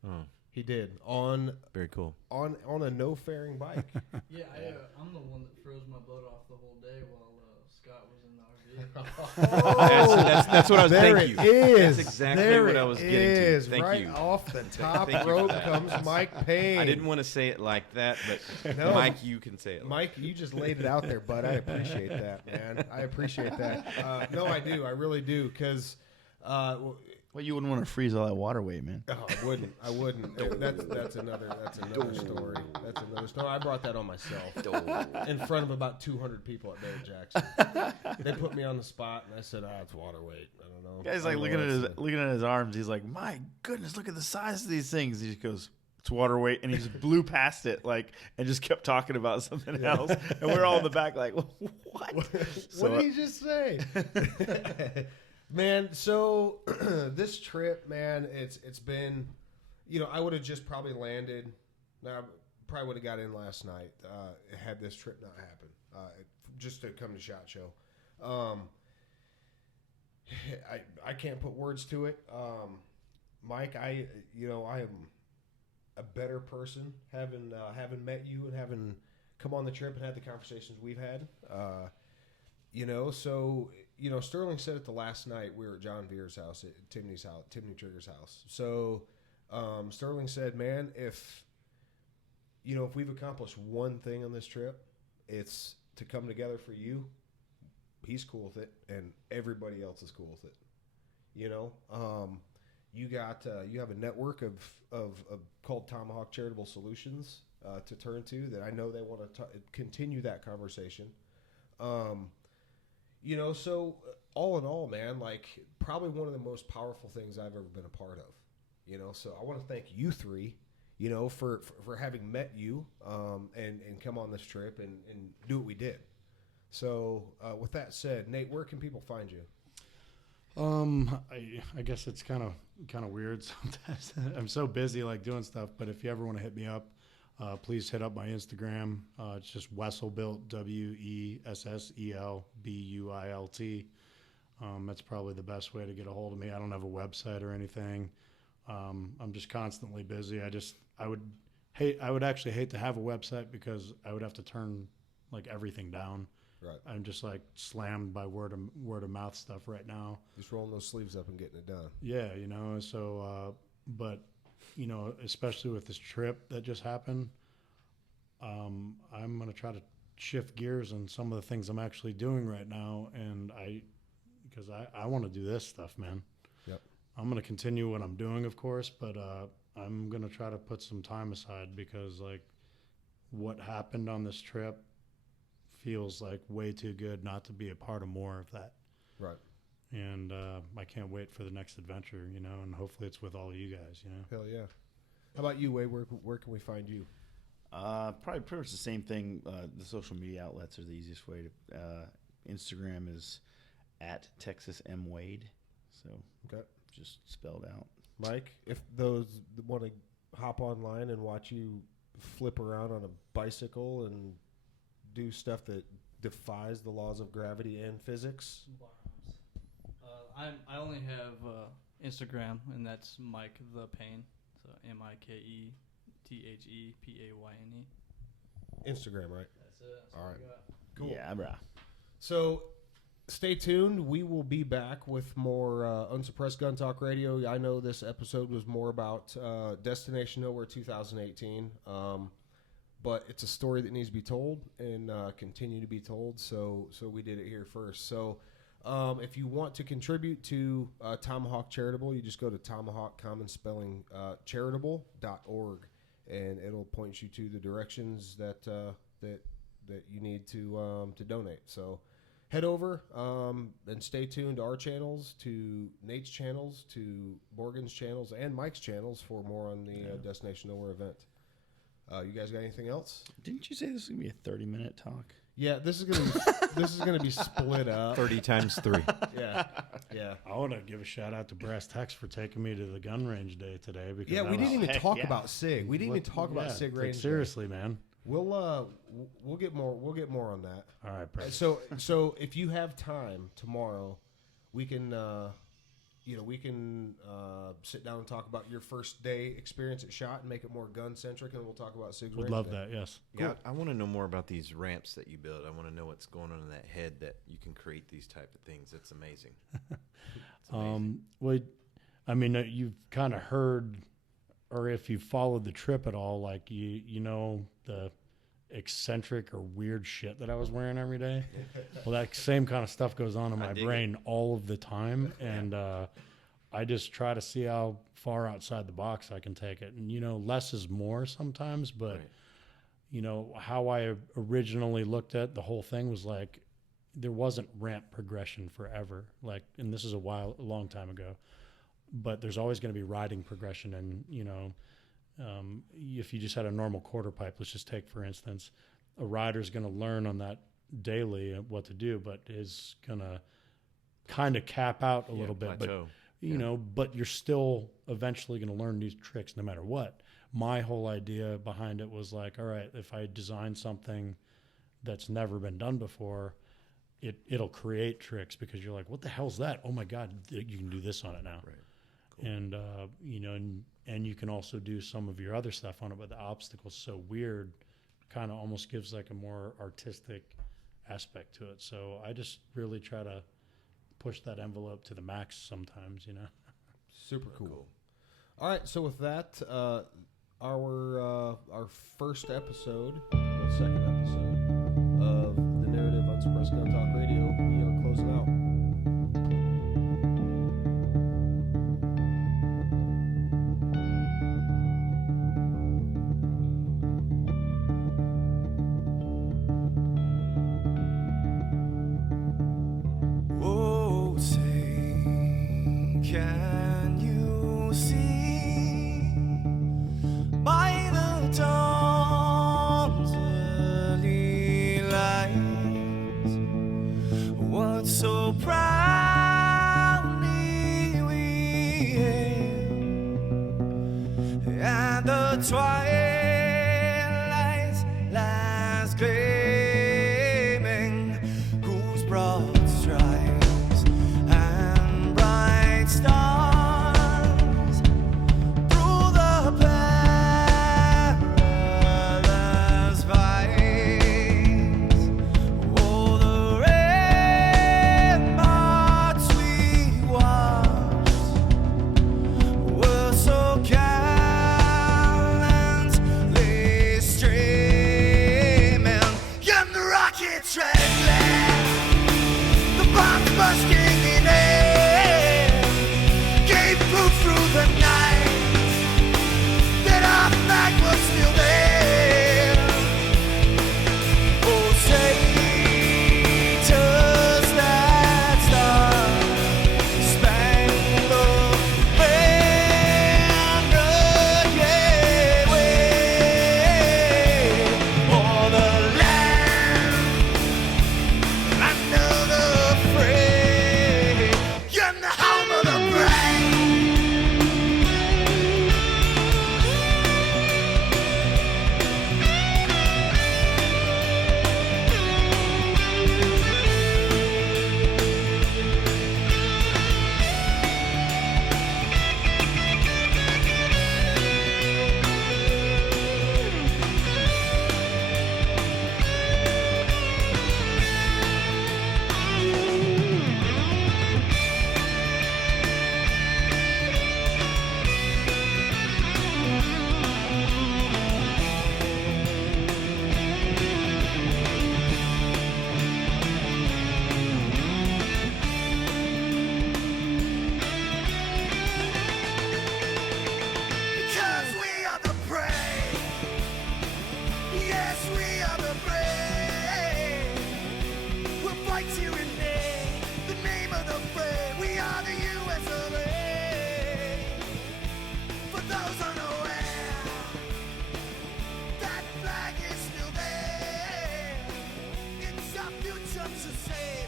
Oh, He did on very cool. on a no fairing bike. Yeah, I'm the one that froze my butt off the whole day while Scott was in the That's what I was. There Thank it you. is. That's exactly There what it I was getting is. to. Thank Right you. off the top Thank you for rope that. comes Mike Payne. I didn't want to say it like that, but No. Mike, you can say it. Mike, you just laid it out there, bud. I appreciate that, man. I appreciate that. No, I do. I really do. Because, Well, you wouldn't want to freeze all that water weight, man. oh, I wouldn't. That's another story. That's another story. I brought that on myself in front of about 200 people at Barrett Jackson. They put me on the spot, and I said, it's water weight. I don't know. Guy's like looking at his arms. He's like, my goodness, look at the size of these things. He just goes, it's water weight, and he just blew past it, and just kept talking about something else. And we're all in the back, like, what? What did he just say? Man, so this trip, man, it's been, I would have just probably landed. Now, I probably would have got in last night had this trip not happened, just to come to SHOT Show. I can't put words to it. Mike, I am a better person having met you and having come on the trip and had the conversations we've had. So Sterling said it the last night we were at John Veer's house, at Timney Trigger's house. So Sterling said, man, if we've accomplished one thing on this trip, it's to come together for you. He's cool with it, and everybody else is cool with it. You have a network of called Tomahawk Charitable Solutions to turn to that I know they want to continue that conversation. So all in all, man, probably one of the most powerful things I've ever been a part of, so I want to thank you three, for having met you, and come on this trip and do what we did. So, with that said, Nate, where can people find you? I guess it's kind of weird sometimes. I'm so busy doing stuff, but if you ever want to hit me up, please hit up my Instagram. It's just Wesselbuilt, WESSELBUILT. That's probably the best way to get a hold of me. I don't have a website or anything. I'm just constantly busy. I would actually hate to have a website because I would have to turn everything down. Right. I'm just slammed by word of mouth stuff right now. Just rolling those sleeves up and getting it done. Yeah, so but especially with this trip that just happened, I'm going to try to shift gears on some of the things I'm actually doing right now. And because I want to do this stuff, man. Yep. I'm going to continue what I'm doing, of course, but I'm going to try to put some time aside because what happened on this trip feels like way too good not to be a part of more of that. Right. And I can't wait for the next adventure, you know, and hopefully it's with all of you guys, you know. Hell yeah. How about you, Wade? Where can we find you? Probably pretty much the same thing. The social media outlets are the easiest way to. Instagram is at Texas M Wade, so Okay. just spelled out. Mike, if those want to hop online and watch you flip around on a bicycle and do stuff that defies the laws of gravity and physics, I only have Instagram, and that's Mike the Pain. So MikeThePayne. Instagram, right? That's it. That's All right. we got. Cool. Yeah, brah. So stay tuned. We will be back with more Unsuppressed Gun Talk Radio. I know this episode was more about Destination Nowhere 2018, but it's a story that needs to be told and continue to be told. So we did it here first. So if you want to contribute to Tomahawk Charitable, you just go to tomahawk.charitable.org, and it'll point you to the directions that you need to donate. So head over and stay tuned to our channels, to Nate's channels, to Morgan's channels, and Mike's channels for more on the Destination Nowhere event. You guys got anything else? Didn't you say this was gonna be a 30-minute talk? Yeah, this is gonna be split up. 30 times 3. Yeah. I want to give a shout out to Brass Tacks for taking me to the gun range day today. Because Yeah, we didn't even talk yeah. about SIG. We didn't even talk about SIG range. Seriously, man. We'll get more on that. All right, Brass. So if you have time tomorrow, we can sit down and talk about your first day experience at SHOT and make it more gun centric, and we'll talk about SIG's Would range love day. that. Yes. Yeah, I want to know more about these ramps that you build. I want to know what's going on in that head that you can create these type of things. That's amazing. It's amazing. Well, I mean, you've kind of heard, or if you followed the trip at all, like you know the eccentric or weird shit that I was wearing every day. Well, that same kind of stuff goes on in my brain all of the time, and I just try to see how far outside the box I can take it. And you know, less is more sometimes, but you know how I originally looked at the whole thing was like there wasn't ramp progression forever. Like, and this is a long time ago, but there's always going to be riding progression, and you know. If you just had a normal quarter pipe, let's just take, for instance, a rider's going to learn on that daily what to do, but is going to kind of cap out a little bit. Plateau. But, you know, but you're still eventually going to learn these tricks no matter what. My whole idea behind it was like, all right, if I design something that's never been done before, it'll create tricks because you're like, what the hell's that? Oh, my God, you can do this on it now. Right. Cool. And, you know, and you can also do some of your other stuff on it, but the obstacle's so weird, kind of almost gives like a more artistic aspect to it. So I just really try to push that envelope to the max sometimes, you know. Super cool. All right, so with that, our first episode, well, second episode of the Narrative Unsuppressed Gun Talk Radio, we are closing out. Oh, say, can you see by the dawn's early light what so proudly we hailed at the twilight's last gleaming, whose broad stripes and bright stars through the perilous fights, oh, the ramparts we watched were so gallant to say